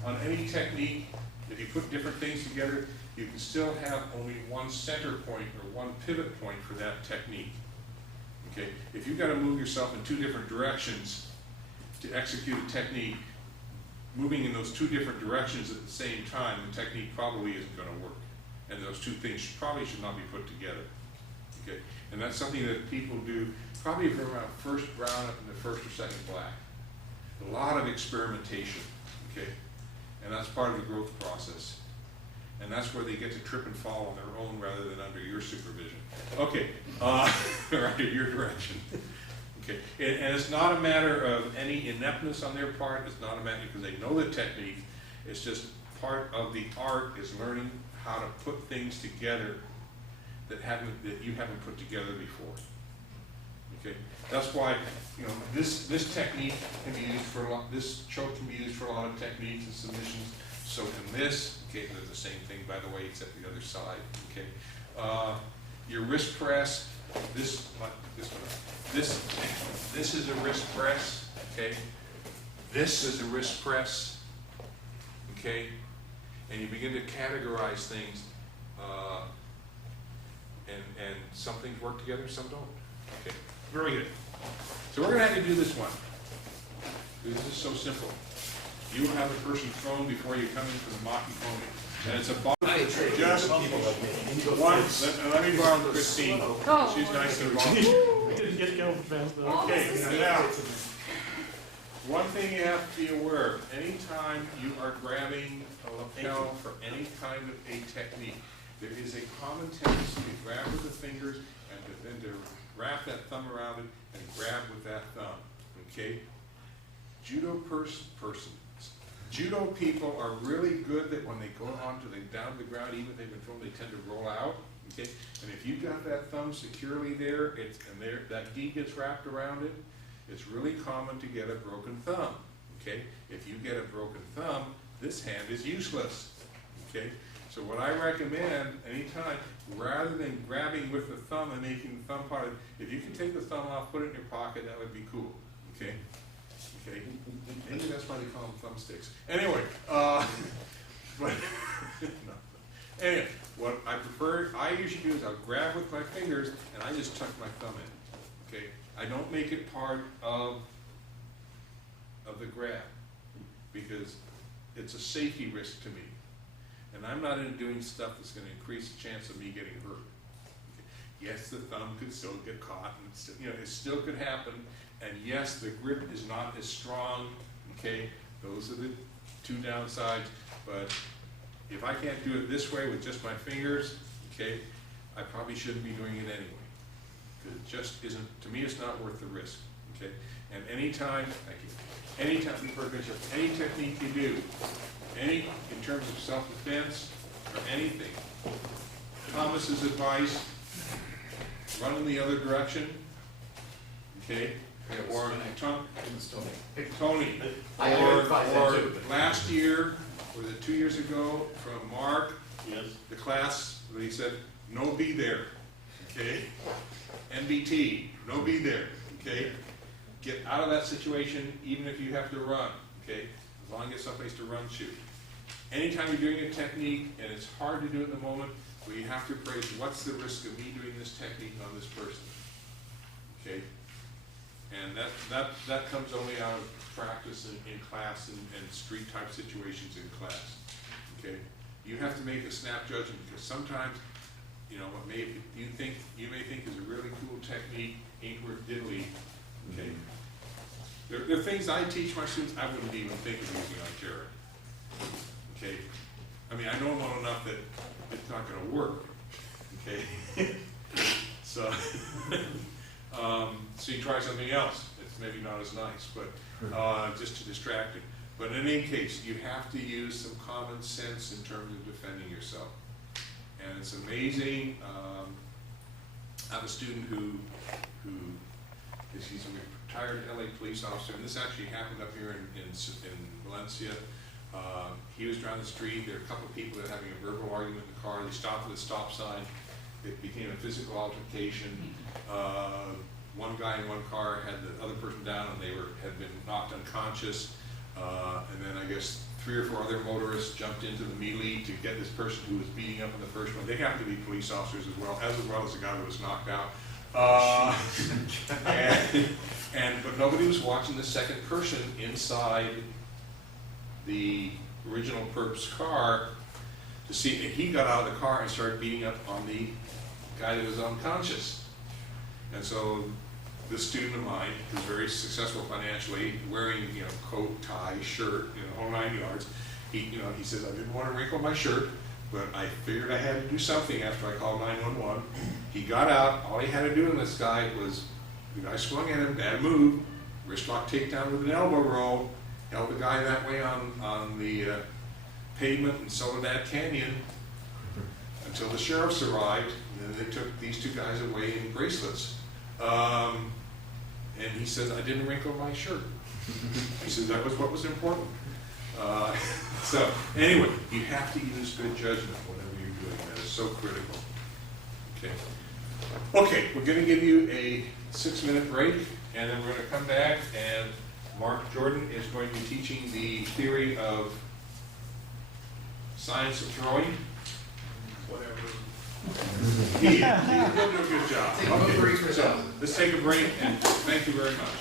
on any technique, if you put different things together, you can still have only one center point or one pivot point for that technique. Okay, if you've got to move yourself in two different directions to execute a technique, moving in those two different directions at the same time, the technique probably isn't going to work. And those two things probably should not be put together. Okay, and that's something that people do probably from around first brown up into first or second black. A lot of experimentation, okay? And that's part of the growth process. And that's where they get to trip and fall on their own rather than under your supervision. Okay, or under your direction. Okay, and it's not a matter of any ineptness on their part. It's not a matter because they know the technique. It's just part of the art is learning how to put things together that you haven't put together before. Okay, that's why this technique can be used for a lot. This choke can be used for a lot of techniques and submissions. So can this. Okay, they're the same thing by the way, except the other side. Okay, your wrist press. This is a wrist press, okay? This is a wrist press, okay? And you begin to categorize things, and some things work together, some don't. Okay, very good. So we're gonna have to do this one. This is so simple. You will have the person thrown before you come in for the makikomi, and it's a body. Just one. Let me borrow Christine. She's nice and long. Get going fast though. Okay, now, one thing you have to be aware of, anytime you are grabbing a lapel for any kind of a technique, there is a common tendency to grab with the fingers and then to wrap that thumb around it and grab with that thumb, okay? Judo people are really good that when they go down to the ground, even if they've been thrown, they tend to roll out. Okay, and if you've got that thumb securely there, that gi gets wrapped around it, It's really common to get a broken thumb, okay? If you get a broken thumb, this hand is useless, okay? So what I recommend anytime, rather than grabbing with the thumb and making the thumb part of, if you can take the thumb off, put it in your pocket, that would be cool, okay? Okay, maybe that's why they call them thumbsticks. Anyway, but, no. Anyway, what I usually do is I'll grab with my fingers and I just tuck my thumb in, okay? I don't make it part of the grab because it's a safety risk to me. And I'm not into doing stuff that's going to increase the chance of me getting hurt. Okay. Yes, the thumb could still get caught, and still, it still could happen. And yes, the grip is not as strong. Okay, those are the two downsides. But if I can't do it this way with just my fingers, okay, I probably shouldn't be doing it anyway. Because it just isn't. To me, it's not worth the risk. Okay, and anytime, any technique you do. In terms of self-defense or anything, Thomas's advice, run in the other direction, okay? Or Tony, or last year, was it 2 years ago, from Mark, Yes. the class, where he said, no be there, okay? NBT, no be there, okay? Get out of that situation, even if you have to run, okay? As long as it's someplace to run to. Anytime you're doing a technique, and it's hard to do it in the moment, well, you have to appraise what's the risk of me doing this technique on this person. Okay? And that comes only out of practice in class and street type situations in class. Okay? You have to make a snap judgment because sometimes, what you may think is a really cool technique ain't worth diddly. Okay? There are things I teach my students I wouldn't even think of using on Jared. Okay? I mean, I know him well enough that it's not going to work. Okay? So you try something else. It's maybe not as nice, but just to distract him. But in any case, you have to use some common sense in terms of defending yourself. And it's amazing. I have a student who he's a retired LA police officer, and this actually happened up here in Valencia. He was driving the street. There were a couple of people that were having a verbal argument in the car. They stopped at a stop sign. It became a physical altercation. One guy in one car had the other person down, and they had been knocked unconscious. And then I guess 3 or 4 other motorists jumped into the melee to get this person who was beating up on the first one. They happened to be police officers as well as the guy that was knocked out. But nobody was watching the second person inside the original perp's car to see if he got out of the car and started beating up on the guy that was unconscious. And so this student of mine, who's very successful financially, wearing coat, tie, shirt, whole 9 yards, he says, I didn't want to wrinkle my shirt, but I figured I had to do something after I called 911. He got out. All he had to do in this guy was, the guy swung at him, bad move, wrist lock takedown with an elbow roll, held the guy that way on the pavement in Soledad Canyon until the sheriffs arrived, and then they took these 2 guys away in bracelets. And he says, I didn't wrinkle my shirt. He says, that was what was important. So anyway, you have to use good judgment whatever you're doing. That is so critical. Okay, we're going to give you a 6-minute break, and then we're going to come back, and Mark Jordan is going to be teaching the theory of science of throwing. Whatever. He'll do a good job. Okay, so let's take a break, and thank you very much.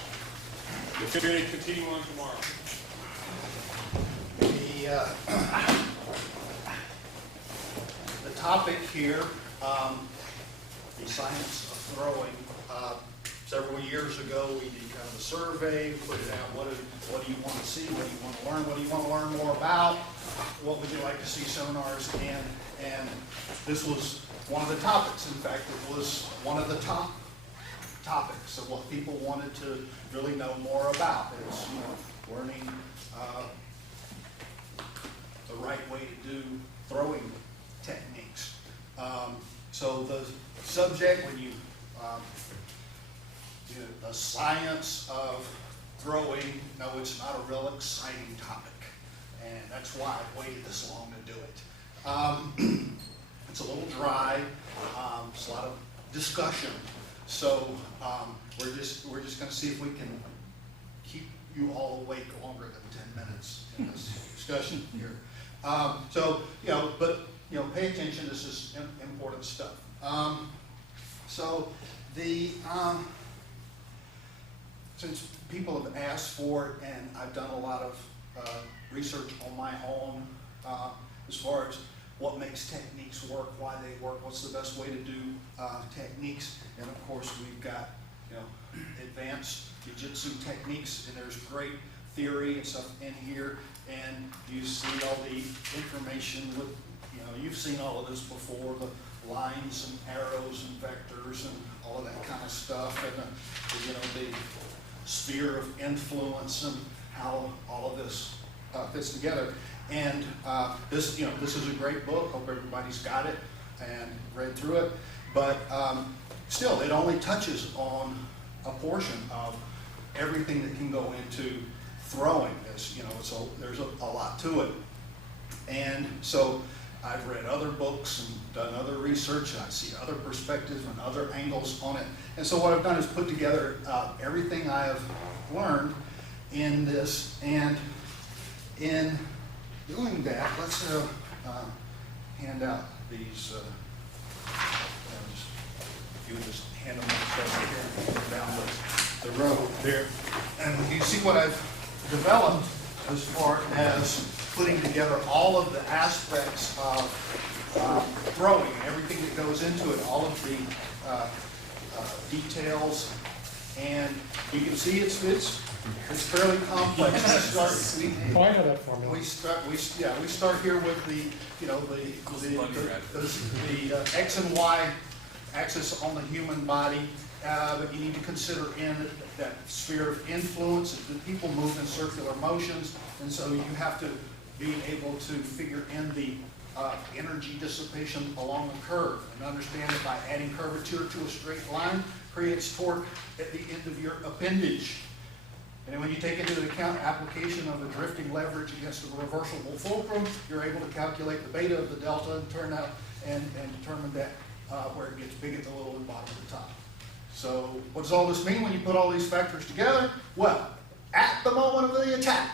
We're going to continue on tomorrow. The topic here, the science of throwing. Several years ago, we did kind of a survey, put it out. What do you want to see? What do you want to learn? What do you want to learn more about? What would you like to see seminars in? And this was one of the topics. In fact, it was one of the top topics of what people wanted to really know more about. It was, learning the right way to do throwing techniques. So the subject, when you the science of throwing, no, it's not a real exciting topic. And that's why I waited this long to do it. It's a little dry. It's a lot of discussion. So we're just going to see if we can keep you all awake longer than 10 minutes in this discussion here. So, pay attention. This is important stuff. Since people have asked for it, and I've done a lot of research on my own as far as what makes techniques work, why they work, what's the best way to do techniques, and of course we've got advanced jiu-jitsu techniques, and there's great theory and stuff in here, and you see all the information with, you've seen all of this before, the lines and arrows and vectors and all of that kind of stuff, and the sphere of influence and how all of this fits together. And this is a great book. Hope everybody's got it and read through it. But still, it only touches on a portion of everything that can go into throwing. There's a lot to it. And so I've read other books and done other research, and I see other perspectives and other angles on it. And so what I've done is put together everything I have learned in this. And in doing that, let's hand out these. If you would just hand them here down the road there. And you see what I've developed as far as putting together all of the aspects of throwing and everything that goes into it, all of the details, and you can see it's fairly complex. I know that formula. We start here with the X and Y axis on the human body, but you need to consider in that sphere of influence that people move in circular motions, and so you have to be able to figure in the energy dissipation along the curve and understand that by adding curvature to a straight line creates torque at the end of your appendage. And when you take into account application of a drifting leverage against a reversible fulcrum, you're able to calculate the beta of the delta and turn out and determine that where it gets big at the low and bottom of the top. So what does all this mean when you put all these factors together? Well, at the moment of the attack,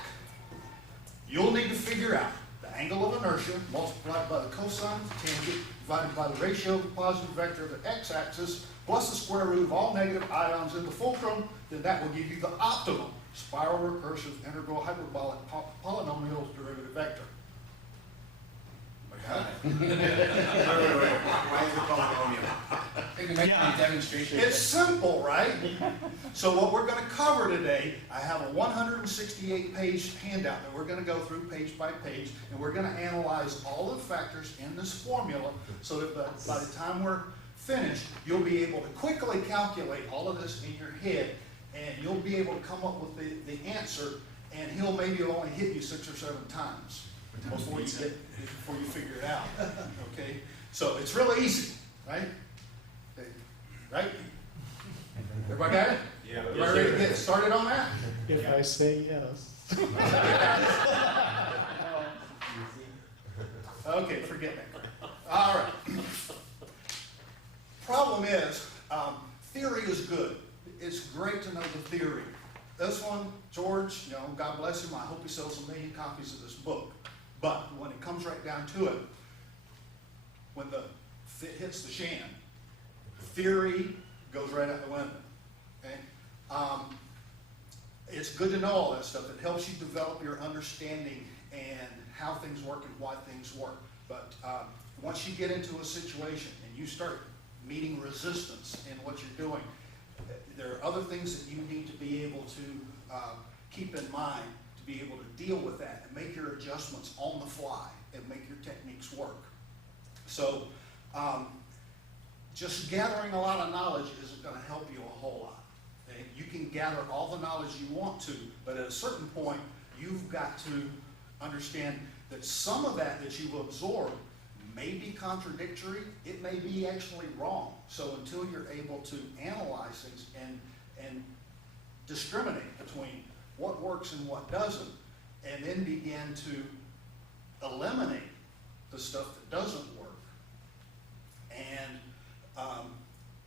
you'll need to figure out the angle of inertia multiplied by the cosine of the tangent divided by the ratio of the positive vector of the x-axis plus the square root of all negative ions in the fulcrum. Then that will give you the optimal spiral recursive integral hyperbolic polynomial derivative vector. Why is it called Romeo? Demonstration. It's simple, right? So what we're going to cover today, I have a 168-page handout that we're going to go through page by page, and we're going to analyze all the factors in this formula so that by the time we're finished, you'll be able to quickly calculate all of this in your head, and you'll be able to come up with the answer, and he'll maybe only hit you 6 or 7 times before you figure it out. Okay? So it's really easy, right? Right? Everybody got it? Yeah. Everybody ready to get started on that? If I say yes. Okay, forget that. All right. Problem is, theory is good. It's great to know the theory. This one, George, God bless him, I hope he sells 1 million copies of this book. But when it comes right down to it, when the fit hits the shan, theory goes right out the window. Okay? It's good to know all that stuff. It helps you develop your understanding and how things work and why things work. But once you get into a situation and you start meeting resistance in what you're doing, there are other things that you need to be able to keep in mind to be able to deal with that and make your adjustments on the fly and make your techniques work. So just gathering a lot of knowledge isn't going to help you a whole lot. Okay? You can gather all the knowledge you want to, but at a certain point, you've got to understand that some of that you absorb may be contradictory, it may be actually wrong. So until you're able to analyze things and and discriminate between what works and what doesn't, and then begin to eliminate the stuff that doesn't work and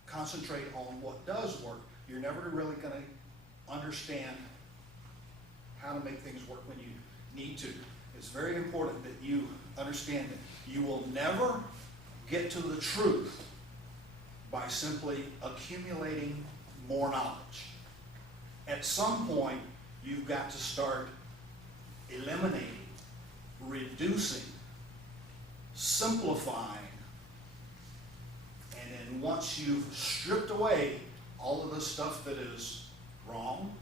concentrate on what does work, you're never really going to understand how to make things work when you need to. It's very important that you understand that you will never get to the truth by simply accumulating more knowledge. At some point, you've got to start eliminating, reducing, simplifying, and then once you've stripped away all of the stuff that is wrong,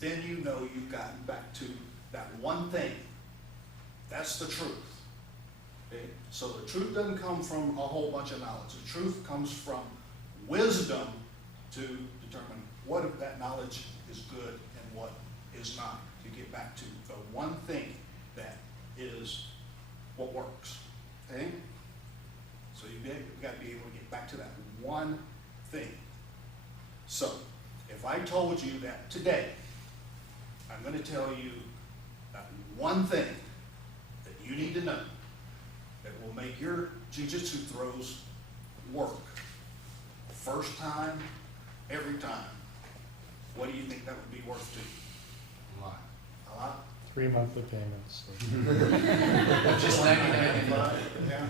then you know you've gotten back to that one thing. That's the truth. Okay? So the truth doesn't come from a whole bunch of knowledge. The truth comes from wisdom to determine what of that knowledge is good and what is not, to get back to the one thing that is what works. Okay? So you've got to be able to get back to that one thing. So, if I told you that today, I'm going to tell you that one thing that you need to know that will make your jiu-jitsu throws work. First time, every time. What do you think that would be worth to you? A lot. A lot? 3 monthly payments. Just $99.95. Yeah.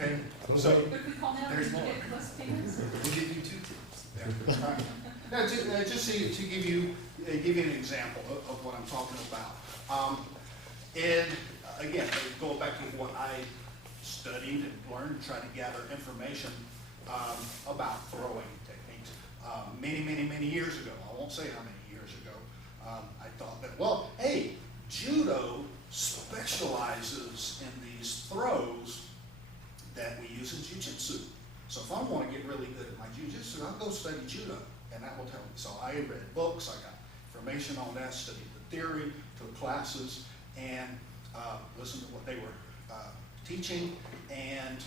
Okay. But if we call now, There's can you more. get plus payments? We'll give you 2 tips. Yeah. Right. Now, just to give you an example of what I'm talking about. And again, going back to what I studied and learned, trying to gather information about throwing techniques. Many years ago, I won't say how many years ago, I thought that, well, hey, judo specializes in these throws that we use in jiu-jitsu. So if I want to get really good at my jiu-jitsu, I'll go study judo, and that will tell me. So I read books, I got information on that, studied the theory, took classes, and listened to what they were teaching. And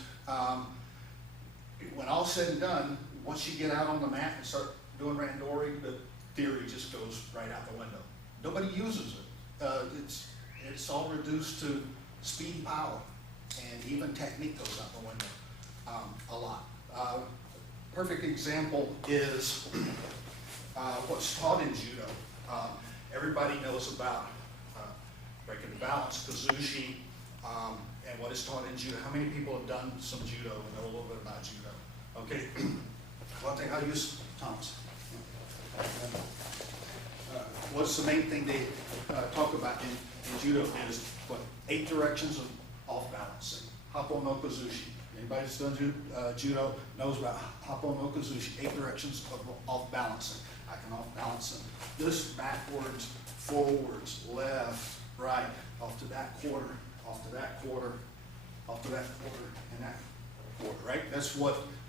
when all said and done, once you get out on the mat and start doing randori, the theory just goes right out the window. Nobody uses it. It's all reduced to speed and power, and even technique goes out the window a lot. Perfect example is what's taught in judo. Everybody knows about breaking the balance, kazushi, and what is taught in judo. How many people have done some judo and know a little bit about judo? Okay, one thing I'll use, Thomas. What's the main thing they talk about in judo is what? 8 directions of off balancing. Happo no kazushi. Anybody that's done judo knows about Happo no kazushi. 8 directions of off balancing. I can off balance them. This backwards, forwards, left, right, off to that quarter, off to that quarter, off to that quarter, and that quarter, right? That's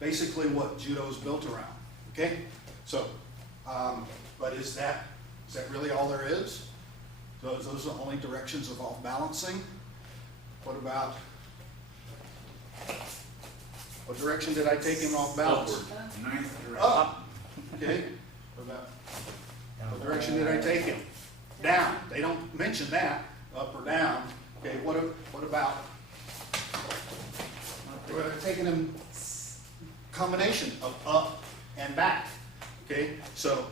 basically what judo is built around, okay? So, but is that really all there is? Those are the only directions of off balancing? What about, what direction did I take in off balance? Upward, 9th direction. Up, okay? What about, what direction did I take him? Down. They don't mention that, up or down. Okay, what about, we're taking them combination of up and back. Okay, so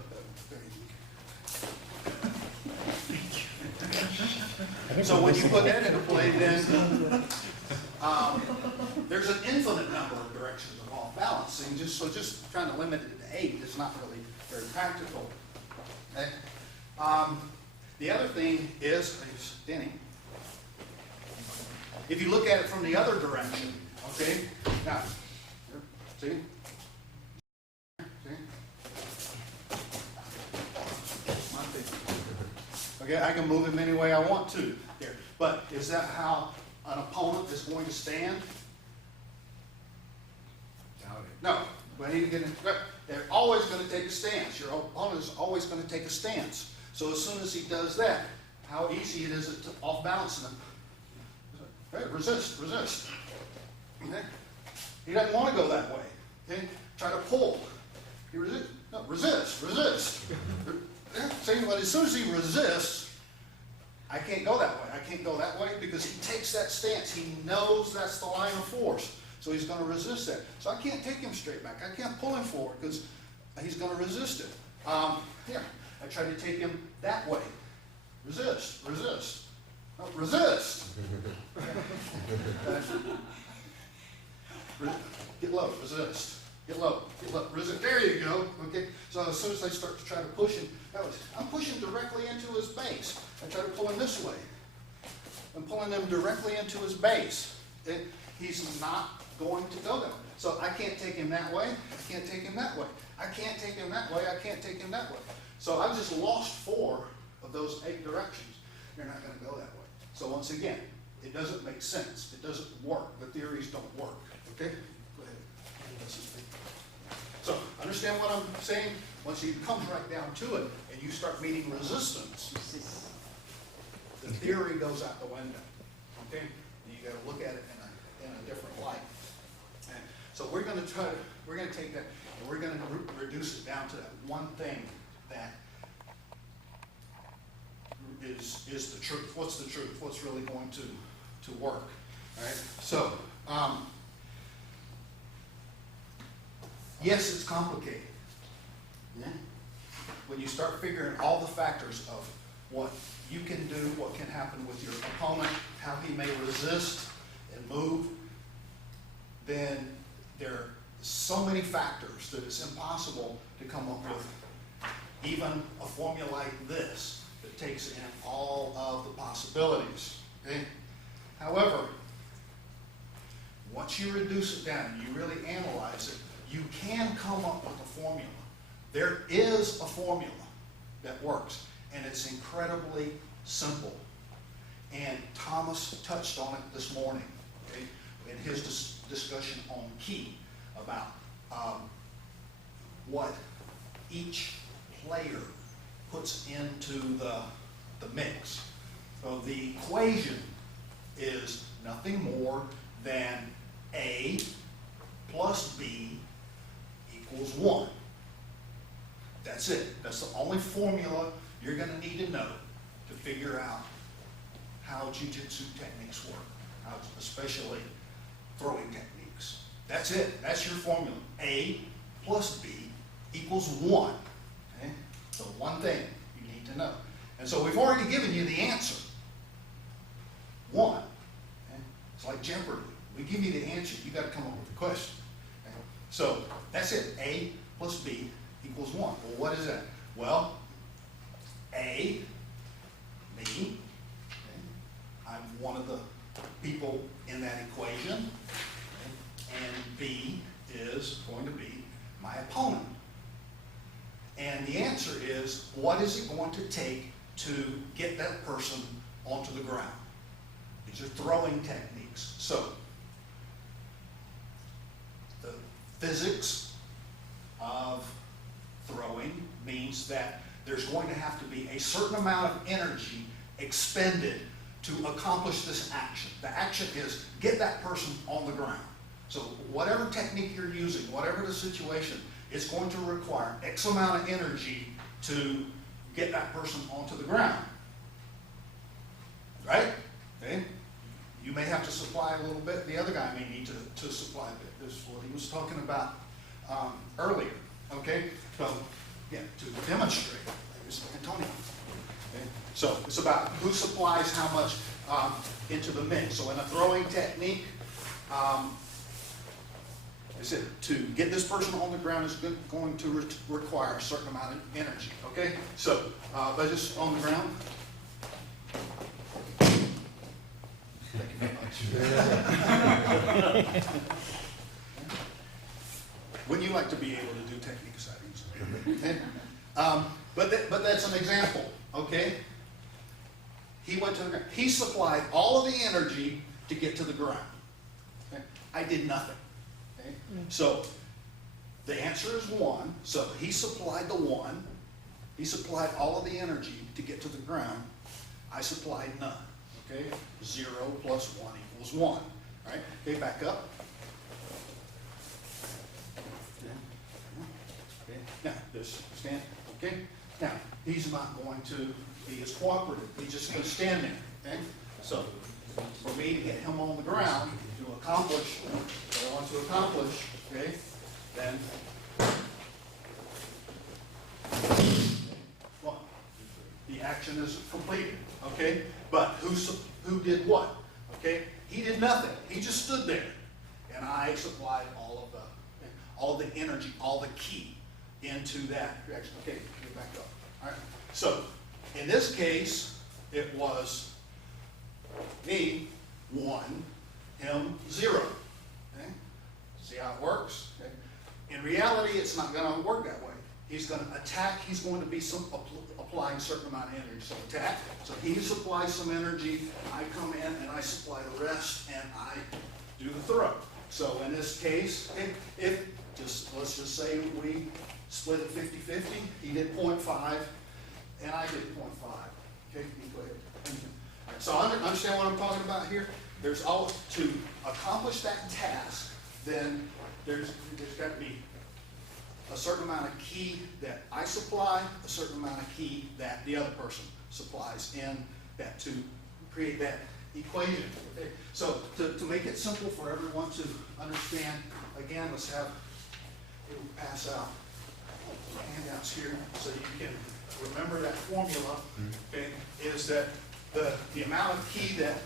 when you put that into play, then there's an infinite number of directions of off balancing. Just trying to limit it to 8 is not really very practical. Okay? The other thing is, Denny, if you look at it from the other direction, okay? Now, see? Okay, I can move him any way I want to here. But is that how an opponent is going to stand? Doubt it. No. They're always going to take a stance. Your opponent is always going to take a stance. So as soon as he does that, how easy it is to off balance him. Hey, resist. Okay? He doesn't want to go that way. Okay? Try to pull. He resists. No, resist, resist. See, but as soon as he resists, I can't go that way. I can't go that way because he takes that stance. He knows that's the line of force. So he's going to resist that. So I can't take him straight back. I can't pull him forward because he's going to resist it. Here, I try to take him that way. Resist, resist. No, resist. Get low, resist. Get low, resist. There you go. Okay. So as soon as I start to try to push him, I'm pushing directly into his base. I try to pull him this way. I'm pulling him directly into his base. He's not going to go that way. So I can't take him that way. I can't take him that way. I can't take him that way. I can't take him that way. So I've just lost 4 of those 8 directions. You're not going to go that way. So once again, it doesn't make sense. It doesn't work. The theories don't work. Okay? Go ahead. So understand what I'm saying? Once you come right down to it and you start meeting resistance, the theory goes out the window. Okay? And you got to look at it in a different light. And so we're going to take that and we're going to reduce it down to that one thing that is the truth. What's the truth? What's really going to work? All right? So, yes, it's complicated. Yeah? When you start figuring all the factors of what you can do, what can happen with your opponent, how he may resist and move, then there are so many factors that it's impossible to come up with even a formula like this that takes in all of the possibilities. Okay? However, once you reduce it down and you really analyze it, you can come up with a formula. There is a formula that works, and it's incredibly simple. And Thomas touched on it this morning, okay, in his discussion on key about what each player puts into the mix. So the equation is nothing more than A plus B equals 1. That's it. That's the only formula you're going to need to know to figure out how jiu-jitsu techniques work, especially throwing techniques. That's it. That's your formula. A plus B equals 1. Okay? So one thing you need to know. And so we've already given you the answer. 1. Okay? It's like Jeopardy. We give you the answer. You got to come up with the question. Okay? So that's it. A plus B equals 1. Well, what is that? Well, A, me, okay, I'm one of the people in that equation, okay, and B is going to be my opponent. And the answer is, what is it going to take to get that person onto the ground? These are throwing techniques. So, the physics of throwing means that there's going to have to be a certain amount of energy expended to accomplish this action. The action is get that person on the ground. So whatever technique you're using, whatever the situation, it's going to require X amount of energy to get that person onto the ground. Right? Okay? You may have to supply a little bit. The other guy may need to supply a bit. This is what he was talking about earlier. Okay? So, yeah, to demonstrate. There's Antonio. Okay? So it's about who supplies how much into the mix. So in a throwing technique, I said to get this person on the ground is going to require a certain amount of energy. Okay? So but just on the ground. Thank you very much. Wouldn't you like to be able to do technique settings? Okay? But that's an example, okay? He went to the ground. He supplied all of the energy to get to the ground. Okay? I did nothing. Okay? So the answer is 1. So he supplied the 1. He supplied all of the energy to get to the ground. I supplied none. Okay? 0 plus 1 equals 1. Right? Okay, back up. Okay. Now, this, stand, okay? Now, he's not going to be as cooperative, he's just gonna stand there, okay? So, for me to get him on the ground to accomplish what I want to accomplish, okay, then, well, the action is completed, okay? But who did what, okay? He did nothing, he just stood there, and I supplied all the energy, all the ki into that direction. Okay, get back up. All right. So, in this case, it was me 1, him 0. Okay? See how it works? Okay? In reality, it's not going to work that way. He's going to attack. He's going to be applying a certain amount of energy. So attack. So he supplies some energy. I come in and I supply the rest, and I do the throw. So in this case, let's just say we split it 50-50. He did 0.5, and I did 0.5. Okay, go ahead. All right, so understand what I'm talking about here? There's always, to accomplish that task, then there's got to be a certain amount of ki that I supply, a certain amount of ki that the other person supplies, and that to create that equation. Okay? So to make it simple for everyone to understand, again, let's have it pass out handouts here so you can remember that formula. Okay, is that the amount of ki that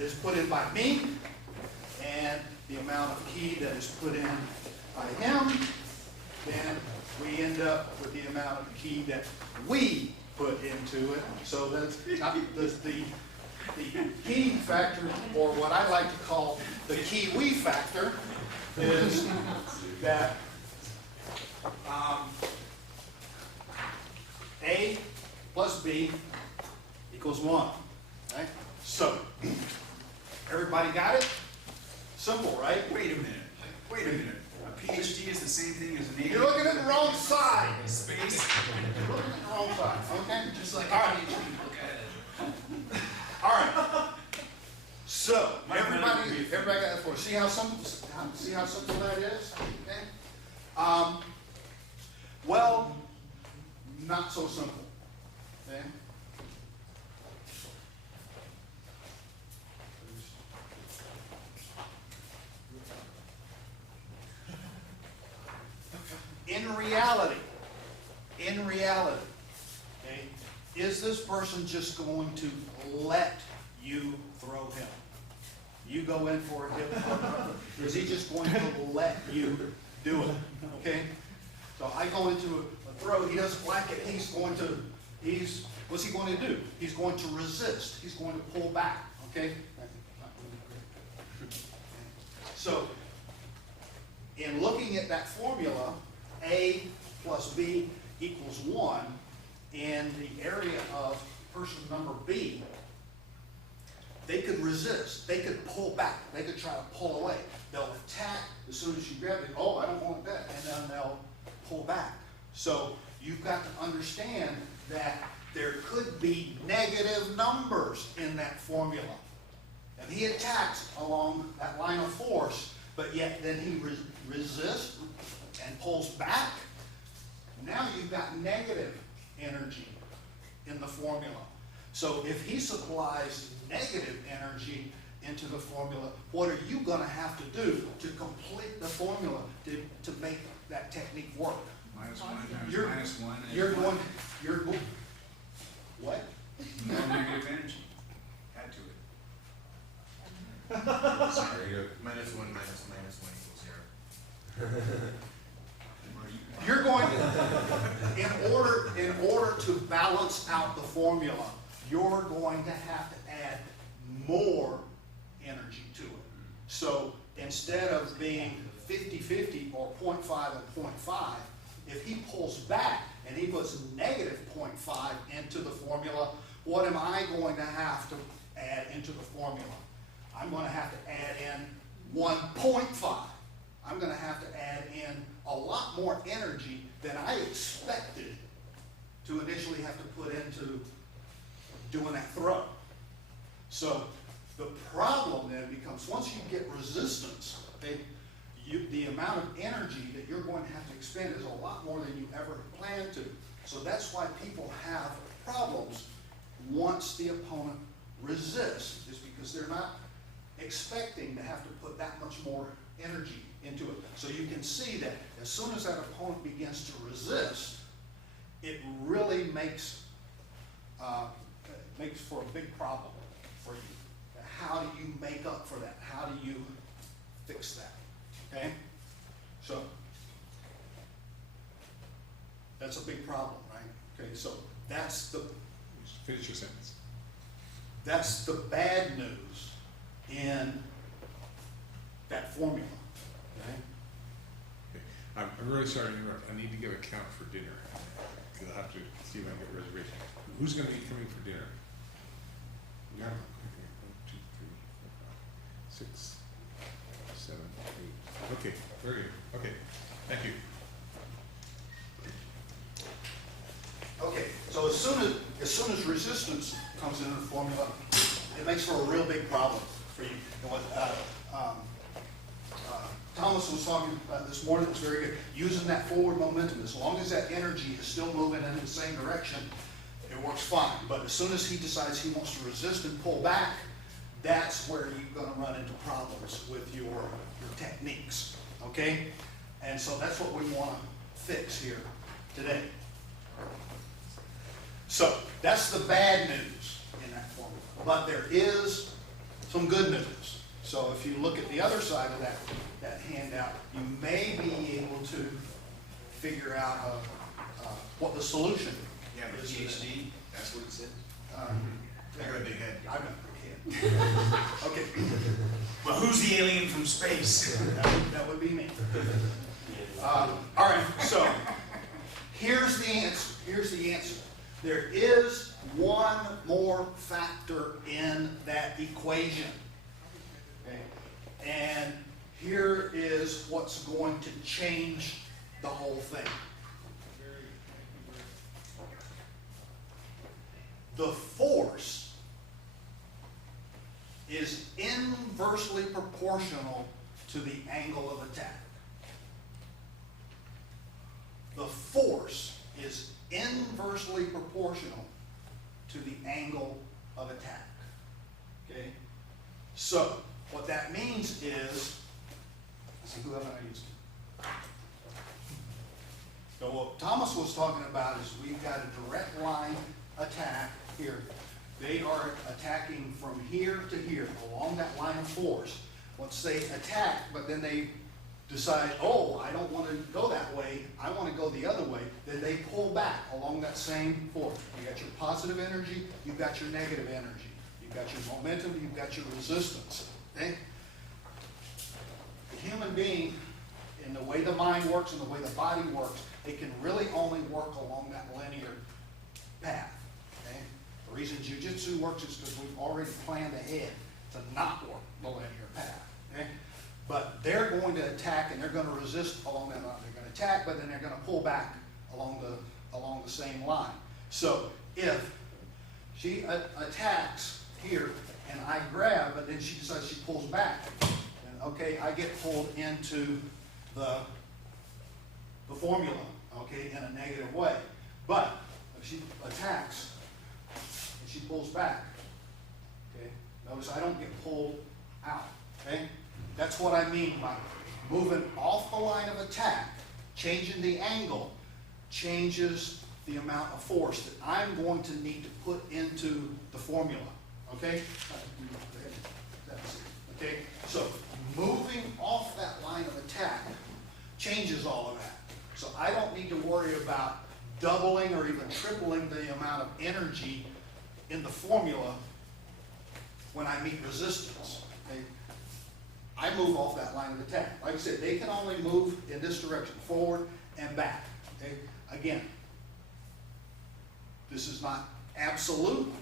is put in by me and the amount of ki that is put in by him, then we end up with the amount of ki that we put into it. So that's not the key factor, or what I like to call the Kiwi factor, is that A plus B equals 1. Okay? So, everybody got it? Simple, right? Wait a minute. Wait a minute. A PhD is the same thing as an A. You're looking at the wrong side. Space. You're looking at the wrong side. Okay? Just like All a right. PhD. Look at it. All right. So everybody got that for you. See how simple that is? Okay. Well, not so simple. Okay. In reality, okay, is this person just going to let you throw him? You go in for a hip hop. Is he just going to let you do it? Okay? So I go into a throw, he doesn't like it, what's he going to do? He's going to resist. He's going to pull back. Okay? So, in looking at that formula, A plus B equals 1, in the area of person number B, they could resist, they could pull back, they could try to pull away. They'll attack as soon as you grab it, oh, I don't want that, and then they'll pull back. So you've got to understand that there could be negative numbers in that formula. And he attacks along that line of force, but yet then he resists and pulls back. Now you've got negative energy in the formula. So if he supplies negative energy into the formula, what are you going to have to do to complete the formula to make that technique work? -1 times -1. You're going, what? No negative energy. Add to it. Sorry, -1 minus -1 equals 0. You're going to, in order to balance out the formula, you're going to have to add more energy to it. So instead of being 50-50 or 0.5 and 0.5, if he pulls back and he puts negative 0.5 into the formula, what am I going to have to add into the formula? I'm going to have to add in 1.5. I'm going to have to add in a lot more energy than I expected to initially have to put into doing that throw. So the problem then becomes, once you get resistance, okay, the amount of energy that you're going to have to expend is a lot more than you ever planned to. So that's why people have problems once the opponent resists, is because they're not expecting to have to put that much more energy into it. So you can see that as soon as that opponent begins to resist, it really makes for a big problem for you. How do you make up for that? How do you fix that? Okay? So that's a big problem, right? Okay, so that's the Finish your sentence. That's the bad news in that formula. Okay? Okay. I'm really sorry to interrupt. I need to get a count for dinner. Because I'll have to see if I can get a reservation. Who's going to be coming for dinner? Yeah. 1, 2, 3, 4, 5, 6, 7, 8. Okay, very good. Okay, thank you. Okay, so as soon as resistance comes into the formula, it makes for a real big problem for you. And what Thomas was talking about this morning was very good. Using that forward momentum, as long as that energy is still moving in the same direction, it works fine. But as soon as he decides he wants to resist and pull back, that's where you're going to run into problems with your techniques. Okay? And so that's what we want to fix here today. So that's the bad news in that formula. But there is some good news. So if you look at the other side of that handout, you may be able to figure out what the solution Yeah, but is. PhD, that's what it said. I got a big head. I've got a big head. Okay. Well, who's the alien from space? That would be me. All right, so here's the answer. Here's the answer. There is one more factor in that equation. Okay? And here is what's going to change the whole thing. The force is inversely proportional to the angle of attack. The force is inversely proportional to the angle of attack. Okay? So, what that means is, let's see, who haven't I used? So what Thomas was talking about is we've got a direct line attack here. They are attacking from here to here, along that line of force. Once they attack, but then they decide, oh, I don't want to go that way, I want to go the other way, then they pull back along that same force. You got your positive energy, you've got your negative energy. You've got your momentum, you've got your resistance. Okay? The human being, in the way the mind works and the way the body works, it can really only work along that linear path. Okay? The reason Jiu-Jitsu works is because we've already planned ahead to not work the linear path. Okay? But they're going to attack and they're going to resist along that line. They're going to attack, but then they're going to pull back along the same line. So if she attacks here and I grab, but then she decides she pulls back, then okay, I get pulled into the formula, okay, in a negative way. But if she attacks and she pulls back, okay, notice I don't get pulled out, okay? That's what I mean by moving off the line of attack, changing the angle, changes the amount of force that I'm going to need to put into the formula. Okay? Okay? So moving off that line of attack changes all of that. So I don't need to worry about doubling or even tripling the amount of energy in the formula when I meet resistance. Okay? I move off that line of attack. Like I said, they can only move in this direction, forward and back. Okay? Again, this is not absolute.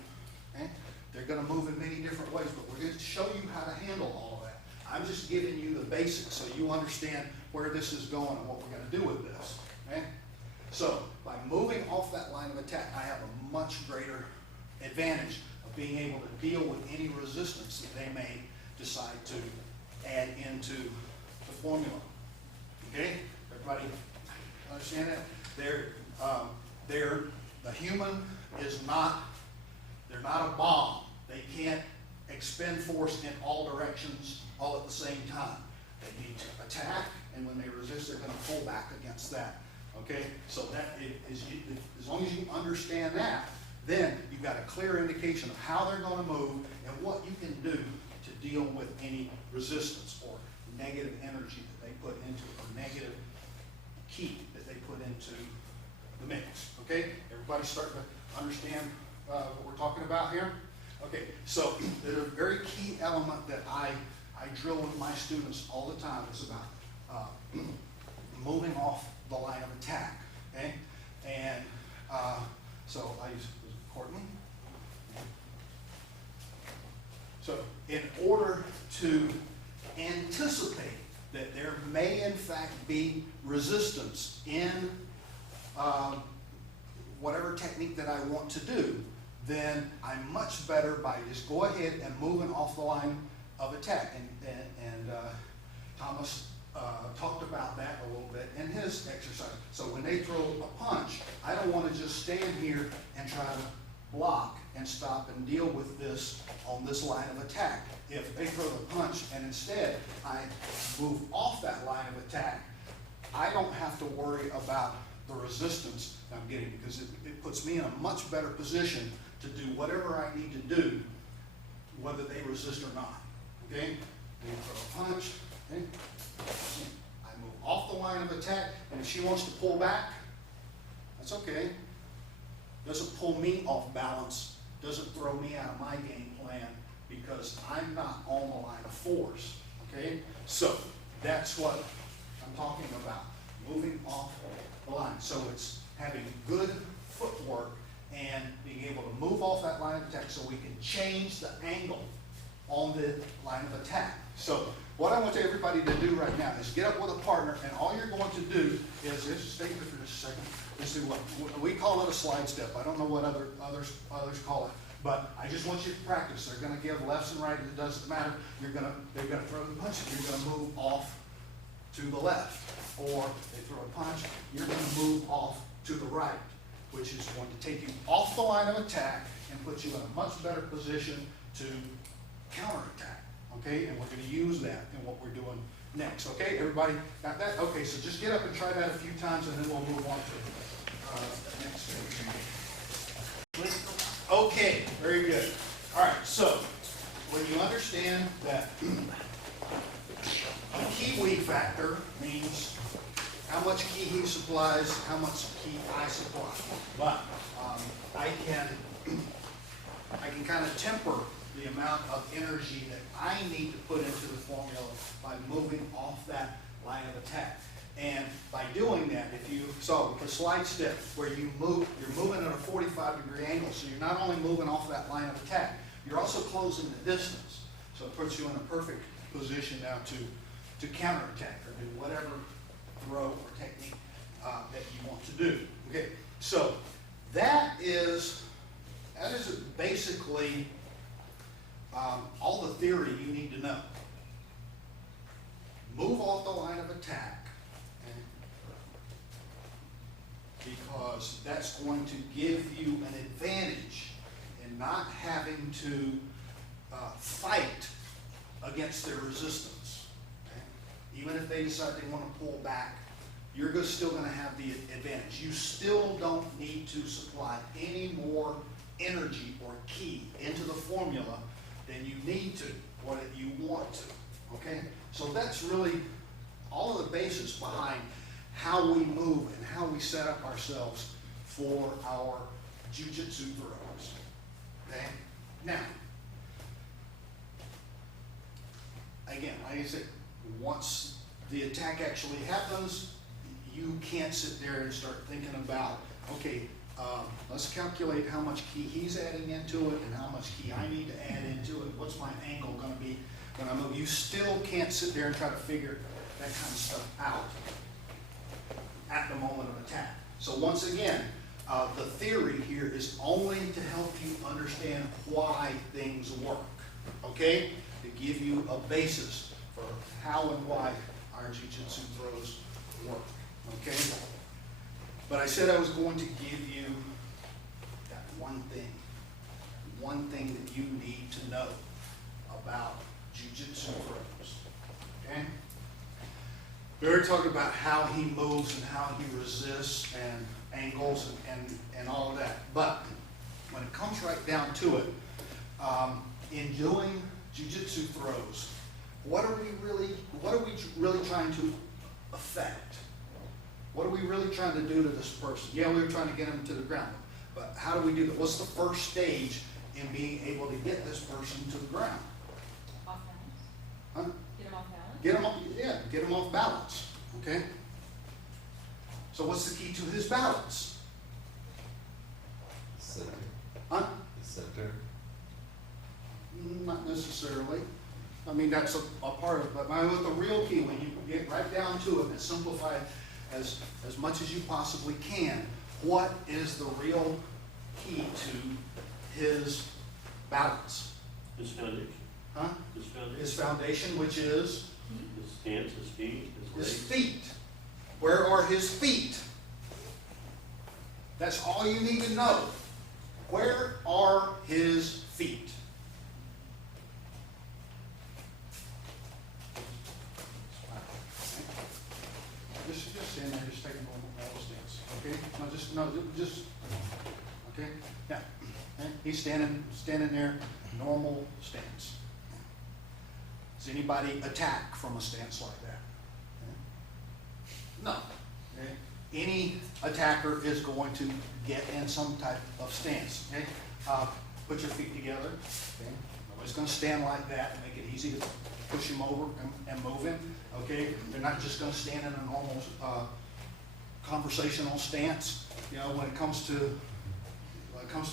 Okay? They're going to move in many different ways, but we're going to show you how to handle all of that. I'm just giving you the basics so you understand where this is going and what we're going to do with this. Okay? So, by moving off that line of attack, I have a much greater advantage of being able to deal with any resistance that they may decide to add into the formula. Okay? Everybody understand that? The human is not, they're not a bomb. They can't expend force in all directions all at the same time. They need to attack, and when they resist, they're going to pull back against that. Okay? So that is, as long as you understand that, then you've got a clear indication of how they're going to move and what you can do to deal with any resistance or negative energy that they put into it, or negative ki that they put into the mix. Okay? Everybody starting to understand what we're talking about here? Okay, so the very key element that I drill with my students all the time is about moving off the line of attack. Okay? And so I use Courtney. So in order to anticipate that there may in fact be resistance in whatever technique that I want to do, then I'm much better by just go ahead and moving off the line of attack. And Thomas talked about that a little bit in his exercise. So when they throw a punch, I don't want to just stand here and try to block and stop and deal with this on this line of attack. If they throw the punch and instead I move off that line of attack, I don't have to worry about the resistance I'm getting, because it puts me in a much better position to do whatever I need to do, whether they resist or not. Okay? They throw a punch. Okay? I move off the line of attack, and if she wants to pull back, that's okay. Doesn't pull me off balance, doesn't throw me out of my game plan, because I'm not on the line of force. Okay? So that's what I'm talking about, moving off the line. So it's having good footwork and being able to move off that line of attack so we can change the angle on the line of attack. So what I want everybody to do right now is get up with a partner, and all you're going to do is, just stay here for just a second. Let's do what we call it a slide step. I don't know what others call it, but I just want you to practice. They're going to give lefts and rights. It doesn't matter. They're going to throw the punch. You're going to move off to the left, or they throw a punch. You're going to move off to the right, which is going to take you off the line of attack and put you in a much better position to counterattack. Okay, and we're going to use that in what we're doing next. Okay, everybody got that? Okay, so just get up and try that a few times, and then we'll move on to the next page. Okay, very good. All right, so when you understand that a Kiwi factor means how much ki he supplies, how much ki I supply. But I can kind of temper the amount of energy that I need to put into the formula by moving off that line of attack. And by doing that, if you saw with the slide step where you move, you're moving at a 45-degree angle, so you're not only moving off that line of attack, you're also closing the distance. So it puts you in a perfect position now to counterattack or do whatever throw or technique that you want to do. Okay, so that is basically all the theory you need to know. Move off the line of attack, okay? Because that's going to give you an advantage in not having to fight against their resistance. Okay? Even if they decide they want to pull back, you're still going to have the advantage. You still don't need to supply any more energy or ki into the formula than you need to, or that you want to. Okay? So that's really all of the basis behind how we move and how we set up ourselves for our jujitsu throws. Okay? Now, again, like I said, once the attack actually happens, you can't sit there and start thinking about, okay, let's calculate how much ki he's adding into it and how much ki I need to add into it. What's my angle going to be when I move? You still can't sit there and try to figure that kind of stuff out at the moment of attack. So once again, the theory here is only to help you understand why things work, okay? To give you a basis for how and why our jiu-jitsu throws work, okay? But I said I was going to give you that one thing that you need to know about jiu-jitsu throws, okay? We already talked about how he moves and how he resists and angles and all of that. But when it comes right down to it, in doing jiu-jitsu throws, what are we really trying to affect? What are we really trying to do to this person? Yeah, we were trying to get him to the ground, but how do we do that? What's the first stage in being able to get this person to the ground? Off balance? Huh? Get him off balance? Get him off balance, okay? So what's the key to his balance? Center. Huh? The center. Not necessarily. I mean, that's a part of it, but the real key, when you get right down to it and simplify it as much as you possibly can, what is the real key to his balance? His foundation. Huh? His foundation. His foundation, which is His stance, his feet, his his legs. feet. Where are his feet? That's all you need to know. Where are his feet? Just stand there, just take a normal stance, okay? Just, okay? Yeah, okay? He's standing there, normal stance. Does anybody attack from a stance like that? Okay? No. Okay? Any attacker is going to get in some type of stance, okay? Put your feet together, okay? Nobody's gonna stand like that and make it easy to push him over and move him, okay? They're not just gonna stand in a normal conversational stance. You know, when it comes to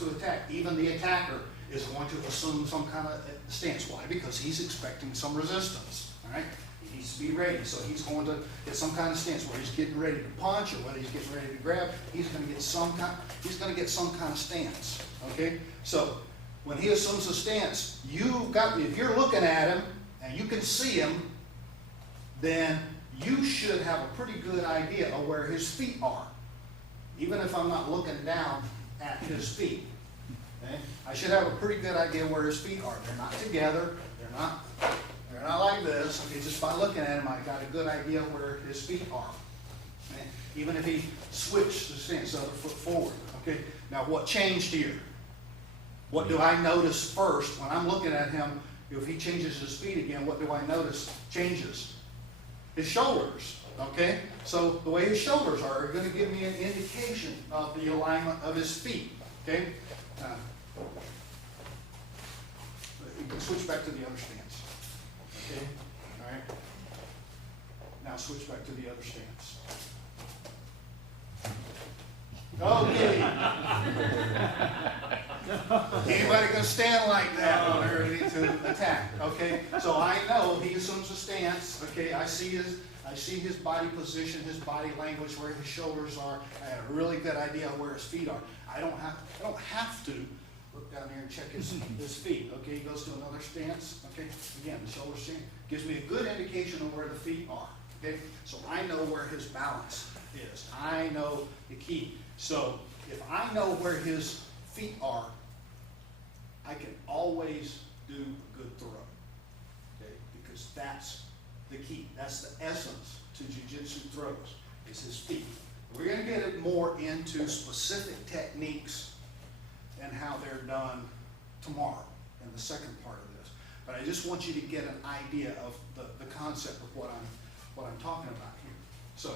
attack, even the attacker is going to assume some kind of stance. Why? Because he's expecting some resistance, all right? He needs to be ready, so he's going to get some kind of stance where he's getting ready to punch or whether he's getting ready to grab. He's going to get some kind of stance, okay? So when he assumes a stance, if you're looking at him and you can see him, then you should have a pretty good idea of where his feet are, even if I'm not looking down at his feet. Okay? I should have a pretty good idea where his feet are. They're not together. They're not like this. Okay, just by looking at him, I got a good idea where his feet are. Okay? Even if he switched the stance, the other foot forward. Okay. Now, what changed here? What do I notice first when I'm looking at him? If he changes his feet again, what do I notice changes? His shoulders. Okay. So the way his shoulders are going to give me an indication of the alignment of his feet. Okay. You can switch back to the other stance. Okay? All right? Now switch back to the other stance. Okay. Anybody can stand like that when they're ready to attack. Okay? So I know he assumes a stance. Okay? I see his body position, his body language, where his shoulders are. I have a really good idea of where his feet are. I don't have to look down here and check his feet. Okay, he goes to another stance. Okay, again, the shoulder stance gives me a good indication of where the feet are. Okay, so I know where his balance is. I know the key. So if I know where his feet are, I can always do a good throw. Okay, because that's the key. That's the essence to jiu-jitsu throws, is his feet. We're going to get it more into specific techniques and how they're done tomorrow in the second part of this. But I just want you to get an idea of the concept of what I'm talking about here. So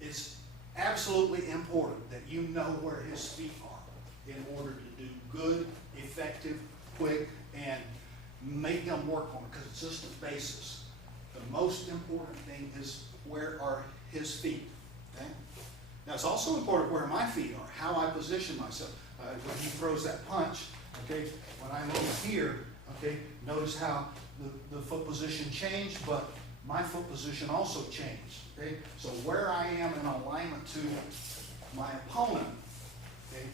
it's absolutely important that you know where his feet are in order to do good, effective, quick, and make them work on a consistent basis. The most important thing is where are his feet. Okay? Now it's also important where my feet are, how I position myself. When he throws that punch, okay, when I'm over here, okay, notice how the foot position changed, but my foot position also changed. Okay? So where I am in alignment to my opponent, okay,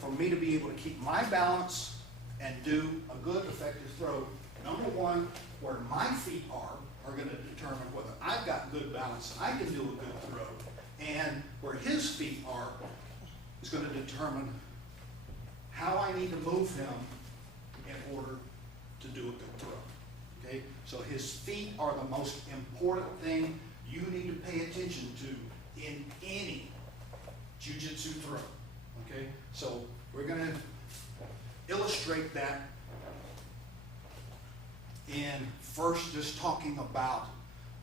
for me to be able to keep my balance and do a good, effective throw, Number one, where my feet are gonna determine whether I've got good balance and I can do a good throw. And where his feet are is gonna determine how I need to move him in order to do a good throw. Okay? So his feet are the most important thing you need to pay attention to in any jiu-jitsu throw. Okay? So we're gonna illustrate that in first just talking about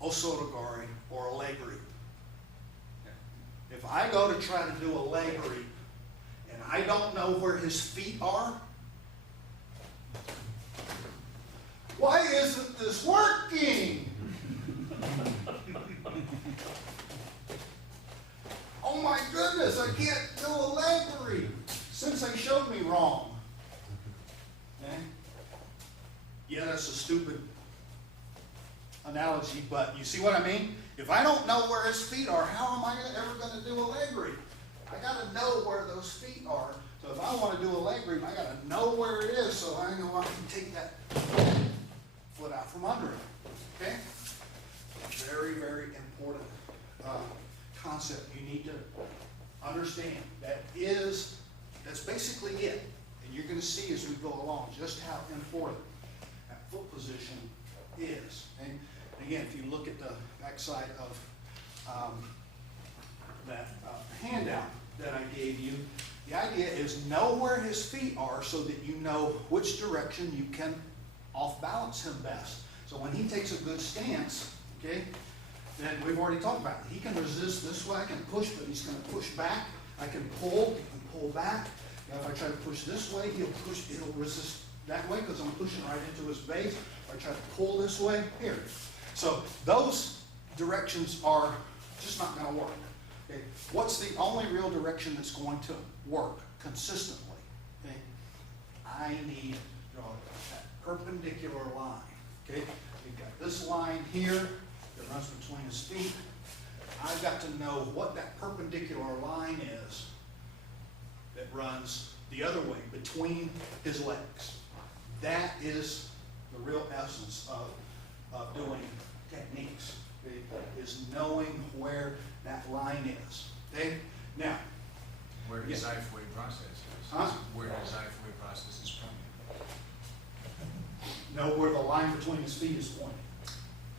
osotogari or a leg reap. If I go to try to do a leg reap and I don't know where his feet are, why isn't this working? Oh my goodness, I can't do a leg reap. Sensei showed me wrong. Okay? Yeah, that's a stupid analogy, but you see what I mean? If I don't know where his feet are, how am I ever going to do a leg reap? I got to know where those feet are. So if I want to do a leg reap, I got to know where it is so I know I can take that foot out from under it. Okay? Very, very important concept you need to understand. That's basically it. And you're going to see as we go along just how important that foot position is. And again, if you look at the backside of that handout that I gave you, the idea is know where his feet are so that you know which direction you can off-balance him best. So when he takes a good stance, okay, then we've already talked about it. He can resist this way, I can push, but he's going to push back. I can pull, he can pull back. Now if I try to push this way, he'll resist that way because I'm pushing right into his base. If I try to pull this way, here. So those directions are just not going to work. Okay? What's the only real direction that's going to work consistently? Okay? I need to draw that perpendicular line. Okay? We've got this line here that runs between his feet. I've got to know what that perpendicular line is that runs the other way between his legs. That is the real essence of doing techniques, okay, is knowing where that line is. Okay? Now, Where his Ifway process is. Huh? Where his Ifway process is pointing. know where the line between his feet is pointing.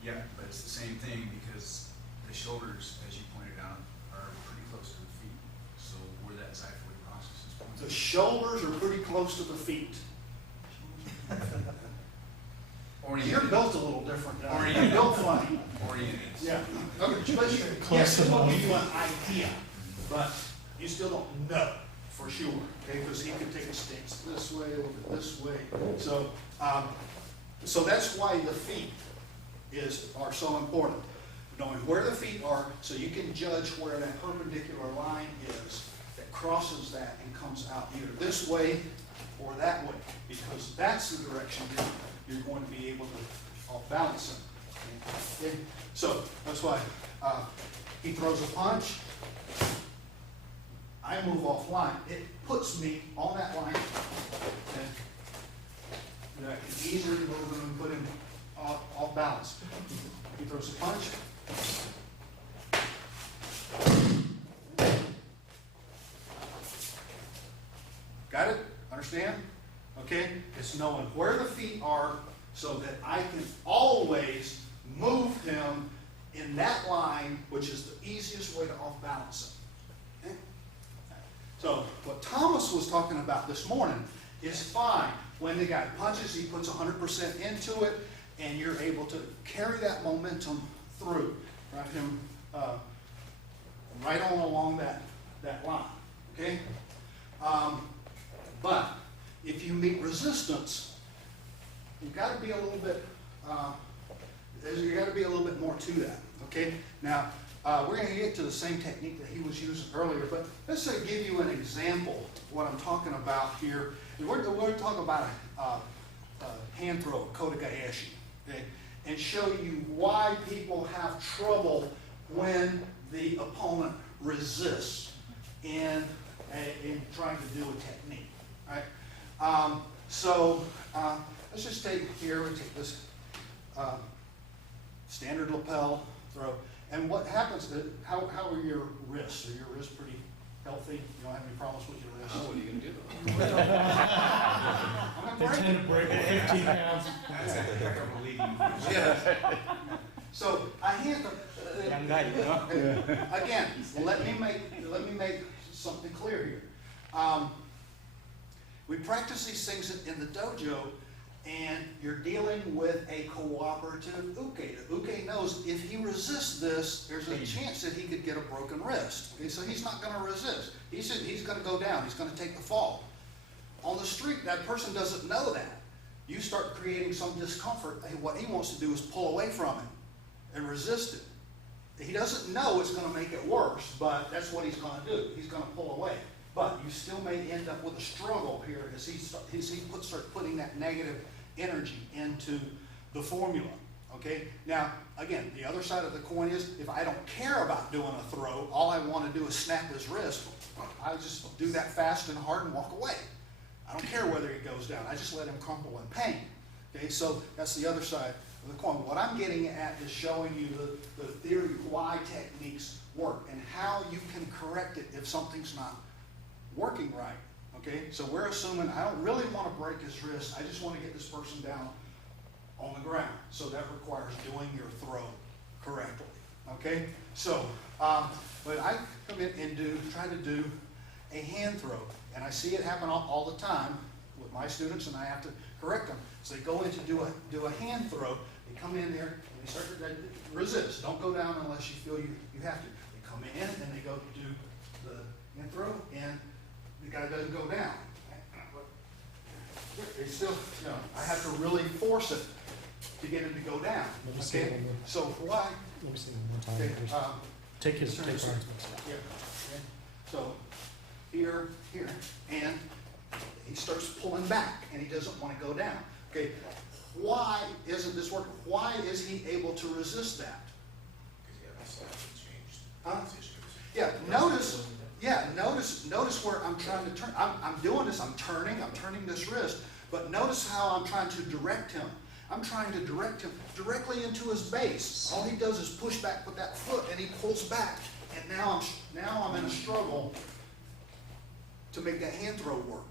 Yeah, but it's the same thing because the shoulders, as you pointed out, are pretty close to the feet. So where that Ifway process is pointing. The shoulders are pretty close to the feet. You're built a little different. You're built funny. Oriented. Yeah. Okay, but yes, it'll give you an idea, but you still don't know for sure. Okay, because he could take a stance this way, a little bit this way. So, so that's why the feet are so important. Knowing where the feet are, so you can judge where that perpendicular line is that crosses that and comes out either this way or that way, because that's the direction you're going to be able to balance him. Okay? So that's why he throws a punch, I move offline. It puts me on that line, and I can easily move him and put him off balance. He throws a punch. Got it? Understand? Okay? It's knowing where the feet are so that I can always move him in that line, which is the easiest way to off-balance him. Okay? So what Thomas was talking about this morning is fine. When the guy punches, he puts 100% into it, and you're able to carry that momentum through, right? Him right on along that line. Okay? But if you meet resistance, you've got to be a little bit. There's got to be a little bit more to that. Okay. Now we're going to get to the same technique that he was using earlier, but let's say give you an example of what I'm talking about here. We're going to talk about a hand throw, Kodagayashi, okay, and show you why people have trouble when the opponent resists in trying to do a technique. Right? So let's just take here, we take this standard lapel throw. And what happens, how are your wrists? Are your wrists pretty healthy? You don't have any problems with your wrists? What are you gonna do? I'm They not tend to break at 15 pounds. That's a heck of a leading. Yeah. So I hand Young guy, you know? again, let me make something clear here. We practice these things in the dojo, and you're dealing with a cooperative uke. The uke knows if he resists this, there's a chance that he could get a broken wrist. Okay, so he's not going to resist. He's going to go down. He's going to take the fall. On the street, that person doesn't know that. You start creating some discomfort. What he wants to do is pull away from it and resist it. He doesn't know it's going to make it worse, but that's what he's going to do. He's going to pull away. But you still may end up with a struggle here as he starts putting that negative energy into the formula. Okay? Now, again, the other side of the coin is if I don't care about doing a throw, all I want to do is snap his wrist, I just do that fast and hard and walk away. I don't care whether he goes down. I just let him crumple in pain. Okay? So that's the other side of the coin. What I'm getting at is showing you the theory why techniques work and how you can correct it if something's not working right. Okay, so we're assuming I don't really want to break his wrist. I just want to get this person down on the ground. So that requires doing your throw correctly. Okay, so but I come in and try to do a hand throw, and I see it happen all the time with my students, and I have to correct them. So they go in to do a hand throw. They come in there and they start to resist. Don't go down unless you feel you have to. They come in and they go do the hand throw, and the guy doesn't go down. They still, I have to really force it to get him to go down. Let me see it Okay, one more. so why? Let me see it one more time. Okay, Take his, turn take this Brian's. yeah. Okay. So here, and he starts pulling back, and he doesn't want to go down. Okay, why isn't this working? Why is he able to resist that? Yeah, notice where I'm trying to turn. I'm doing this, I'm turning this wrist, but notice how I'm trying to direct him. I'm trying to direct him directly into his base. All he does is push back with that foot, and he pulls back. And now I'm in a struggle to make that hand throw work.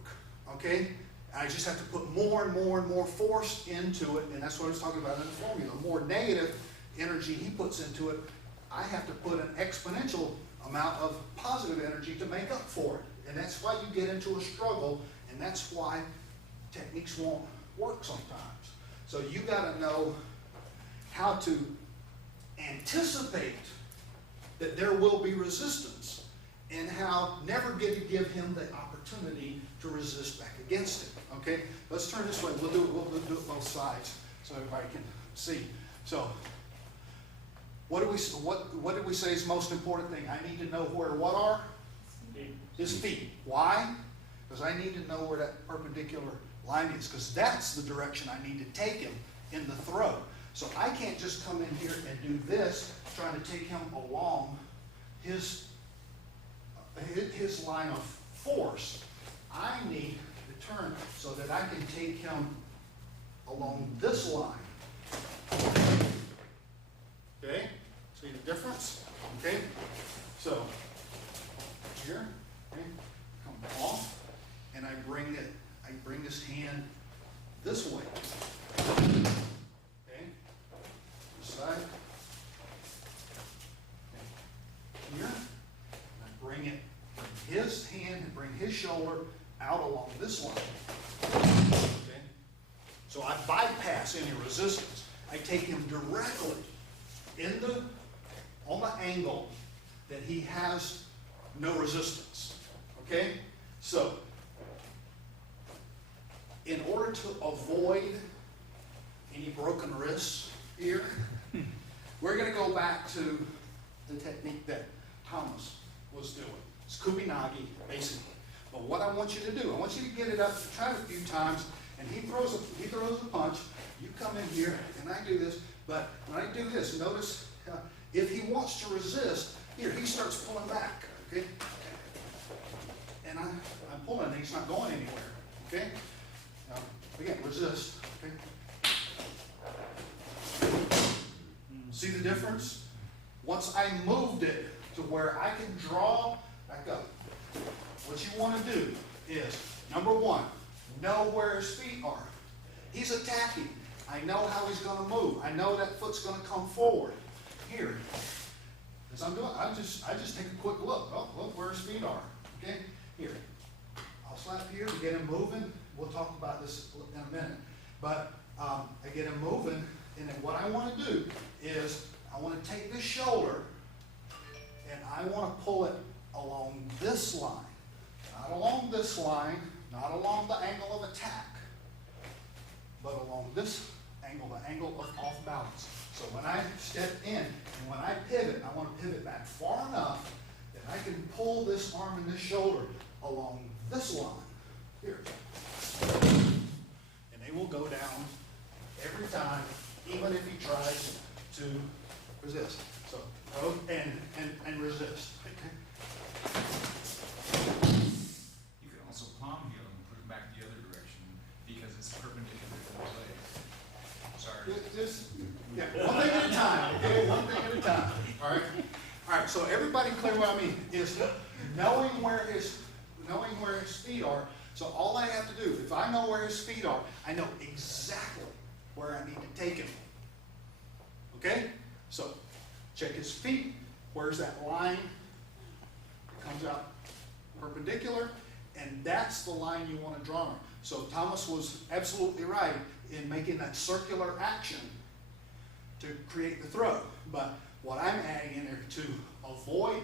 Okay? I just have to put more and more and more force into it, and that's what I was talking about in the formula. The more negative energy he puts into it, I have to put an exponential amount of positive energy to make up for it. And that's why you get into a struggle, and that's why techniques won't work sometimes. So you got to know how to anticipate that there will be resistance, and how never give him the opportunity to resist back against it. Okay? Let's turn this way. We'll do it both sides so everybody can see. So what did we say is the most important thing? I need to know where what are? His feet. Why? Because I need to know where that perpendicular line is, because that's the direction I need to take him in the throw. So I can't just come in here and do this, trying to take him along his line of force. I need to turn so that I can take him along this line. Okay? See the difference? Okay? So, here, okay, come off, and I bring this hand this way. Okay? This side. Okay. Here, and I bring his hand and bring his shoulder out along this line. Okay? So I bypass any resistance. I take him directly on the angle that he has no resistance. Okay? So, in order to avoid any broken wrists here, we're going to go back to the technique that Thomas was doing. It's Kubinagi, basically. But what I want you to do, I want you to get it up, try it a few times, and he throws a punch. You come in here, and I do this. But when I do this, notice if he wants to resist, here, he starts pulling back. Okay? And I'm pulling, and he's not going anywhere. Okay? Now, again, resist, okay? See the difference? Once I moved it to where I can draw back up, what you want to do is, number one, know where his feet are. He's attacking. I know how he's going to move. I know that foot's going to come forward. Here, as I'm doing, I just take a quick look. Oh, look where his feet are. Okay, here. I'll slap here to get him moving. We'll talk about this in a minute. But I get him moving, and then what I want to do is I want to take this shoulder and I want to pull it along this line. Not along this line, not along the angle of attack, but along this angle, the angle of off balance. So when I step in and when I pivot, I want to pivot back far enough that I can pull this arm and this shoulder along this line. Here. And they will go down every time, even if he tries to resist. So go and resist. You can also palm heel and put it back the other direction because it's perpendicular to the leg. Sorry. Just, yeah, one thing at a time, okay? One thing at a time. All right? All right, so everybody clear what I mean is knowing where his feet are. So all I have to do, if I know where his feet are, I know exactly where I need to take him. Okay? So check his feet. Where's that line? It comes out perpendicular, and that's the line you want to draw on. So Thomas was absolutely right in making that circular action to create the throw. But what I'm adding in there to avoid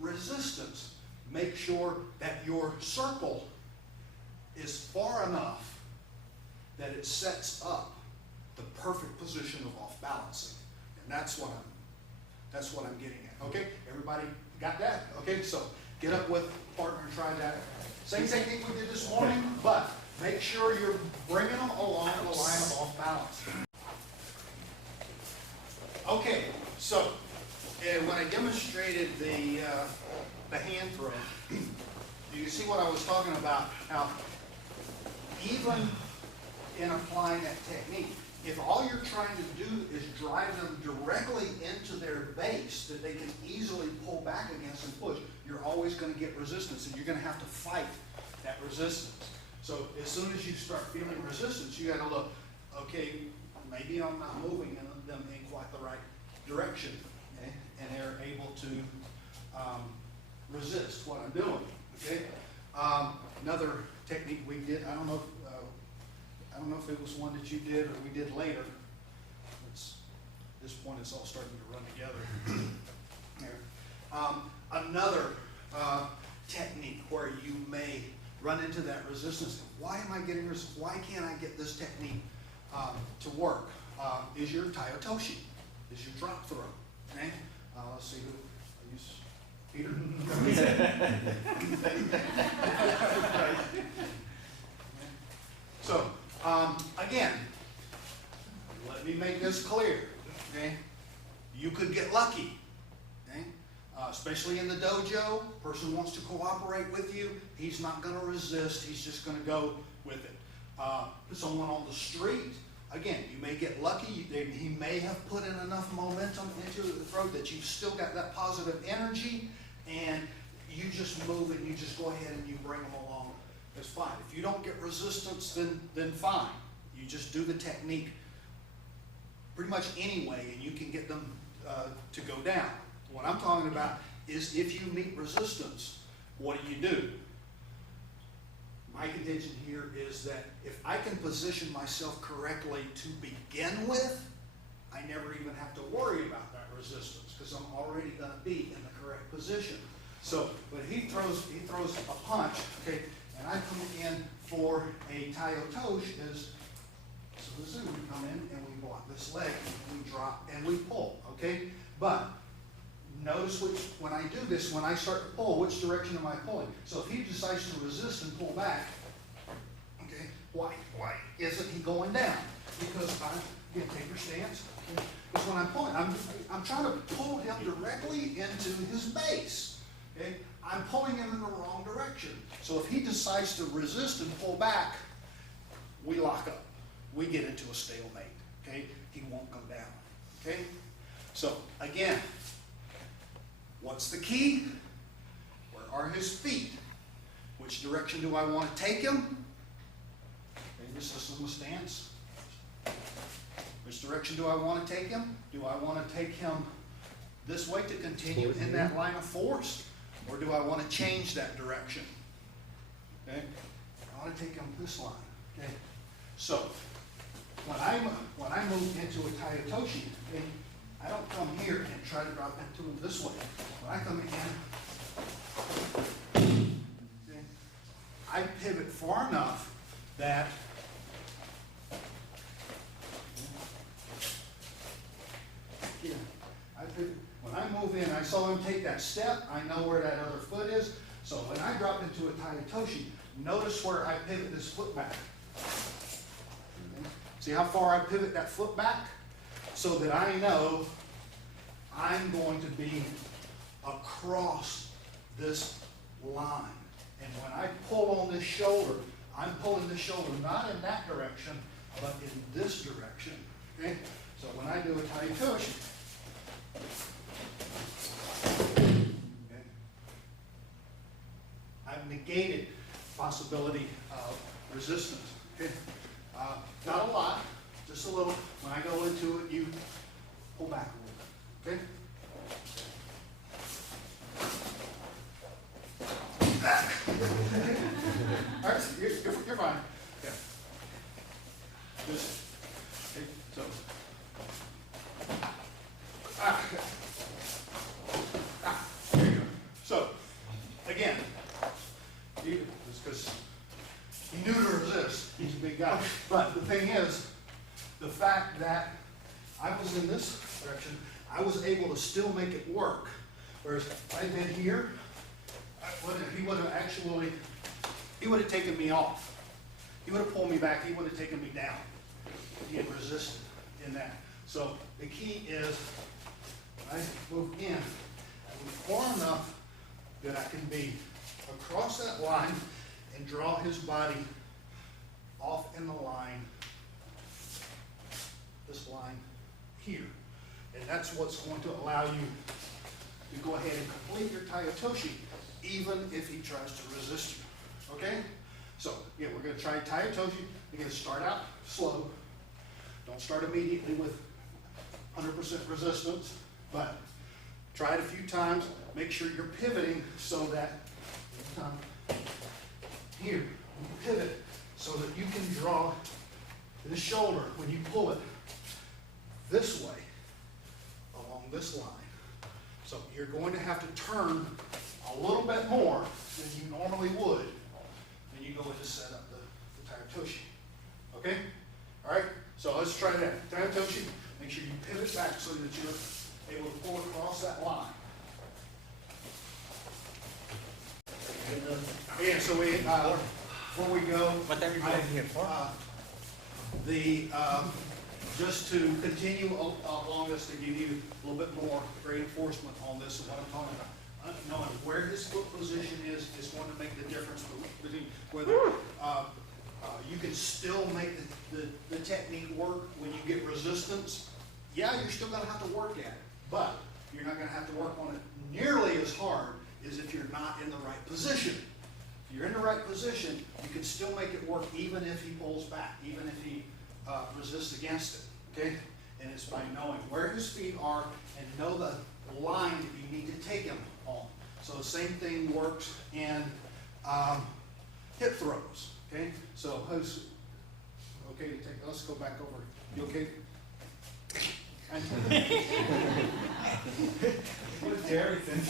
resistance, make sure that your circle is far enough that it sets up the perfect position of off balancing. And that's what I'm getting at. Okay? Everybody got that? Okay, so get up with partner and try that. Same technique we did this morning, but make sure you're bringing them along the line of off balance. Okay, so when I demonstrated the hand throw, you see what I was talking about. Now, even in applying that technique, if all you're trying to do is drive them directly into their base that they can easily pull back against and push, you're always going to get resistance, and you're going to have to fight that resistance. So as soon as you start feeling resistance, you got to look, okay, maybe I'm not moving them in quite the right direction, okay? And they're able to resist what I'm doing. Okay. Another technique we did, I don't know if it was one that you did or we did later. At this point, it's all starting to run together. There. Another technique where you may run into that resistance. Why am I getting resistance? Why can't I get this technique to work? Is your taiotoshi, is your drop throw. Okay? Let's see who I use. Peter? So, again, let me make this clear. Okay? You could get lucky. Okay? Especially in the dojo, person wants to cooperate with you, he's not going to resist, he's just going to go with it. Someone on the street, again, you may get lucky, he may have put in enough momentum into the throat that you've still got that positive energy, and you just move and you just go ahead and you bring them along. It's fine. If you don't get resistance, then fine. You just do the technique pretty much anyway, and you can get them to go down. What I'm talking about is if you meet resistance, what do? My contention here is that if I can position myself correctly to begin with, I never even have to worry about that resistance because I'm already going to be in the correct position. So when he throws a punch, okay, and I come in for a taiotoshi, so this is we come in and we block this leg and we drop and we pull, okay? But notice when I do this, when I start to pull, which direction am I pulling? So if he decides to resist and pull back, okay, why isn't he going down? Because take your stance. Okay? Because when I'm pulling, I'm trying to pull him directly into his base. Okay? I'm pulling him in the wrong direction. So if he decides to resist and pull back, we lock up. We get into a stalemate, okay? He won't come down, okay? So, again, what's the key? Where are his feet? Which direction do I want to take him? Okay, this is a stance. Which direction do I want to take him? Do I want to take him this way to continue in that line of force? Or do I want to change that direction? Okay? I want to take him this line. Okay? So, when I move into a Taitoshi, okay, I don't come here and try to drop into him this way. When I come in, okay, I pivot far enough that when I move in, I saw him take that step, I know where that other foot is. So when I drop into a Taitoshi, notice where I pivot this foot back. Okay. See how far I pivot that foot back? So that I know I'm going to be across this line. And when I pull on this shoulder, I'm pulling the shoulder not in that direction, but in this direction. Okay? So when I do a Taitoshi, okay, I've negated possibility of resistance. Okay? Not a lot, just a little. When I go into it, you pull back a little bit. Okay? All right, you're fine. Yeah. Just, okay, so. There you go. So, again, because he knew to resist. He's a big guy. But the thing is, the fact that I was in this direction, I was able to still make it work. Whereas if I did here, he would have taken me off. He would have pulled me back. He would have taken me down. He had resisted in that. So the key is, when I move in, I move far enough that I can be across that line and draw his body off in the line, this line here. And that's what's going to allow you to go ahead and complete your Taitoshi, even if he tries to resist you. Okay? So, yeah, we're going to try Taitoshi. You're going to start out slow. Don't start immediately with 100% resistance, but try it a few times. Make sure you're pivoting so that here, you pivot so that you can draw the shoulder when you pull it this way along this line. So you're going to have to turn a little bit more than you normally would when you go in to set up the Taitoshi. Okay? All right? So let's try that. Taitoshi, make sure you pivot back so that you're able to pull across that line. Yeah, so we, before we go, What are you going here for? Just to continue along this, to give you a little bit more reinforcement on this and what I'm talking about. Knowing where his foot position is going to make the difference between whether you can still make the technique work when you get resistance. Yeah, you're still going to have to work at it, but you're not going to have to work on it nearly as hard as if you're not in the right position. If you're in the right position, you can still make it work even if he pulls back, even if he resists against it, okay? And it's by knowing where his feet are and know the line that you need to take him on. So the same thing works in hip throws, okay? So who's okay to take, let's go back over. You okay? What a Jerry thing.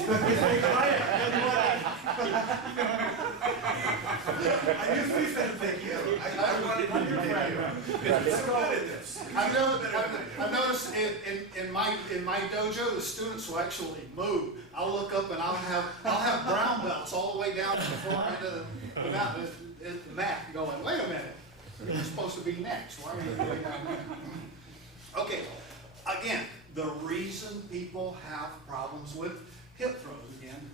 I knew he's going to take you. I wanted him to take you. It's competitive. I've noticed in my dojo, the students will actually move. I'll look up and I'll have brown belts all the way down to the far end of the mat going, wait a minute, you're supposed to be next. Why are you way down there? Okay, again, the reason people have problems with hip throws, again,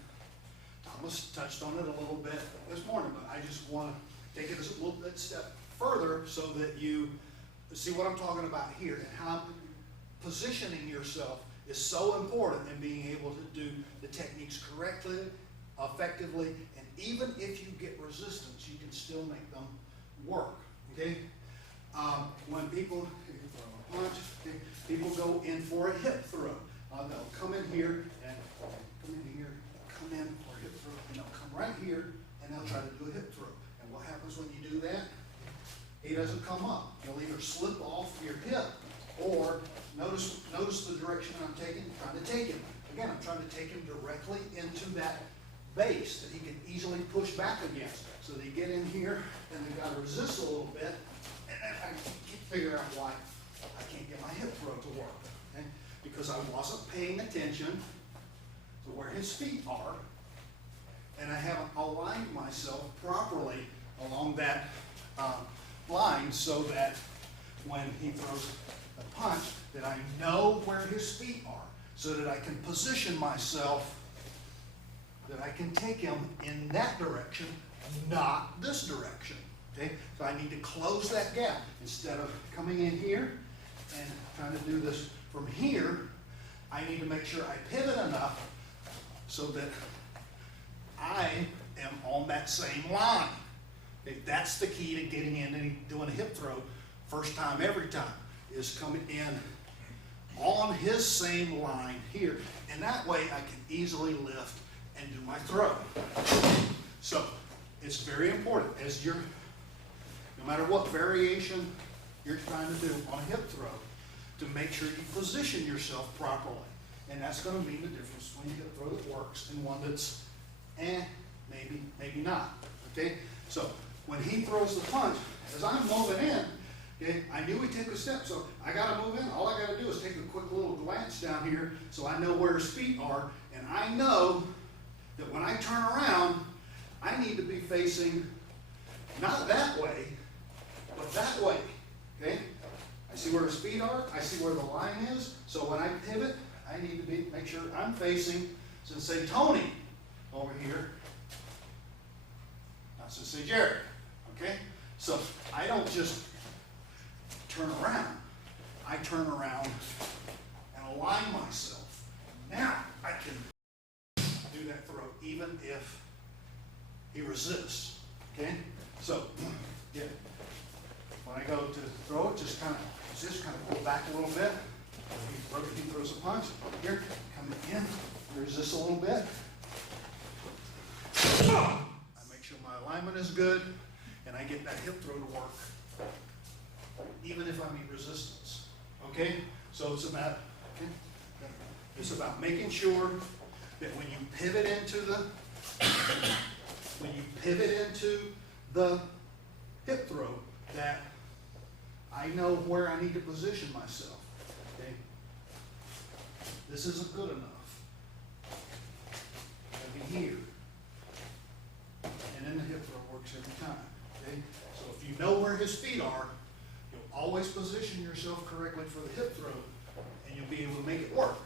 Thomas touched on it a little bit this morning, but I just want to take it a little bit step further so that you see what I'm talking about here, and how positioning yourself is so important in being able to do the techniques correctly, effectively, and even if you get resistance, you can still make them work, okay? When people punch, okay, people go in for a hip throw. They'll come in here and come in here, come in for a hip throw, and they'll come right here and they'll try to do a hip throw. And what happens when you do that? He doesn't come up. He'll either slip off your hip, or notice the direction I'm taking. I'm trying to take him. Again, I'm trying to take him directly into that base that he can easily push back against. So they get in here and they've got to resist a little bit, and then I can't figure out why I can't get my hip throw to work. Okay? Because I wasn't paying attention to where his feet are, and I haven't aligned myself properly along that line, so that when he throws a punch, that I know where his feet are, so that I can position myself, that I can take him in that direction, not this direction. Okay? So I need to close that gap instead of coming in here and trying to do this from here. I need to make sure I pivot enough so that I am on that same line. Okay? That's the key to getting in and doing a hip throw first time, every time, is coming in on his same line here. And that way I can easily lift and do my throw. So it's very important, as you're, no matter what variation you're trying to do on a hip throw, to make sure you position yourself properly. And that's going to mean the difference between a hip throw that works and one that's maybe not. Okay? So when he throws the punch, as I'm moving in, okay, I knew he'd take a step, so I got to move in. All I got to do is take a quick little glance down here so I know where his feet are, and I know that when I turn around, I need to be facing not that way, but that way. Okay? I see where his feet are, I see where the line is, so when I pivot, I need to make sure I'm facing, since say Tony over here, not since say Jared. Okay? So I don't just turn around. I turn around and align myself. Now I can do that throw even if he resists. Okay? So, yeah. When I go to throw it, just kind of pull back a little bit. He throws a punch. Here, coming in, resist a little bit. I make sure my alignment is good, and I get that hip throw to work, even if I'm in resistance. Okay? So it's about, it's about making sure that when you pivot into the hip throw, that I know where I need to position myself. Okay? This isn't good enough. Maybe here. And then the hip throw works every time. Okay? So if you know where his feet are, you'll always position yourself correctly for the hip throw, and you'll be able to make it work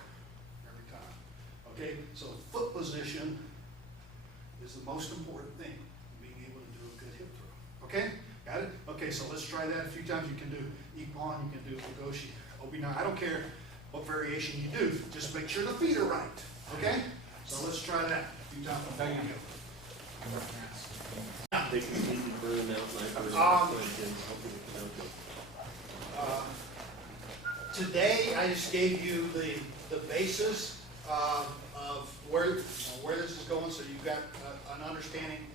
every time. Okay? So foot position is the most important thing in being able to do a good hip throw. Okay? Got it? Okay, so let's try that a few times. You can do Pt1, you can do Budoshin, Obi-9. I don't care what variation you do, just make sure the feet are right. Okay? So let's try that a few times. Thank you. They completely burn them out, Today, I just gave you the basis of where this is going, so you've got an understanding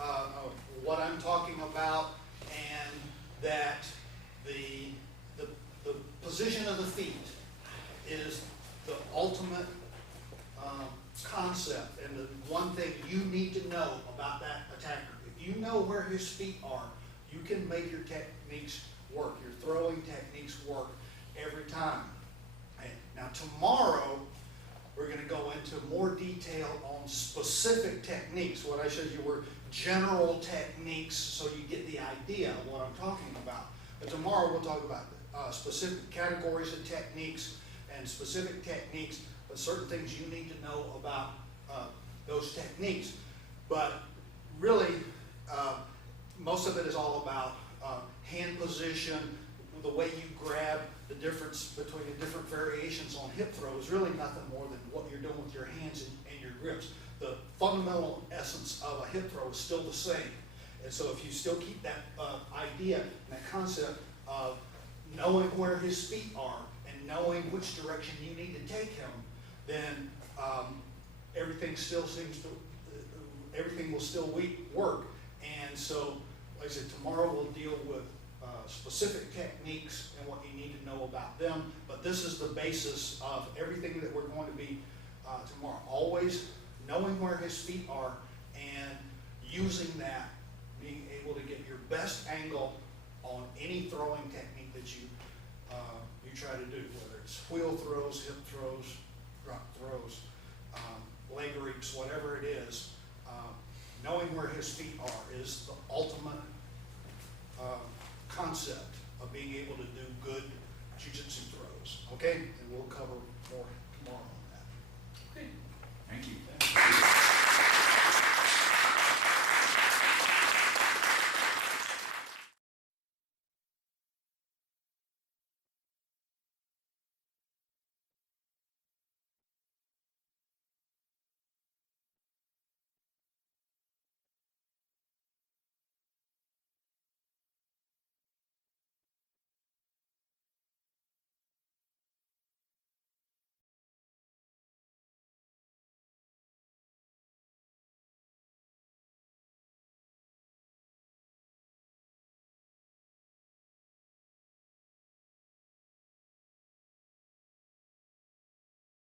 of what I'm talking about, and that the position of the feet is the ultimate concept, and the one thing you need to know about that attacker. If you know where his feet are, you can make your techniques work, your throwing techniques work every time. Okay. Now tomorrow, we're going to go into more detail on specific techniques. What I showed you were general techniques, so you get the idea of what I'm talking about. But tomorrow we'll talk about specific categories of techniques and specific techniques, but certain things you need to know about those techniques. But really, most of it is all about hand position, the way you grab, the difference between the different variations on hip throw is really nothing more than what you're doing with your hands and your grips. The fundamental essence of a hip throw is still the same. And so if you still keep that idea and that concept of knowing where his feet are and knowing which direction you need to take him, then everything will still work. And so, like I said, tomorrow we'll deal with specific techniques and what you need to know about them. But this is the basis of everything that we're going to be tomorrow. Always knowing where his feet are and using that, being able to get your best angle on any throwing technique that you try to do, whether it's wheel throws, hip throws, drop throws, leg reaps, whatever it is. Knowing where his feet are is the ultimate concept of being able to do good jiu-jitsu throws. Okay, and we'll cover more tomorrow.